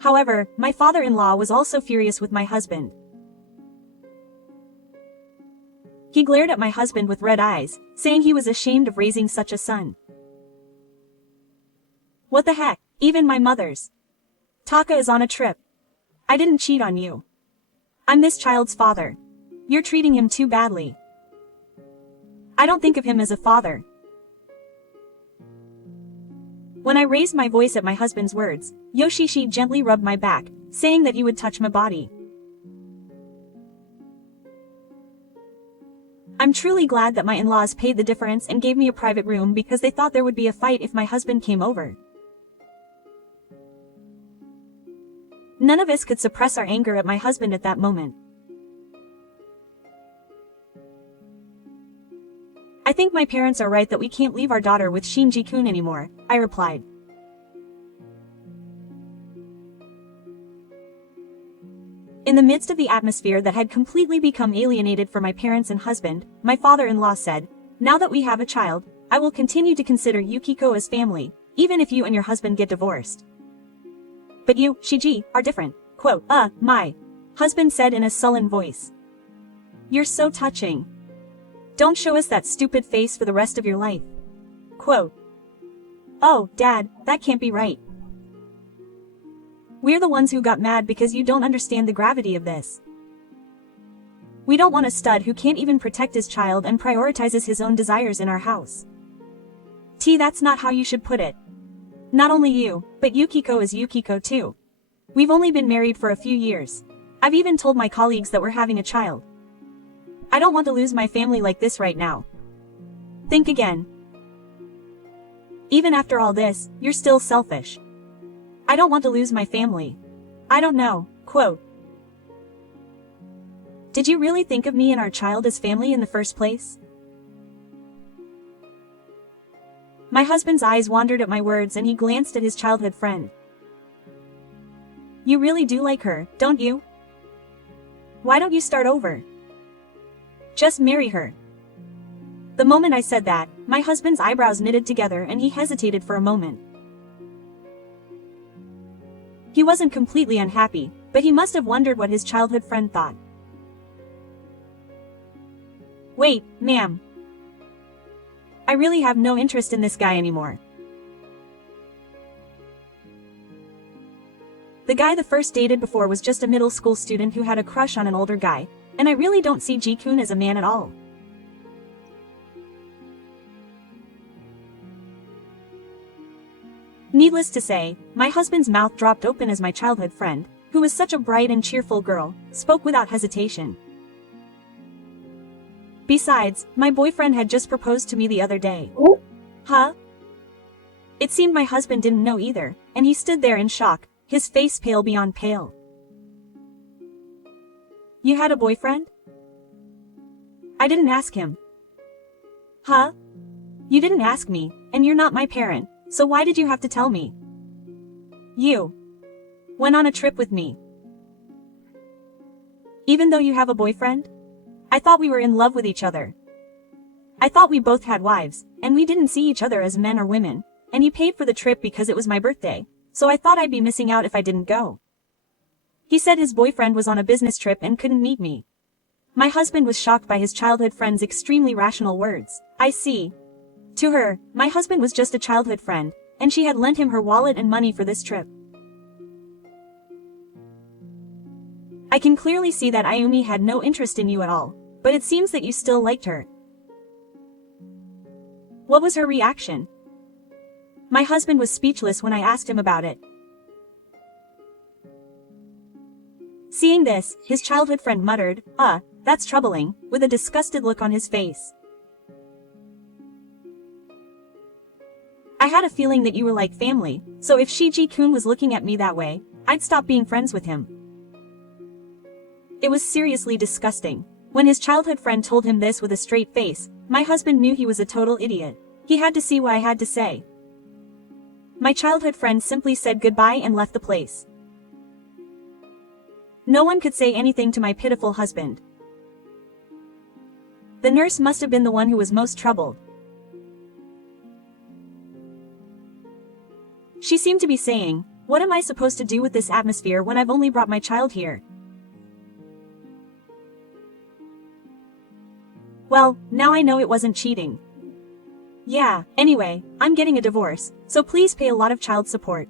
However, my father-in-law was also furious with my husband. He glared at my husband with red eyes, saying he was ashamed of raising such a son. What the heck, even my mother's. Taka is on a trip. I didn't cheat on you. I'm this child's father. You're treating him too badly. I don't think of him as a father. When I raised my voice at my husband's words, Yoshishi gently rubbed my back, saying that he would touch my body. I'm truly glad that my in-laws paid the difference and gave me a private room because they thought there would be a fight if my husband came over. None of us could suppress our anger at my husband at that moment. I think my parents are right that we can't leave our daughter with Shinji-kun anymore, I replied. In the midst of the atmosphere that had completely become alienated for my parents and husband, my father-in-law said, now that we have a child, I will continue to consider Yukiko as family, even if you and your husband get divorced. But you, Shiji, are different. Quote, my husband said in a sullen voice. You're so touching. Don't show us that stupid face for the rest of your life. Quote, oh, Dad, that can't be right. We're the ones who got mad because you don't understand the gravity of this. We don't want a stud who can't even protect his child and prioritizes his own desires in our house. That's not how you should put it. Not only you, but Yukiko is Yukiko too. We've only been married for a few years. I've even told my colleagues that we're having a child. I don't want to lose my family like this right now. Think again. Even after all this, you're still selfish. I don't want to lose my family. I don't know. Quote, did you really think of me and our child as family in the first place? My husband's eyes wandered at my words and he glanced at his childhood friend. You really do like her, don't you? Why don't you start over? Just marry her. The moment I said that, my husband's eyebrows knitted together and he hesitated for a moment. He wasn't completely unhappy, but he must have wondered what his childhood friend thought. Wait, ma'am. I really have no interest in this guy anymore. The guy the first dated before was just a middle school student who had a crush on an older guy, and I really don't see Ji-kun as a man at all. Needless to say, my husband's mouth dropped open as my childhood friend, who was such a bright and cheerful girl, spoke without hesitation. Besides, my boyfriend had just proposed to me the other day. Huh? It seemed my husband didn't know either, and he stood there in shock, his face pale beyond pale. You had a boyfriend? I didn't ask him. Huh? You didn't ask me, and you're not my parent, so why did you have to tell me? You went on a trip with me. Even though you have a boyfriend? I thought we were in love with each other. I thought we both had wives, and we didn't see each other as men or women, and you paid for the trip because it was my birthday, so I thought I'd be missing out if I didn't go. He said his boyfriend was on a business trip and couldn't meet me. My husband was shocked by his childhood friend's extremely rational words. I see. To her, my husband was just a childhood friend, and she had lent him her wallet and money for this trip. I can clearly see that Ayumi had no interest in you at all, but it seems that you still liked her. What was her reaction? My husband was speechless when I asked him about it. Seeing this, his childhood friend muttered, that's troubling, with a disgusted look on his face. I had a feeling that you were like family, so if Shiji-kun was looking at me that way, I'd stop being friends with him. It was seriously disgusting. When his childhood friend told him this with a straight face, my husband knew he was a total idiot. He had to see what I had to say. my childhood friend simply said goodbye and left the place. No one could say anything to my pitiful husband. The nurse must have been the one who was most troubled. She seemed to be saying, "What am I supposed to do with this atmosphere when I've only brought my child here?" Well, now I know it wasn't cheating. Yeah, anyway, I'm getting a divorce, so please pay a lot of child support.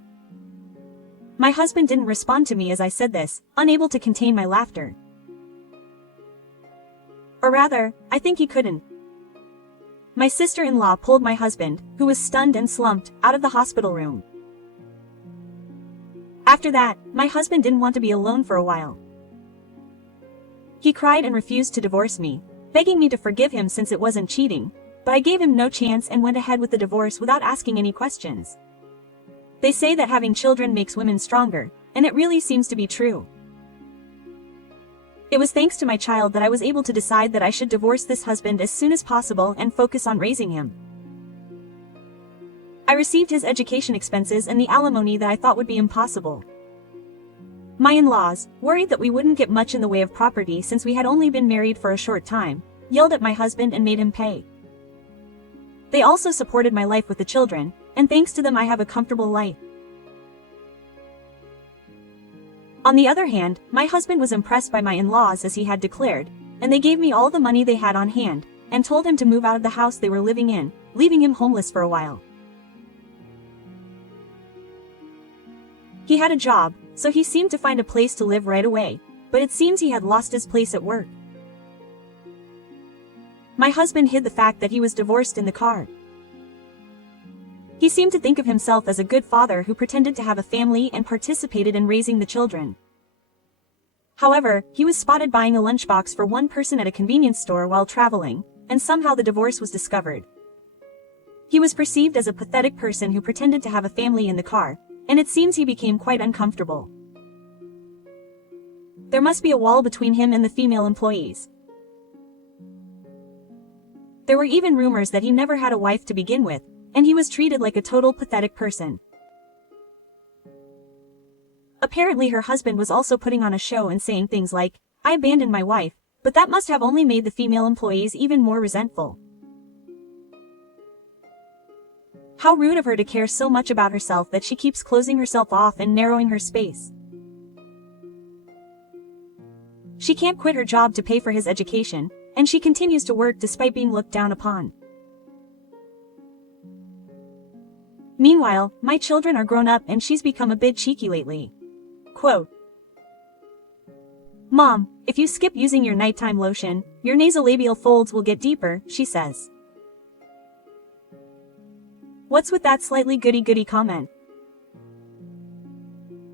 My husband didn't respond to me as I said this, unable to contain my laughter. Or rather, I think he couldn't. My sister-in-law pulled my husband, who was stunned and slumped, out of the hospital room. After that, my husband didn't want to be alone for a while. He cried and refused to divorce me, begging me to forgive him since it wasn't cheating, but I gave him no chance and went ahead with the divorce without asking any questions. They say that having children makes women stronger, and it really seems to be true. It was thanks to my child that I was able to decide that I should divorce this husband as soon as possible and focus on raising him. I received his education expenses and the alimony that I thought would be impossible. My in-laws, worried that we wouldn't get much in the way of property since we had only been married for a short time, yelled at my husband and made him pay. They also supported my life with the children, and thanks to them I have a comfortable life. On the other hand, my husband was impressed by my in-laws as he had declared, and they gave me all the money they had on hand, and told him to move out of the house they were living in, leaving him homeless for a while. He had a job, so he seemed to find a place to live right away, but it seems he had lost his place at work. My husband hid the fact that he was divorced in the car. He seemed to think of himself as a good father who pretended to have a family and participated in raising the children. However, he was spotted buying a lunchbox for one person at a convenience store while traveling, and somehow the divorce was discovered. He was perceived as a pathetic person who pretended to have a family in the car, and it seems he became quite uncomfortable. There must be a wall between him and the female employees. There were even rumors that he never had a wife to begin with, and he was treated like a total pathetic person. Apparently her husband was also putting on a show and saying things like, "I abandoned my wife," but that must have only made the female employees even more resentful. How rude of her to care so much about herself that she keeps closing herself off and narrowing her space. She can't quit her job to pay for his education, and she continues to work despite being looked down upon. Meanwhile, my children are grown up and she's become a bit cheeky lately. Quote, "Mom, if you skip using your nighttime lotion, your nasolabial folds will get deeper," she says. What's with that slightly goody-goody comment?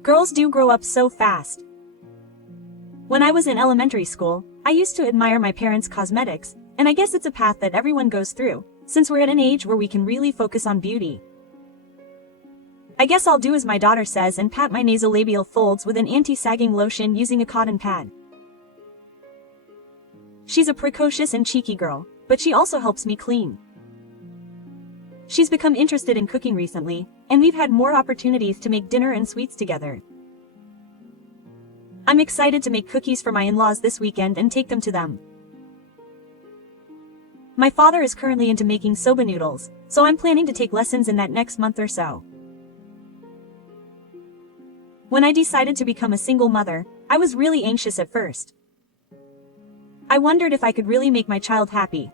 Girls do grow up so fast. When I was in elementary school, I used to admire my parents' cosmetics, and I guess it's a path that everyone goes through, since we're at an age where we can really focus on beauty. I guess I'll do as my daughter says and pat my nasolabial folds with an anti-sagging lotion using a cotton pad. She's a precocious and cheeky girl, but she also helps me clean. She's become interested in cooking recently, and we've had more opportunities to make dinner and sweets together. I'm excited to make cookies for my in-laws this weekend and take them to them. My father is currently into making soba noodles, so I'm planning to take lessons in that next month or so. When I decided to become a single mother, I was really anxious at first. I wondered if I could really make my child happy.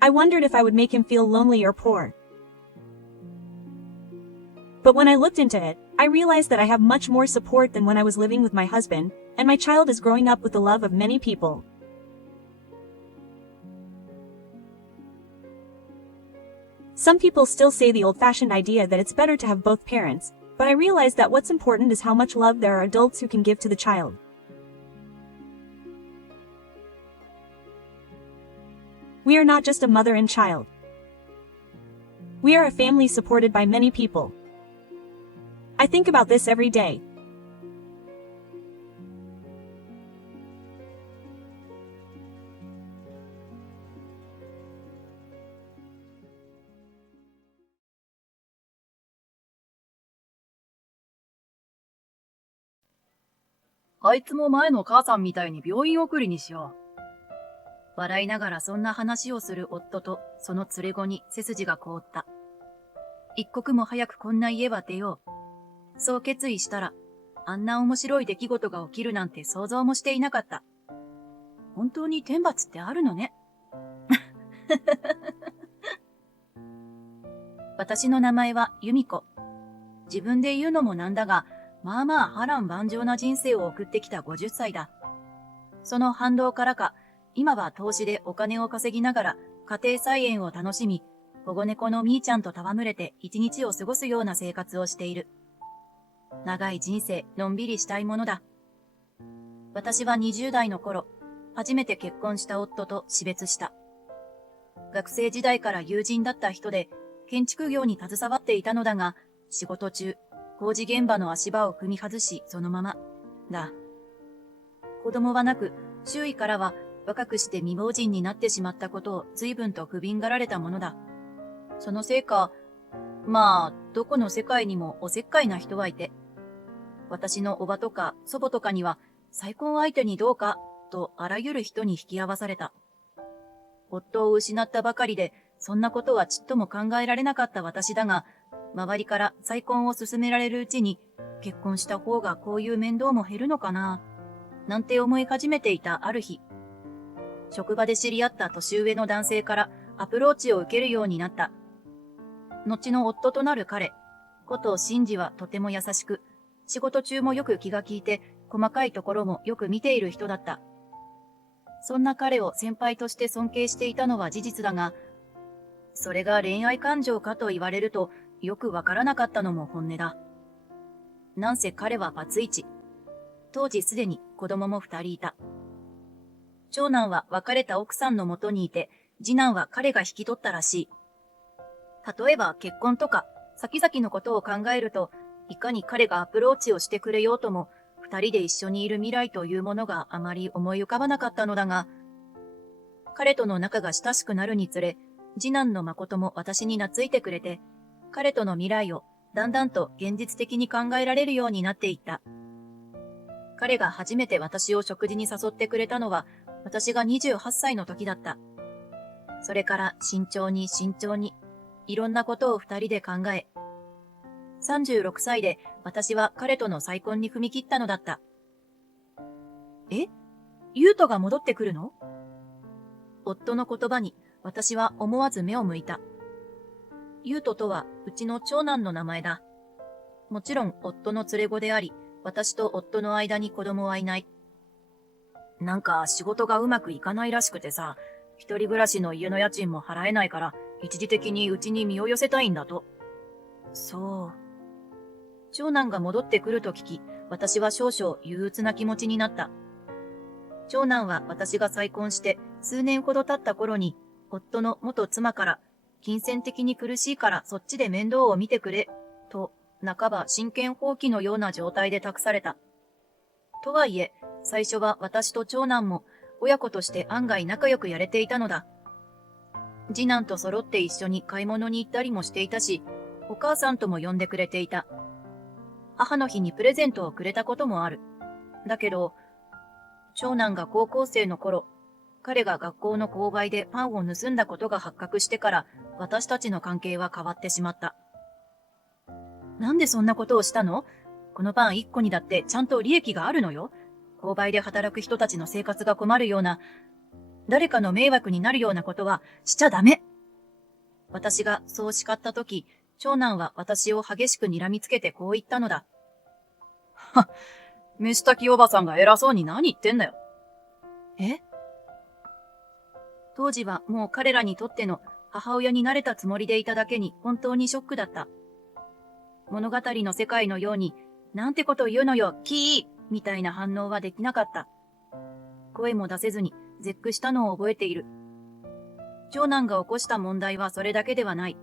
I wondered if I would make him feel lonely or poor. But when I looked into it, I realized that I have much more support than when I was living with my husband, and my child is growing up with the love of many people. Some people still say the old-fashioned idea that it's better to have both parents, but I realize that what's important is how much love there are adults who can give to the child. We are not just a mother and child. We are a family supported by many people. I think about this every day. あいつも前の母さんみたいに病院送りにしよう。笑いながらそんな話をする夫とその連れ子に背筋が凍った。一刻も早くこんな家は出よう。そう決意したら、あんな面白い出来事が起きるなんて想像もしていなかった。本当に天罰ってあるのね。私の名前は由美子。自分で言うのもなんだが、まあまあ波乱万丈な人生を送ってきた50歳だ。その反動からか、今は投資でお金を稼ぎながら家庭菜園を楽しみ、保護猫のみーちゃんと戯れて一日を過ごすような生活をしている。長い人生、のんびりしたいものだ。私は20代の頃、初めて結婚した夫と死別した。学生時代から友人だった人で、建築業に携わっていたのだが、仕事中、工事現場の足場を踏み外し、そのまま、だ。子供はなく、周囲からは、若くして未亡人になってしまったことを随分と不憫がられたものだ。そのせいか、まあ、どこの世界にもおせっかいな人はいて、私のおばとか祖母とかには、再婚相手にどうか、とあらゆる人に引き合わされた。夫を失ったばかりで、そんなことはちっとも考えられなかった私だが、周りから再婚を勧められるうちに、結婚した方がこういう面倒も減るのかな、なんて思い始めていたある日、職場で知り合った年上の男性からアプローチを受けるようになった。後の夫となる彼、こと真治はとても優しく、仕事中もよく気が利いて、細かいところもよく見ている人だった。そんな彼を先輩として尊敬していたのは事実だが、それが恋愛感情かと言われると、よくわからなかったのも本音だ。なんせ彼はバツイチ。当時すでに子供も2人いた。長男は別れた奥さんの元にいて、次男は彼が引き取ったらしい。例えば結婚とか、先々のことを考えると、いかに彼がアプローチをしてくれようとも、2人で一緒にいる未来というものがあまり思い浮かばなかったのだが、彼との仲が親しくなるにつれ、次男の誠も私に懐いてくれて、彼との未来をだんだんと現実的に考えられるようになっていった。彼が初めて私を食事に誘ってくれたのは、私が28歳の時だった。それから慎重に、いろんなことを2人で考え、36歳で私は彼との再婚に踏み切ったのだった。え？優斗が戻ってくるの？夫の言葉に私は思わず目を向いた。優斗とはうちの長男の名前だ。もちろん夫の連れ子であり、私と夫の間に子供はいない。なんか仕事がうまくいかないらしくてさ、一人暮らしの家の家賃も払えないから、一時的にうちに身を寄せたいんだと。そう。長男が戻ってくると聞き、私は少々憂鬱な気持ちになった。長男は私が再婚して数年ほど経った頃に、夫の元妻から、金銭的に苦しいからそっちで面倒を見てくれ、と、半ば真剣放棄のような状態で託された。とはいえ、最初は私と長男も親子として案外仲良くやれていたのだ。次男と揃って一緒に買い物に行ったりもしていたし、お母さんとも呼んでくれていた。母の日にプレゼントをくれたこともある。だけど、長男が高校生の頃、彼が学校の購買でパンを盗んだことが発覚してから、私たちの関係は変わってしまった。なんでそんなことをしたの？このパン1個にだってちゃんと利益があるのよ。購買で働く人たちの生活が困るような、誰かの迷惑になるようなことはしちゃダメ。私がそう叱ったとき、長男は私を激しく睨みつけてこう言ったのだ。はっ、飯炊きおばさんが偉そうに何言ってんだよ。え？当時はもう彼らにとっての母親になれたつもりでいただけに本当にショックだった。物語の世界のように、なんてこと言うのよ、キーみたいな反応はできなかった。声も出せずに絶句したのを覚えている。長男が起こした問題はそれだけではない。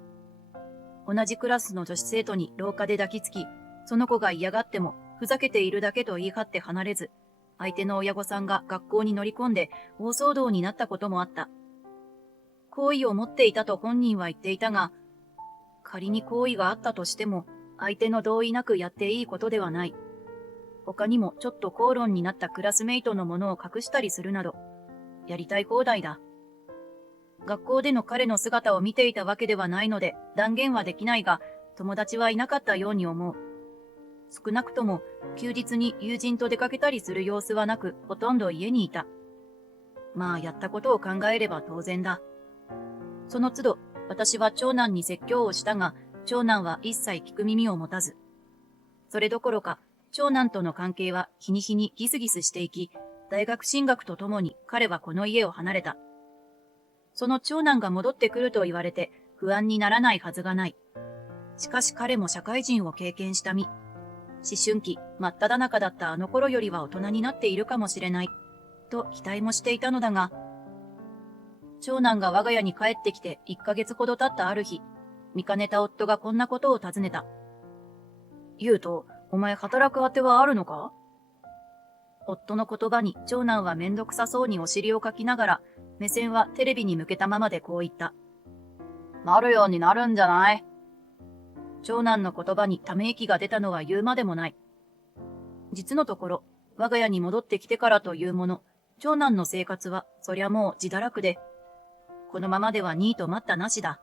同じクラスの女子生徒に廊下で抱きつき、その子が嫌がってもふざけているだけと言い張って離れず、相手の親御さんが学校に乗り込んで大騒動になったこともあった。好意を持っていたと本人は言っていたが、仮に好意があったとしても、相手の同意なくやっていいことではない。他にもちょっと口論になったクラスメイトのものを隠したりするなど、やりたい放題だ。学校での彼の姿を見ていたわけではないので断言はできないが、友達はいなかったように思う。少なくとも休日に友人と出かけたりする様子はなく、ほとんど家にいた。まあやったことを考えれば当然だ。その都度、私は長男に説教をしたが、長男は一切聞く耳を持たず。それどころか、長男との関係は日に日にギスギスしていき、大学進学とともに彼はこの家を離れた。その長男が戻ってくると言われて不安にならないはずがない。しかし彼も社会人を経験した身。思春期、真っ只中だったあの頃よりは大人になっているかもしれない。と期待もしていたのだが、長男が我が家に帰ってきて1ヶ月ほど経ったある日、見かねた夫がこんなことを尋ねた。言うと、お前働くあてはあるのか？夫の言葉に長男はめんどくさそうにお尻をかきながら、目線はテレビに向けたままでこう言った。なるようになるんじゃない？長男の言葉にため息が出たのは言うまでもない。実のところ、我が家に戻ってきてからというもの、長男の生活はそりゃもう自堕落で、このままではニート待ったなしだ。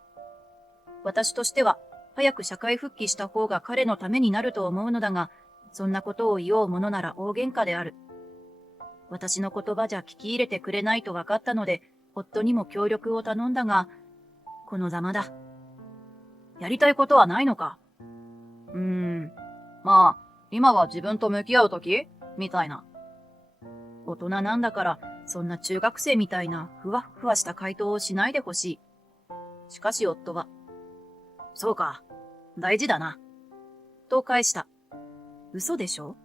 私としては、早く社会復帰した方が彼のためになると思うのだが、そんなことを言おうものなら大喧嘩である。私の言葉じゃ聞き入れてくれないと分かったので、夫にも協力を頼んだが、このざまだ。やりたいことはないのか？まあ、今は自分と向き合うときみたいな。大人なんだから、そんな中学生みたいなふわふわした回答をしないでほしい。しかし夫は、そうか、大事だな。と返した。嘘でしょ？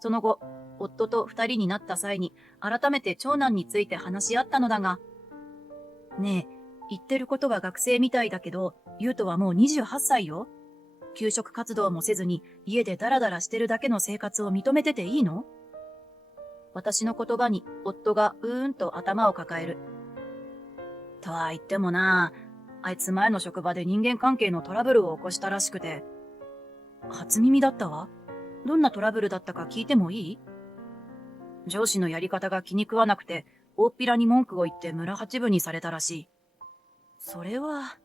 その後、夫と二人になった際に、改めて長男について話し合ったのだが、ねえ、言ってることは学生みたいだけど、優斗はもう28歳よ。給食活動もせずに、家でダラダラしてるだけの生活を認めてていいの？私の言葉に、夫がと頭を抱える。とは言ってもな、あいつ前の職場で人間関係のトラブルを起こしたらしくて。初耳だったわ。どんなトラブルだったか聞いてもいい？上司のやり方が気に食わなくて、大っぴらに文句を言って村八分にされたらしい。それは、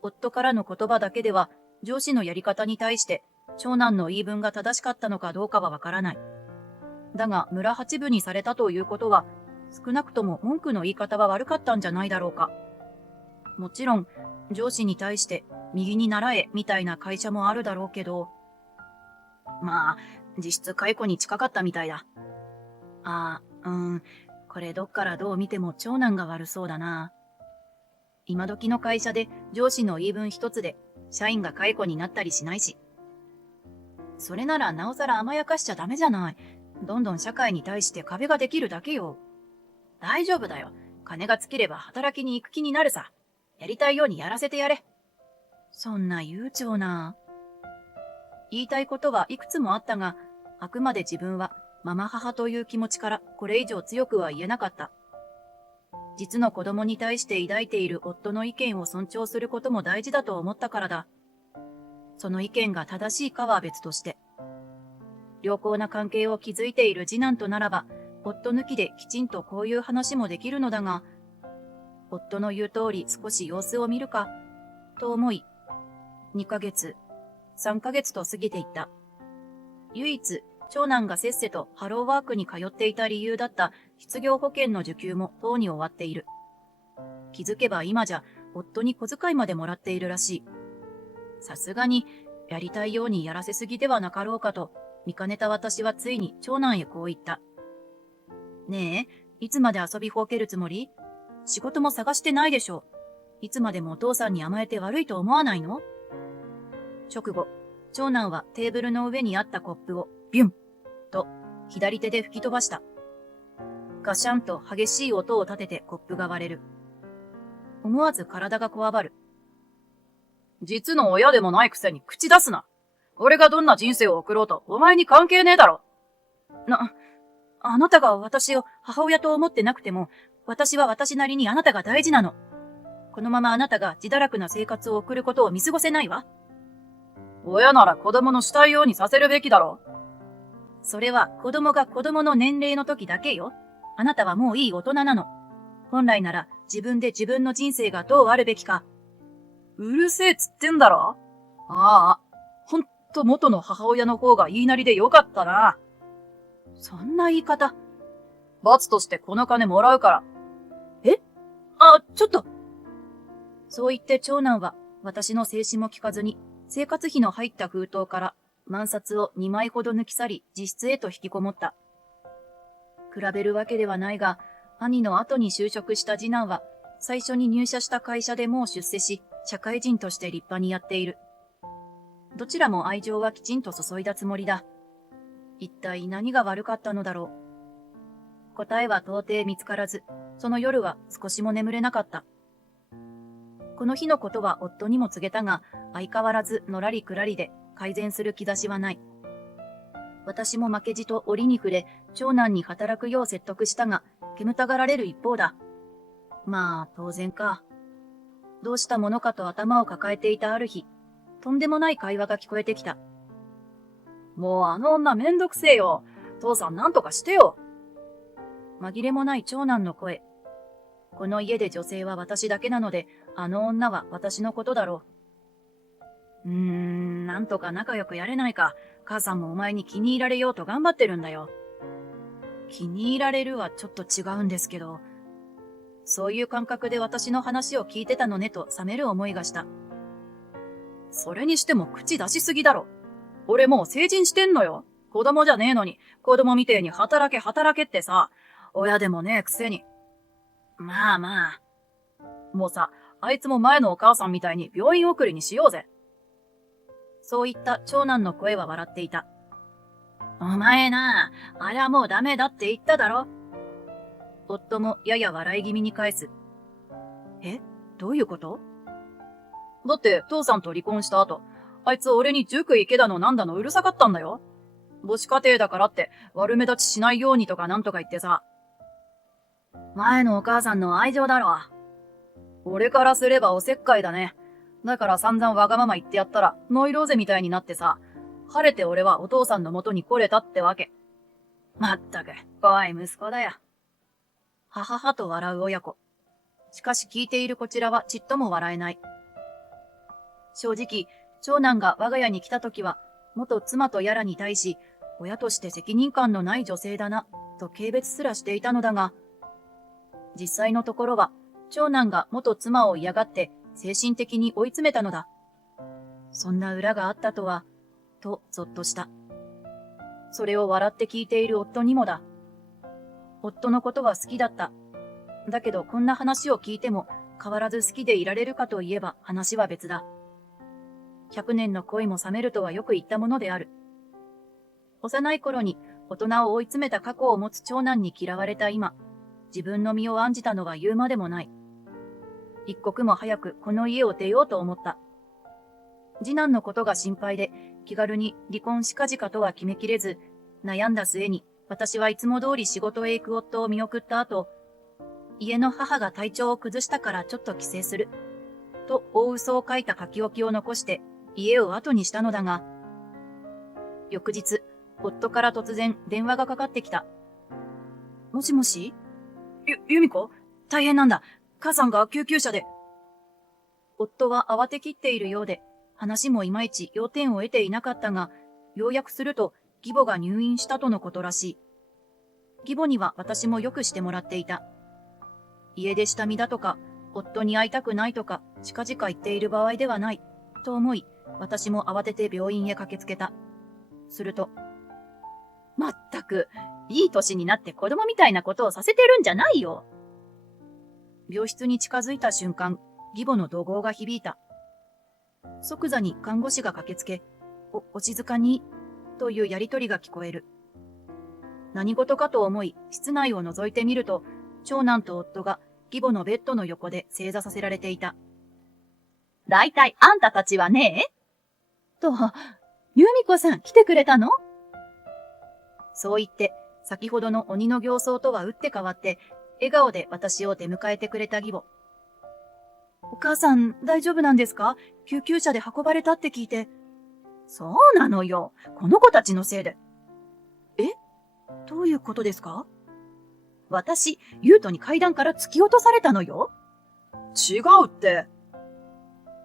夫からの言葉だけでは、上司のやり方に対して、長男の言い分が正しかったのかどうかはわからない。だが、村八分にされたということは、少なくとも文句の言い方は悪かったんじゃないだろうか。もちろん、上司に対して、右に習え、みたいな会社もあるだろうけど、まあ、実質解雇に近かったみたいだ。これどっからどう見ても長男が悪そうだな。今時の会社で上司の言い分一つで社員が解雇になったりしないし。それならなおさら甘やかしちゃダメじゃない。どんどん社会に対して壁ができるだけよ。大丈夫だよ。金が尽きれば働きに行く気になるさ。やりたいようにやらせてやれ。そんな悠長な。言いたいことはいくつもあったが、あくまで自分はママ母という気持ちからこれ以上強くは言えなかった。実の子供に対して抱いている夫の意見を尊重することも大事だと思ったからだ。その意見が正しいかは別として。良好な関係を築いている次男とならば、夫抜きできちんとこういう話もできるのだが、夫の言う通り少し様子を見るか、と思い、2ヶ月、3ヶ月と過ぎていった。唯一、長男がせっせとハローワークに通っていた理由だった失業保険の受給もとうに終わっている。気づけば今じゃ夫に小遣いまでもらっているらしい。さすがにやりたいようにやらせすぎではなかろうかと見かねた私はついに長男へこう言った。ねえ、いつまで遊びほうけるつもり？仕事も探してないでしょ。いつまでもお父さんに甘えて悪いと思わないの？直後、長男はテーブルの上にあったコップをビュンと左手で吹き飛ばした。ガシャンと激しい音を立ててコップが割れる。思わず体がこわばる。実の親でもないくせに口出すな。俺がどんな人生を送ろうとお前に関係ねえだろ。あなたが私を母親と思ってなくても、私は私なりにあなたが大事なの。このままあなたが自堕落な生活を送ることを見過ごせないわ。親なら子供のしたいようにさせるべきだろ。それは子供が子供の年齢の時だけよ。あなたはもういい大人なの。本来なら自分で自分の人生がどうあるべきか。うるせえっつってんだろ。ああ、ほんと元の母親の方が言いなりでよかったな。そんな言い方。罰としてこの金もらうから。え？ちょっと。そう言って長男は私の制止も聞かずに生活費の入った封筒から万札を2枚ほど抜き去り自室へと引きこもった。比べるわけではないが、兄の後に就職した次男は最初に入社した会社でもう出世し、社会人として立派にやっている。どちらも愛情はきちんと注いだつもりだ。一体何が悪かったのだろう。答えは到底見つからず、その夜は少しも眠れなかった。この日のことは夫にも告げたが、相変わらずのらりくらりで改善する兆しはない。私も負けじと折に触れ、長男に働くよう説得したが、煙たがられる一方だ。まあ、当然か。どうしたものかと頭を抱えていたある日、とんでもない会話が聞こえてきた。もうあの女めんどくせえよ。父さんなんとかしてよ。紛れもない長男の声。この家で女性は私だけなので、あの女は私のことだろう。なんとか仲良くやれないか。母さんもお前に気に入られようと頑張ってるんだよ。気に入られるはちょっと違うんですけど、そういう感覚で私の話を聞いてたのねと冷める思いがした。それにしても口出しすぎだろ。俺もう成人してんのよ。子供じゃねえのに、子供みてえに働けってさ、親でもねえくせに。まあまあ。もうさ、あいつも前のお母さんみたいに病院送りにしようぜ。そういった長男の声は笑っていた。お前な、あれはもうダメだって言っただろ。夫もやや笑い気味に返す。え？どういうこと？だって父さんと離婚した後、あいつ俺に塾行けだのなんだのうるさかったんだよ。母子家庭だからって悪目立ちしないようにとかなんとか言ってさ。前のお母さんの愛情だろ。俺からすればおせっかいだね。だから散々わがまま言ってやったらノイローゼみたいになってさ、晴れて俺はお父さんの元に来れたってわけ。まったく、怖い息子だよ。はははと笑う親子。しかし聞いているこちらはちっとも笑えない。正直、長男が我が家に来た時は、元妻とやらに対し、親として責任感のない女性だな、と軽蔑すらしていたのだが、実際のところは、長男が元妻を嫌がって精神的に追い詰めたのだ。そんな裏があったとは、とぞっとした。それを笑って聞いている夫にもだ。夫のことは好きだった。だけどこんな話を聞いても変わらず好きでいられるかといえば話は別だ。100年の恋も冷めるとはよく言ったものである。幼い頃に大人を追い詰めた過去を持つ長男に嫌われた今、自分の身を案じたのは言うまでもない。一刻も早くこの家を出ようと思った。次男のことが心配で気軽に離婚しかじかとは決めきれず、悩んだ末に私はいつも通り仕事へ行く夫を見送った後、家の母が体調を崩したからちょっと帰省する。と大嘘を書いた書き置きを残して家を後にしたのだが、翌日、夫から突然電話がかかってきた。もしもし？由美子？大変なんだ。母さんが救急車で。夫は慌てきっているようで、話もいまいち要点を得ていなかったが、要約すると義母が入院したとのことらしい。義母には私もよくしてもらっていた。家出下見だとか、夫に会いたくないとか、近々言っている場合ではない、と思い、私も慌てて病院へ駆けつけた。すると、まったく、いい年になって子供みたいなことをさせてるんじゃないよ。病室に近づいた瞬間、義母の怒号が響いた。即座に看護師が駆けつけ、お静かに、というやりとりが聞こえる。何事かと思い、室内を覗いてみると、長男と夫が義母のベッドの横で正座させられていた。だいたいあんたたちはねえと、由美子さん来てくれたの？そう言って、先ほどの鬼の形相とは打って変わって、笑顔で私を出迎えてくれた義母。お母さん大丈夫なんですか？救急車で運ばれたって聞いて。そうなのよ。この子たちのせいで。どういうことですか？私、優斗に階段から突き落とされたのよ。違うって。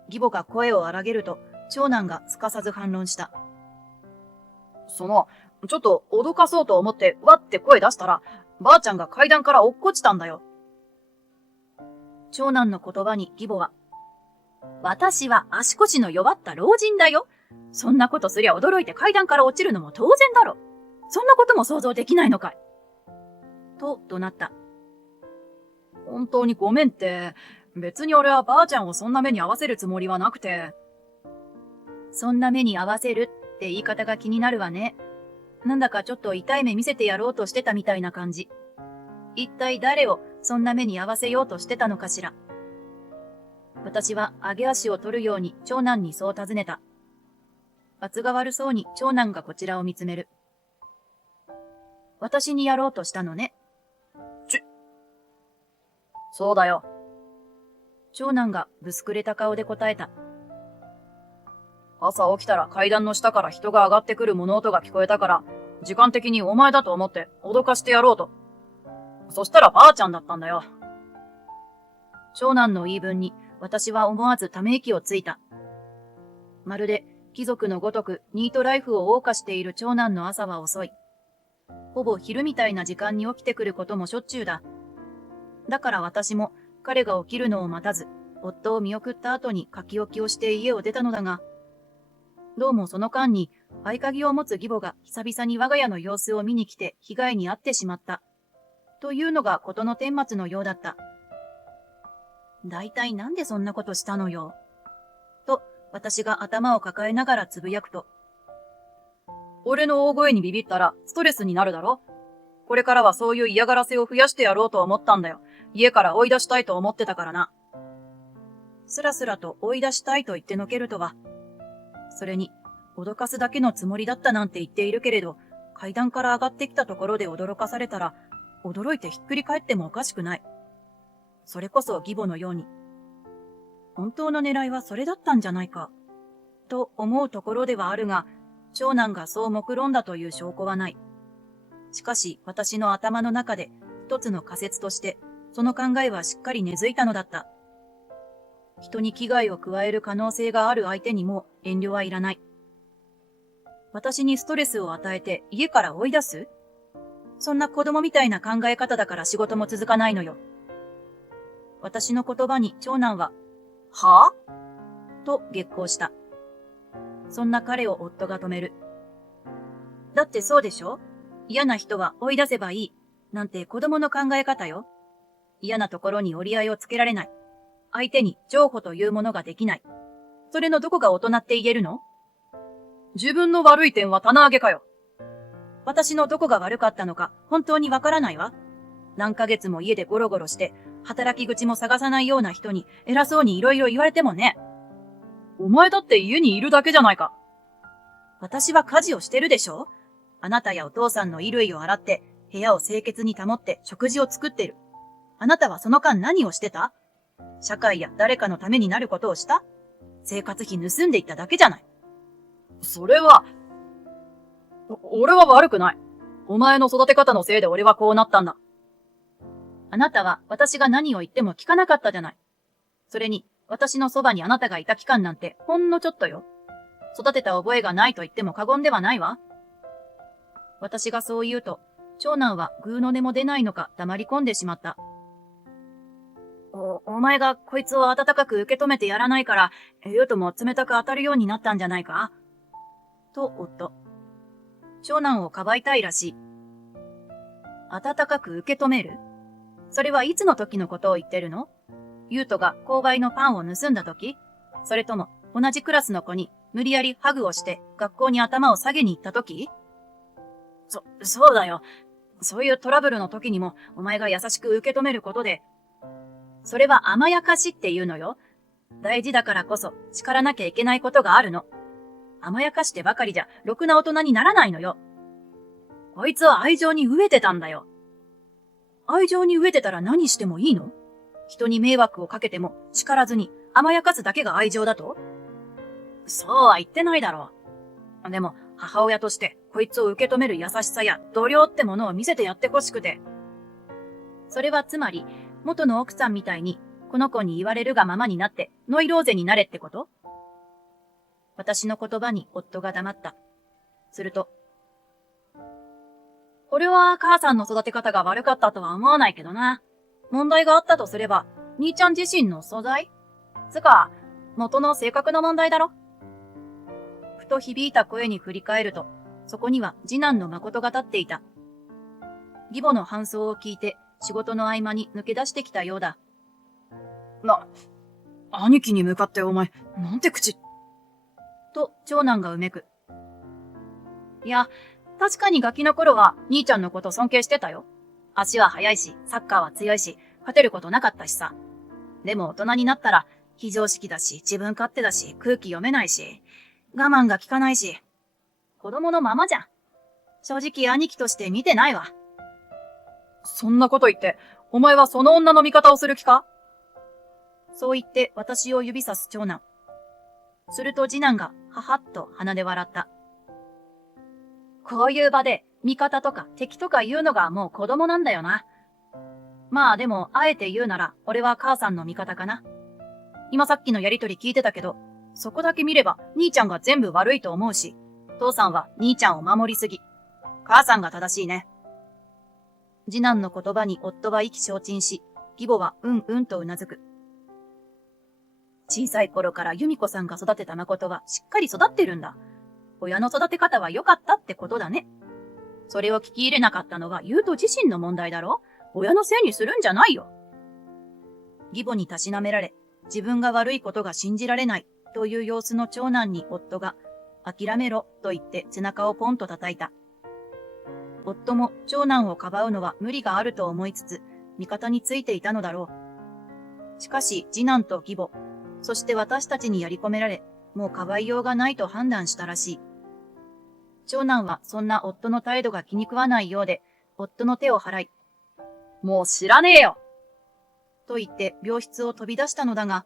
義母が声を荒げると、長男がすかさず反論した。ちょっと脅かそうと思ってわって声出したら、ばあちゃんが階段から落っこちたんだよ。長男の言葉に義母は、私は足腰の弱った老人だよ。そんなことすりゃ驚いて階段から落ちるのも当然だろ。そんなことも想像できないのかい。と怒鳴った。本当にごめんって。別に俺はばあちゃんをそんな目に遭わせるつもりはなくて。そんな目に遭わせるって言い方が気になるわね。なんだかちょっと痛い目見せてやろうとしてたみたいな感じ。一体誰をそんな目に遭わせようとしてたのかしら。私は上げ足を取るように長男にそう尋ねた。罰が悪そうに長男がこちらを見つめる。私にやろうとしたのね。そうだよ。長男がぶすくれた顔で答えた。朝起きたら階段の下から人が上がってくる物音が聞こえたから、時間的にお前だと思って脅かしてやろうと。そしたらばあちゃんだったんだよ。長男の言い分に私は思わずため息をついた。まるで貴族のごとくニートライフを謳歌している長男の朝は遅い。ほぼ昼みたいな時間に起きてくることもしょっちゅうだ。だから私も彼が起きるのを待たず、夫を見送った後に書き置きをして家を出たのだが、どうもその間に合鍵を持つ義母が久々に我が家の様子を見に来て被害に遭ってしまった。というのが事の顛末のようだった。だいたいなんでそんなことしたのよ。と私が頭を抱えながらつぶやくと、俺の大声にビビったらストレスになるだろ。これからはそういう嫌がらせを増やしてやろうと思ったんだよ。家から追い出したいと思ってたからな。スラスラと追い出したいと言ってのけるとは。それに、脅かすだけのつもりだったなんて言っているけれど、階段から上がってきたところで驚かされたら、驚いてひっくり返ってもおかしくない。それこそ義母のように。本当の狙いはそれだったんじゃないか。と思うところではあるが、長男がそう目論んだという証拠はない。しかし私の頭の中で一つの仮説として、その考えはしっかり根付いたのだった。人に危害を加える可能性がある相手にも遠慮はいらない。私にストレスを与えて家から追い出す？そんな子供みたいな考え方だから仕事も続かないのよ。私の言葉に長男は、はぁ？と激高した。そんな彼を夫が止める。だってそうでしょ？嫌な人は追い出せばいい。なんて子供の考え方よ。嫌なところに折り合いをつけられない。相手に譲歩というものができない。それのどこが大人って言えるの？自分の悪い点は棚上げかよ。私のどこが悪かったのか本当にわからないわ。何ヶ月も家でゴロゴロして、働き口も探さないような人に偉そうにいろいろ言われてもね。お前だって家にいるだけじゃないか。私は家事をしてるでしょ？あなたやお父さんの衣類を洗って、部屋を清潔に保って食事を作ってる。あなたはその間何をしてた？社会や誰かのためになることをした？生活費盗んでいっただけじゃない。それは、俺は悪くない。お前の育て方のせいで俺はこうなったんだ。あなたは私が何を言っても聞かなかったじゃない。それに、私のそばにあなたがいた期間なんてほんのちょっとよ。育てた覚えがないと言っても過言ではないわ。私がそう言うと、長男はグーの音も出ないのか黙り込んでしまった。お前がこいつを温かく受け止めてやらないから、優斗も冷たく当たるようになったんじゃないか？と夫。長男をかばいたいらしい。温かく受け止める？それはいつの時のことを言ってるの？優斗が購買のパンを盗んだ時？それとも同じクラスの子に無理やりハグをして学校に頭を下げに行った時？そうだよ。そういうトラブルの時にもお前が優しく受け止めることで、それは甘やかしっていうのよ。大事だからこそ叱らなきゃいけないことがあるの。甘やかしてばかりじゃろくな大人にならないのよ。こいつは愛情に飢えてたんだよ。愛情に飢えてたら何してもいいの？人に迷惑をかけても叱らずに甘やかすだけが愛情だと？そうは言ってないだろう。でも母親としてこいつを受け止める優しさや度量ってものを見せてやってほしくて。それはつまり、元の奥さんみたいに、この子に言われるがままになって、ノイローゼになれってこと？私の言葉に夫が黙った。すると、俺は母さんの育て方が悪かったとは思わないけどな。問題があったとすれば、兄ちゃん自身の素材？つか、元の性格の問題だろ。ふと響いた声に振り返ると、そこには次男の誠が立っていた。義母の搬送を聞いて、仕事の合間に抜け出してきたようだ。兄貴に向かってお前、なんて口。と、長男がうめく。いや、確かにガキの頃は兄ちゃんのこと尊敬してたよ。足は速いし、サッカーは強いし、勝てることなかったしさ。でも大人になったら、非常識だし、自分勝手だし、空気読めないし、我慢が効かないし、子供のままじゃん。正直兄貴として見てないわ。そんなこと言って、お前はその女の味方をする気か？そう言って私を指さす長男。すると次男がははっと鼻で笑った。こういう場で味方とか敵とか言うのがもう子供なんだよな。まあでも、あえて言うなら、俺は母さんの味方かな。今さっきのやりとり聞いてたけど、そこだけ見れば兄ちゃんが全部悪いと思うし、父さんは兄ちゃんを守りすぎ。母さんが正しいね。次男の言葉に夫は意気消沈し、義母はうんうんとうなずく。小さい頃から由美子さんが育てた誠はしっかり育ってるんだ。親の育て方は良かったってことだね。それを聞き入れなかったのは優斗自身の問題だろ？親のせいにするんじゃないよ。義母にたしなめられ、自分が悪いことが信じられないという様子の長男に夫が、諦めろと言って背中をポンと叩いた。夫も長男をかばうのは無理があると思いつつ、味方についていたのだろう。しかし次男と義母、そして私たちにやり込められ、もうかばいようがないと判断したらしい。長男はそんな夫の態度が気に食わないようで、夫の手を払い、もう知らねえよと言って病室を飛び出したのだが、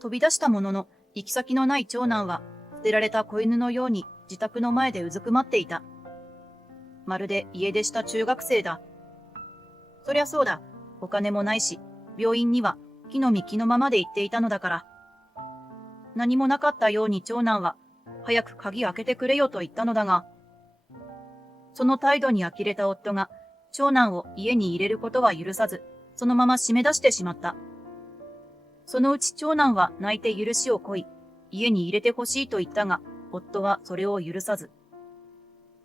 飛び出したものの行き先のない長男は捨てられた子犬のように自宅の前でうずくまっていた。まるで家出した中学生だ。そりゃそうだ。お金もないし、病院には木の実木のままで行っていたのだから。何もなかったように長男は、早く鍵開けてくれよと言ったのだが、その態度に呆れた夫が、長男を家に入れることは許さず、そのまま締め出してしまった。そのうち長男は泣いて許しを請い、家に入れてほしいと言ったが、夫はそれを許さず。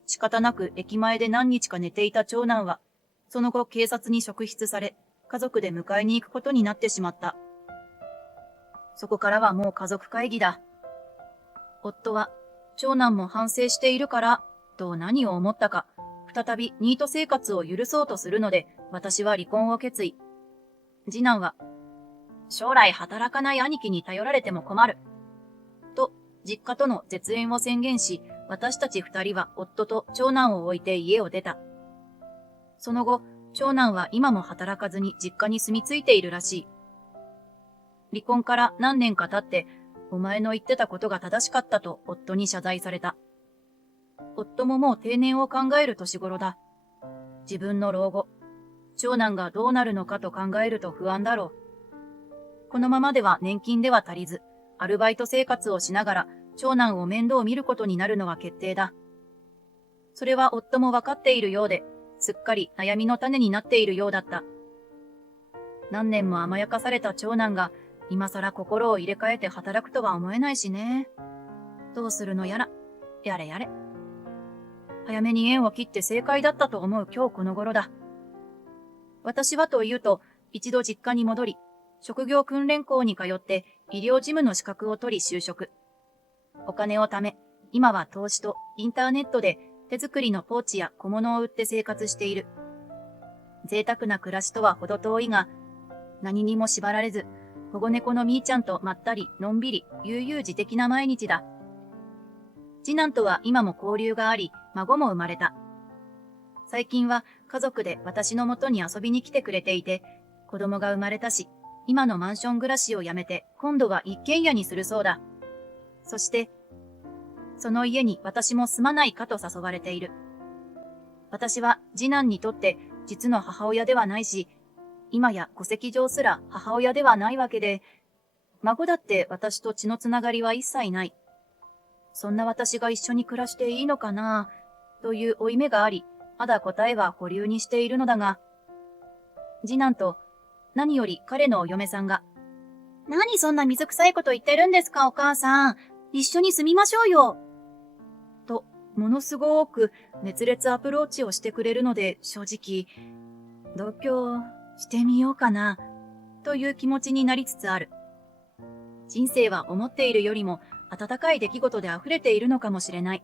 仕方なく駅前で何日か寝ていた長男は、その後警察に職質され、家族で迎えに行くことになってしまった。そこからはもう家族会議だ。夫は、長男も反省しているから、と何を思ったか、再びニート生活を許そうとするので、私は離婚を決意。次男は、将来働かない兄貴に頼られても困る。と、実家との絶縁を宣言し、私たち二人は夫と長男を置いて家を出た。その後、長男は今も働かずに実家に住み着いているらしい。離婚から何年か経って、お前の言ってたことが正しかったと夫に謝罪された。夫ももう定年を考える年頃だ。自分の老後、長男がどうなるのかと考えると不安だろう。このままでは年金では足りず、アルバイト生活をしながら長男を面倒見ることになるのは決定だ。それは夫も分かっているようで、すっかり悩みの種になっているようだった。何年も甘やかされた長男が、今更心を入れ替えて働くとは思えないしね。どうするのやら、やれやれ。早めに縁を切って正解だったと思う今日この頃だ。私はというと、一度実家に戻り、職業訓練校に通って医療事務の資格を取り就職。お金を貯め、今は投資とインターネットで手作りのポーチや小物を売って生活している。贅沢な暮らしとは程遠いが、何にも縛られず、保護猫のみーちゃんとまったり、のんびり、悠々自適な毎日だ。次男とは今も交流があり、孫も生まれた。最近は家族で私の元に遊びに来てくれていて、子供が生まれたし、今のマンション暮らしをやめて、今度は一軒家にするそうだ。そして、その家に私も住まないかと誘われている。私は次男にとって実の母親ではないし、今や戸籍上すら母親ではないわけで、孫だって私と血のつながりは一切ない。そんな私が一緒に暮らしていいのかなという負い目があり、まだ答えは保留にしているのだが、次男と何より彼のお嫁さんが、何そんな水臭いこと言ってるんですかお母さん。一緒に住みましょうよ。と、ものすごく熱烈アプローチをしてくれるので、正直、同居してみようかな、という気持ちになりつつある。人生は思っているよりも温かい出来事で溢れているのかもしれない。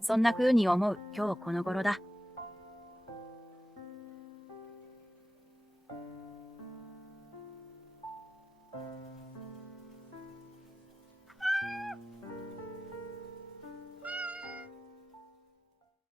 そんな風に思う今日この頃だ。